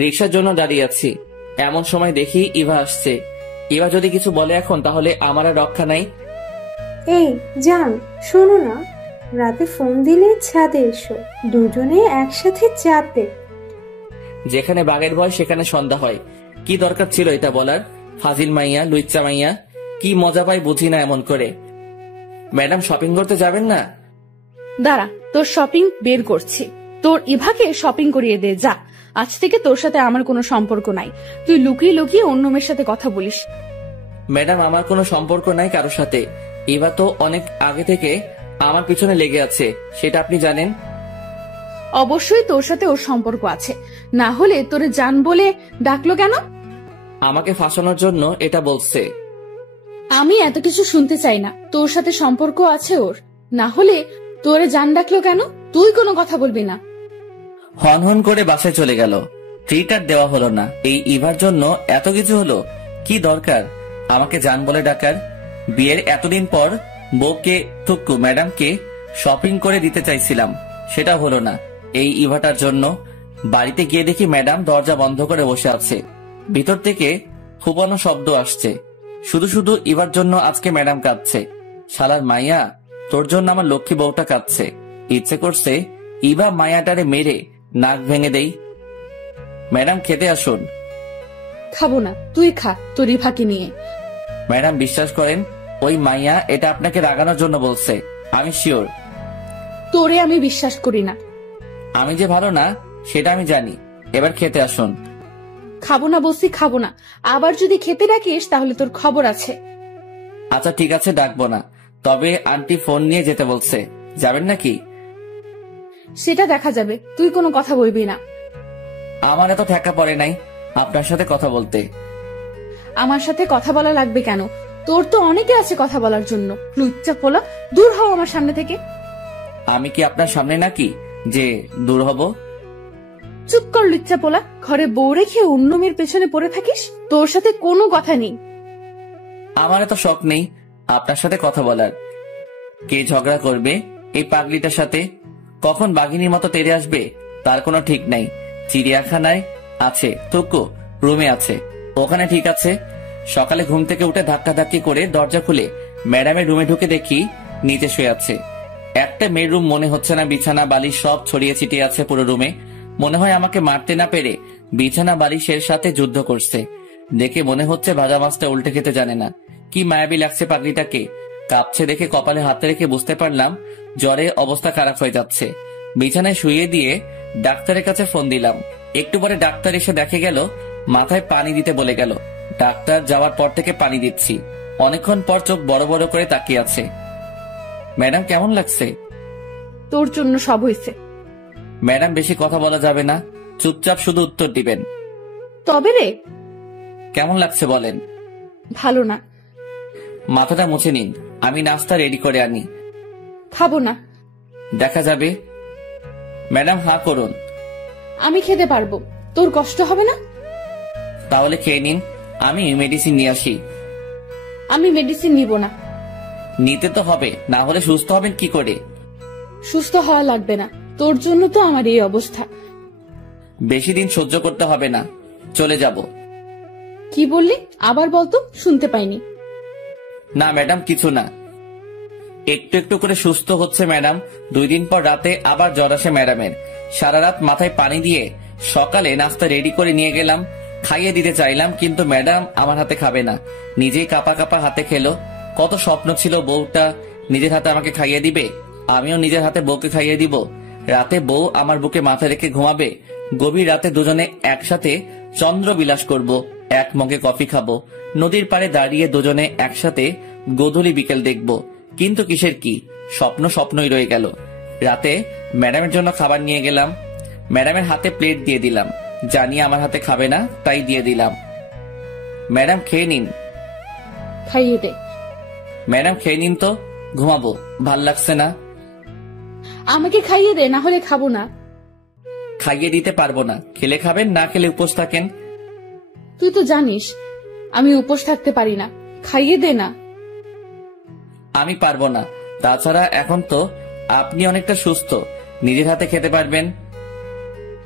রিক্সার জন্য দাঁড়িয়ে আছি, এমন সময় দেখি ইভা আসছে। ইভা যদি কিছু বলে এখন, তাহলে আমার আর রক্ষা নাই। এই জান, শোনো না, রাতে ফোন দিলে ছাদে এসো, দুজনে একসাথে চাঁদে। যেখানে বাঘের ভয় সেখানে সন্ধ্যা হয়। কি দরকার ছিল এটা বলার? ফাজিল মাইয়া, লুচ্চা মাইয়া, কি মজা পাই বুঝি না এমন করে। ম্যাডাম, শপিং করতে যাবেন না? দাঁড়া, তোর শপিং বের করছি। তোর ইভাকে শপিং করিয়ে দে, যা। আজ থেকে তোর সাথে আমার কোনো সম্পর্ক নাই। তুই লুকিয়ে লুকিয়ে অন্য মেয়ের সাথে কথা বলিস। ম্যাডাম, আমার কোনো সম্পর্ক নাই কারোর সাথে। ইভা তো অনেক আগে থেকে আমার পিছনে লেগে আছে, সেটা আপনি জানেন। অবশ্যই তোর সাথে ওর সম্পর্ক আছে, না হলে তোরে জান বলে ডাকলো কেন? আমাকে ফাঁসানোর জন্য এটা বলছে। আমি এত কিছু শুনতে চাই না। তোর সাথে সম্পর্ক আছে ওর, না হলে তোরে জান ডাকলো কেন? তুই কোনো কথা বলবি না। হন হন করে বাসায় চলে গেল। ট্রিট আর দেওয়া হলো না। এই ইভার জন্য এত কিছু হলো। কি দরকার আমাকে জান বলে ডাকার? বিয়ের এতদিন পর বউকে থুক্কু ম্যাডামকে শপিং করে দিতে চাইছিলাম, সেটা হলো না এই ইভাটার জন্য। বাড়িতে গিয়ে দেখি ম্যাডাম দরজা বন্ধ করে বসে আছে। ভিতর থেকে ফুপানো শব্দ আসছে। শুধু শুধু ইভার জন্য আজকে ম্যাডাম কাঁদছে। শালার মাইয়া, তোর জন্য আমার লক্ষ্মী বউটা কাঁদছে। ইচ্ছে করছে ইভা মায়াটারে মেরে নাক ভেঙে দেই। ম্যাডাম, খেতে আসুন। খাবো না, তুই খা তোর ইভাকে নিয়ে। ম্যাডাম, বিশ্বাস করেন ওই মাইয়া এটা আপনাকে রাগানোর জন্য বলছে, আমি শিওর। তোরে আমি বিশ্বাস করি না। আমি যে ভালো না সেটা আমি জানি। এবার খেতে আসুন। খাবো না বলছি, খাবো না। আবার যদি খেতে ডাকিস তাহলে তোর খবর আছে। আচ্ছা ঠিক আছে, ডাকবো না। তবে আন্টি ফোন নিয়ে যেতে বলছে, যাবেন নাকি? সেটা দেখা যাবে, তুই কোনো কথা বলবি না। আমার এত ঠেকা পড়ে নাই আপনার সাথে কথা বলতে। আমার সাথে কথা বলা লাগবে কেন? তোর তো অনেকে আছে কথা বলার জন্য। লুচ্চা পোলা, দূর হও আমার সামনে থেকে। আমি কি আপনার সামনে নাকি যে দূর হব? চুপ কর লুচ্চা পোলা, ঘরে বউ রেখে অন্য মেয়ের পেছনে পড়ে থাকিস। তোর সাথে কোনো কথা নেই। আমার এত শখ নেই আপনার সাথে কথা বলার। কে ঝগড়া করবে এই পাগলিটার সাথে, কখন বাঘিনীর মতো তেড়ে আসবে তার কোনো ঠিক নাই। চিড়িয়াখানায় আছে টুকু, রুমে আছে, ওখানে ঠিক আছে। সকালে ঘুম থেকে উঠে ধাক্কাধাক্কি করে দরজা খুলে ম্যাডামের রুমে ঢুকে দেখি নিচে শুয়ে আছে। একটা মেয়ের রুম মনে হচ্ছে না, বিছানা বালিশ সব ছড়িয়ে ছিটিয়ে আছে পুরো রুমে। মনে হয় আমাকে মারতে না পেরে বিছানা বালিশের সাথে যুদ্ধ করছে। দেখে মনে হচ্ছে ভাজা মাছটা উল্টে খেতে জানে না। কি মায়াবী লাগছে পাগলিটাকে। কাঁপছে দেখে কপালে হাত রেখে বুঝতে পারলাম জ্বরে অবস্থা খারাপ হয়ে যাচ্ছে। বিছানায় শুয়ে দিয়ে ডাক্তারের কাছে ফোন দিলাম। একটু পরে ডাক্তার এসে দেখে গেল মাথায় পানি দিতে বলে গেল। ডাক্তার যাওয়ার পর থেকে পানি দিচ্ছি। অনেকক্ষণ পর চোখ বড় বড় করে তাকিয়ে আছে। ম্যাডাম কেমন লাগছে? তোর জন্য সব হয়েছে। ম্যাডাম বেশি কথা বলা যাবে না, চুপচাপ শুধু উত্তর দিবেন। তবে রে, কেমন লাগছে বলেন। ভালো না। মাথাটা মুছে নিন, আমি নাস্তা রেডি করে আনি। খাবো না। দেখা যাবে। ম্যাডাম হাঁ করুন। আমি খেতে পারবো, তোর কষ্ট হবে না? তাহলে খেয়ে নিন, আমি মেডিসিন নিয়ে আসি। আমি মেডিসিন নিব না। নিতে তো হবে, না হলে সুস্থ হবেন কি করে? সুস্থ হওয়া লাগবে না, তোর জন্য তো আমার এই অবস্থা। বেশি দিন সহ্য করতে হবে না, চলে যাব। কি বললি আবার বলতো, শুনতে পাইনি। না ম্যাডাম কিছু না, একটু একটু করে সুস্থ হচ্ছে ম্যাডাম। 2 দিন পর রাতে আবার জ্বর আসে ম্যাডামের। সারা রাত মাথায় পানি দিয়ে সকালে নাস্তা রেডি করে নিয়ে গেলাম, খাইয়ে দিতে চাইলাম, কিন্তু ম্যাডাম আমার হাতে খাবে না, নিজেই কাপা কাপা হাতে খেলো। কত স্বপ্ন ছিল বউটা নিজের হাতে আমাকে খাইয়ে দিবে, আমিও নিজের হাতে বউকে খাইয়ে দিব। রাতে বউ আমার বুকে মাথা রেখে ঘুমাবে, গভীর রাতে দুজনে একসাথে চন্দ্র বিলাস করব, এক মগে কফি খাবো, নদীর পাড়ে দাঁড়িয়ে দুজনে একসাথে গোধূলি বিকেল দেখব। কিন্তু কিসের কি, স্বপ্ন স্বপ্নই রয়ে গেল। রাতে ম্যাডামের জন্য খাবার নিয়ে গেলাম, ম্যাডামের হাতে প্লেট দিয়ে দিলাম, জানি আমার হাতে খাবে না তাই দিয়ে দিলাম। ম্যাডাম খেয়ে নিন। খাইয়ে দে। ম্যাডাম খেয়ে নিন তো, ঘুমাবো, ভাল লাগছে না। আমাকে খাইয়ে দে, না হলে খাবো না। খাইয়ে দিতে পারবো না, খেলে খাবেন, না খেলে উপোস থাকেন। তুই তো জানিস আমি উপোস থাকতে পারি না, খাইয়ে দে না। আমি পারবো না, তাছাড়া এখন তো আপনি অনেকটা সুস্থ, নিজের হাতে খেতে পারবেন।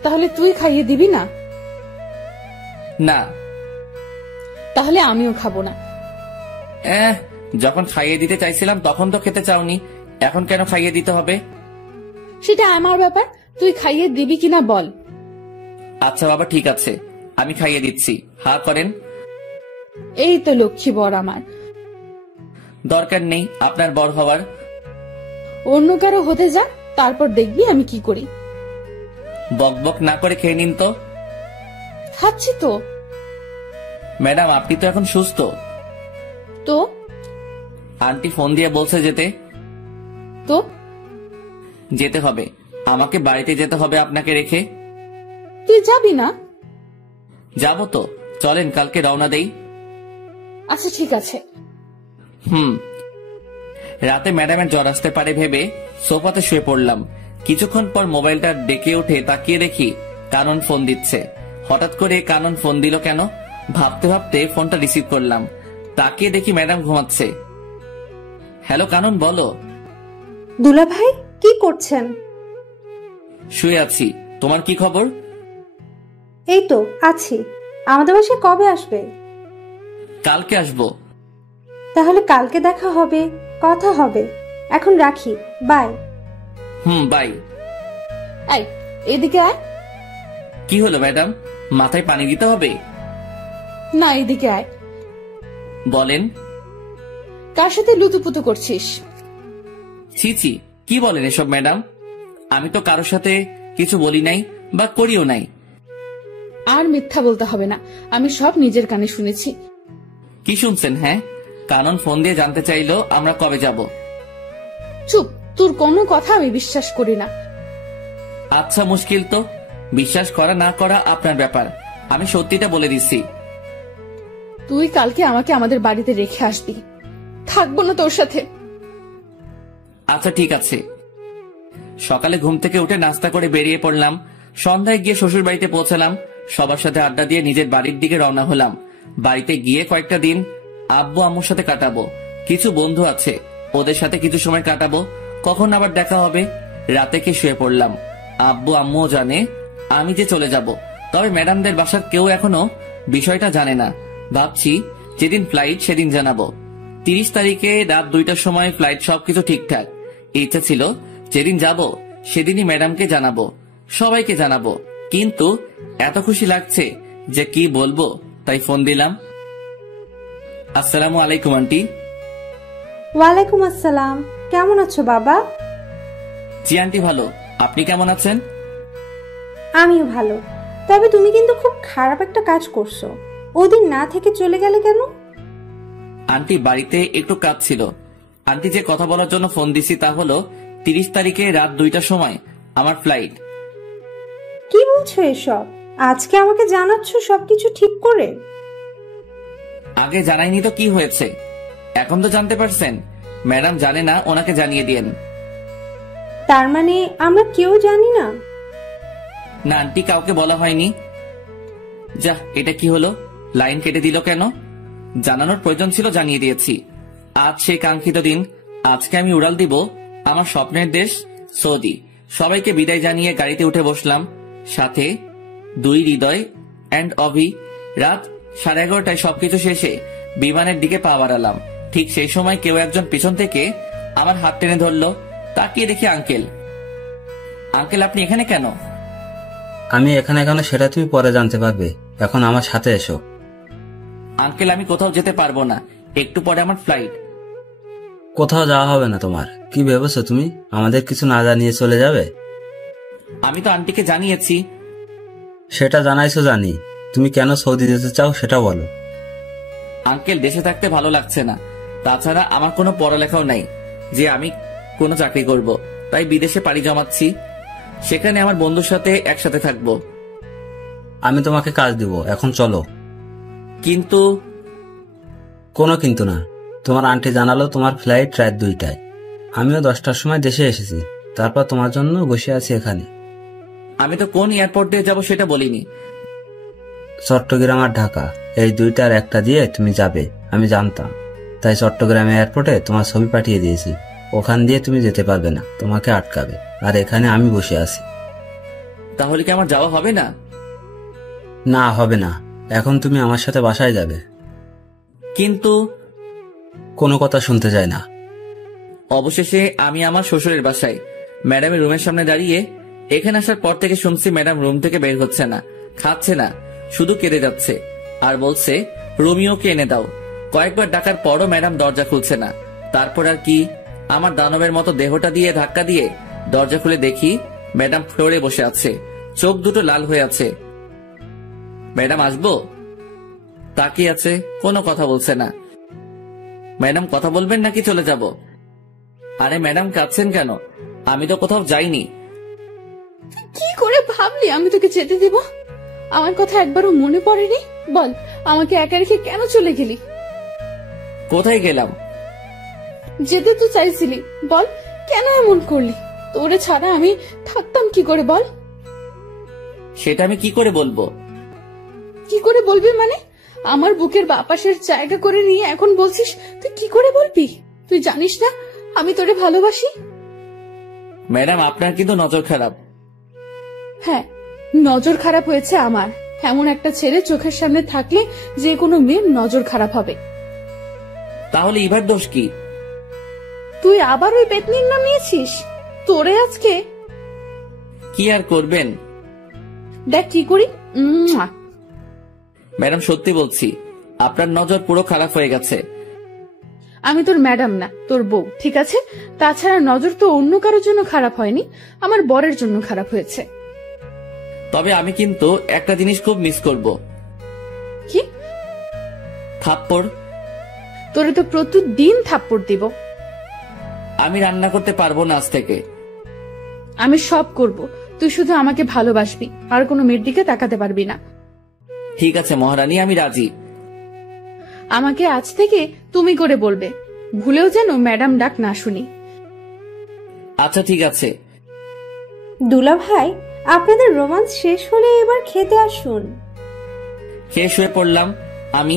তাহলে তুই খাইয়ে দিবি না? না। তাহলে আমিও খাবো না। যখন খাইয়ে দিতে চাইছিলাম তখন তো খেতে চাওনি, এখন কেন খাইয়ে দিতে হবে? সেটা আমার ব্যাপার, তুই খাইয়ে দিবি কিনা বল। আচ্ছা বাবা ঠিক আছে, আমি খাইয়ে দিচ্ছি, হা করেন। এই তো লক্ষ্মী বর আমার। দরকার নেই আপনার বর হওয়ার। অন্য কারো হতে যা, তারপর দেখবি আমি কি করি। বকবক না করে খেয়ে নিন তো। খাচ্ছি তো। ম্যাডাম আপনি তো এখন সুস্থ। তো আন্টি ফোন দিয়ে বলছে যেতে। তো যেতে হবে, আমাকে বাড়িতে যেতে হবে আপনাকে রেখে। তুই যাবি না? যাবো তো, চলেন কালকে রওনা দেই। আচ্ছা ঠিক আছে। রাতে ম্যাডামের জ্বর আসতে পারে ভেবে সোফাতে শুয়ে পড়লাম। কিছুক্ষণ পর মোবাইলটা ডেকে উঠে তাকিয়ে দেখি কানন ফোন দিচ্ছে। হঠাৎ করে কানন ফোন দিল কেন ভাবতে ভাবতে ফোনটা রিসিভ করলাম। তাকিয়ে দেখি ম্যাডাম ঘুমাচ্ছে। হ্যালো কানন, বলো। দুলা ভাই কি করছেন? শুয়ে আছি, তোমার কি খবর? এই তো আছি। আমাদের বাসায় কবে আসবে? কালকে আসবো। তাহলে কালকে দেখা হবে, কথা হবে। এখন রাখি, বাই। বাই। এই এদিকে আয়। কি হলো ম্যাডাম, মাথায় পানি দিতে হবে? না এদিকে আয়। বলেন। কার সাথে লুতুপুতু করছিস? ছি ছি, কি বলেন এসব ম্যাডাম, আমি তো কারোর সাথে কিছু বলি নাই বা করিও নাই। আর মিথ্যা বলতে হবে না, আমি সব নিজের কানে শুনেছি। কি শুনছেন? হ্যাঁ, কানন ফোন দিয়ে জানতে চাইলো আমরা কবে যাব। চুপ, তোর কোনো কথা আমি বিশ্বাস করি না। আচ্ছা মুশকিল তো, বিশ্বাস করা না করা আপনার ব্যাপার, আমি সত্যিটা বলে দিচ্ছি। তুই কালকে আমাকে আমাদের বাড়িতে রেখে আসবি, থাকবো না তোর সাথে। আচ্ছা ঠিক আছে। সকালে ঘুম থেকে উঠে নাস্তা করে বেরিয়ে পড়লাম। সন্ধ্যায় গিয়ে শ্বশুর বাড়িতে পৌঁছালাম। সবার সাথে আড্ডা দিয়ে নিজের বাড়ির দিকে রওনা হলাম। বাড়িতে গিয়ে কয়েকটা দিন আব্বু আম্মুর সাথে কাটাবো। কিছু বন্ধু আছে, ওদের সাথে কিছু সময় কাটাবো। কখন আবার দেখা হবে। রাতে কে শুয়ে পড়লাম। আব্বু আম্মুও জানে আমি যে চলে যাব, তবে ম্যাডামদের বাসার কেউ এখনো বিষয়টা জানে না। ভাবছি যেদিন ফ্লাইট সেদিন জানাবো। 30 তারিখে রাত 2টার সময় ফ্লাইট, সবকিছু ঠিকঠাক। ইচ্ছা ছিল যেদিন যাব সেদিনই ম্যাডামকে জানাবো, সবাইকে জানাবো। কিন্তু এত খুশি লাগছে যে কি বলবো, তাই ফোন দিলাম। আসসালামু আলাইকুম আন্টি। ওয়ালাইকুম আসসালাম। কেমন আছো বাবা? জি আন্টি, ভালো। আপনি কেমন আছেন? আমিও ভালো। তবে তুমি কিন্তু খুব খারাপ একটা কাজ করছো। ওদিন না থেকে চলে গেলে কেন? আন্টি, বাড়িতে একটু কাজ ছিল। আন্টি, যে কথা বলার জন্য ফোন দিছি তা হলো 30 তারিখে রাত 2টার সময় আমার ফ্লাইট। কি বলছো এসব? আজকে আমাকে জানাচ্ছ সবকিছু ঠিক করে? আগে জানাইনি তো কি হয়েছে, এখন তো জানতে পারছেন। ম্যাডাম জানে না, ওনাকে জানিয়ে দিয়েন। তার মানে আমরা কেউ জানি না? না আন্টি, কাউকে বলা হয়নি। যা, এটা কি হলো? লাইন কেটে দিল কেন? জানানোর প্রয়োজন ছিল, জানিয়ে দিয়েছি। আজ সেই কাঙ্ক্ষিত দিন। আজকে আমি উড়াল দিব আমার স্বপ্নের দেশ সৌদি। সবাইকে বিদায় জানিয়ে গাড়িতে উঠে বসলাম। সাথে 2 হৃদয় অ্যান্ড অভি। রাত 11:30টায় সবকিছু শেষে বিমানের দিকে পা বাড়ালাম। ঠিক সেই সময় কেউ একজন পিছন থেকে আমার হাত টেনে ধরলো। তাকিয়ে দেখি আঙ্কেল। আঙ্কেল, আপনি এখানে কেন? আমি এখানে কেন সেটা তুমি পরে জানতে পারবে, এখন আমার সাথে এসো। আঙ্কেল, আমি কোথাও যেতে পারবো না, একটু পরে আমার ফ্লাইট। কোথাও যাওয়া হবে না তোমার। কি ভেবেছো তুমি আমাদের কিছু না জানিয়ে চলে যাবে? আমি তো আন্টিকে জানিয়েছি। সেটা জানাইছো জানি, তুমি কেন সৌদি যেতে চাও সেটা বলো। আঙ্কেল, দেশে থাকতে ভালো লাগছে না। তাছাড়া আমার কোনো পড়ালেখাও নাই যে আমি কোনো চাকরি করব, তাই বিদেশে পাড়ি জমাচ্ছি। সেখানে আমার বন্ধুর সাথে একসাথে থাকবো। আমি তোমাকে কাজ দিব, এখন চলো। কিন্তু কোনো কিন্তু না। তোমার আন্টি জানালো তোমার ফ্লাইট রাত 2টায়। আমিও 10টার সময় দেশে এসেছি, তারপর তোমার জন্য বসে আছি এখানে। আমি তো কোন এয়ারপোর্ট দিয়ে যাব সেটা বলিনি। চট্টগ্রাম আর ঢাকা, এই 2টার একটা দিয়ে তুমি যাবে আমি জানতাম, তাই চট্টগ্রাম এয়ারপোর্টে তোমার ছবি পাঠিয়ে দিয়েছি। ওখান দিয়ে তুমি যেতে পারবে না, তোমাকে আটকাবে। আর এখানে আমি বসে আছি। তাহলে কি আমার যাওয়া হবে না? না, হবে না। এখন তুমি আমার সাথে বাসায় যাবে। কিন্তু কোনো কথা শুনতে যায় না। অবশেষে আমি আমার শ্বশুরের বাসায় ম্যাডামের রুমের সামনে দাঁড়িয়ে। এখানে আসার পর থেকে শুনছি ম্যাডাম রুম থেকে বের হচ্ছে না, খাচ্ছে না, শুধু কেঁদে যাচ্ছে আর বলছে রোমিওকে এনে দাও। কয়েকবার ডাকার পরও ম্যাডাম দরজা খুলছে না। তারপর আর কি, আমার দানবের মতো দেহটা দিয়ে ধাক্কা দিয়ে দরজা খুলে দেখি ম্যাডাম ফ্লোরে বসে আছে, চোখ দুটো লাল হয়ে আছে। ম্যাডাম আসবো তাকিয়ে আছে, কোনো কথা বলছে না। ম্যাডাম কথা বলবেন নাকি চলে যাব? আরে ম্যাডাম, কাঁদছেন কেন? আমি তো কোথাও যাইনি। কি করে ভাবলি আমি তোকে যেতে দিব? আমার কথা একবারও মনে পড়েনি? বল, আমাকে একা রেখে কেন চলে গেলি? কোথায় গেলাম? যেতে তো চাইছিলি, বল কেন এমন করলি? তোরে ছাড়া আমি থাকতাম কি করে বল? সেটা আমি কি করে বলবো? কি করে বলবি মানে? আমার বুকের বাপাসের জায়গা করে নিয়ে এখন বলছিস তুই কি করে বলবি? তুই জানিস না আমি তোরে ভালোবাসি? ম্যাডাম, আপনার কিন্তু নজর খারাপ। হ্যাঁ, নজর খারাপ হয়েছে আমার। এমন একটা ছেলে চোখের সামনে থাকলে যে কোনো মেয়ের নজর খারাপ হবে। তাহলে ইভার দোষ কি? তুই আবার ওই পেতনির নাম নিয়েছিস? তোরে আজকে কি আর করবেন? দেখ কি করি। ম্যাডাম, সত্যি বলছি, আপনার নজর পুরো খারাপ হয়ে গেছে। আমি তোর ম্যাডাম না, তোর বউ, ঠিক আছে? তাছাড়া নজর তো অন্য কারোর জন্য খারাপ হয়নি, আমার বরের জন্য খারাপ হয়েছে। তবে আমি কিন্তু একটা জিনিস খুব মিস করব। কি? থাপ্পড়। তোরে তো প্রতিদিন থাপ্পড় দিব। আমি রান্না করতে পারবো না আজ থেকে। আমি সব করব, তুই শুধু আমাকে ভালোবাসবি, আর কোনো মেয়ের দিকে তাকাতে পারবি না। ঠিক আছে মহারানী, আমি রাজি। আমাকে আজ থেকে তুমি করে বলবে, ভুলেও যেন ম্যাডাম ডাক না শুনি। আচ্ছা ঠিক আছে। দুলা ভাই, আপনাদের রোমান্স শেষ হলে এবার খেতে আসুন। খেয়ে শুয়ে পড়লাম। আমি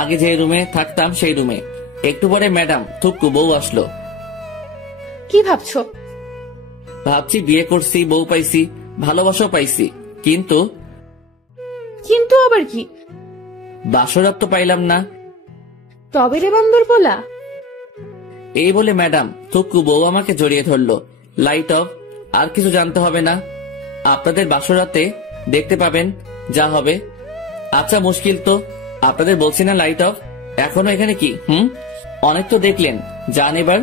আগে যে রুমে থাকতাম সেই রুমে। একটু পরে ম্যাডাম থুকু বউ আসলো। কি ভাবছো? ভাবছি বিয়ে করছি, বউ পাইছি, ভালোবাসাও পাইছি, কিন্তু কিন্তু আবার কি? বাসরাত তো পাইলাম না। তবে রে বান্দর বলা। এই বলে ম্যাডাম থুকু বউ আমাকে জড়িয়ে ধরলো। Light off. আর কিছু জানতে হবে না, আপনাদের বাসরাতে দেখতে পাবেন যা হবে। আচ্ছা মুশকিল তো, আপনাদের বলছি না লাইট অফ। এখনো এখানে কি? অনেক তো দেখলেন, যান এবার।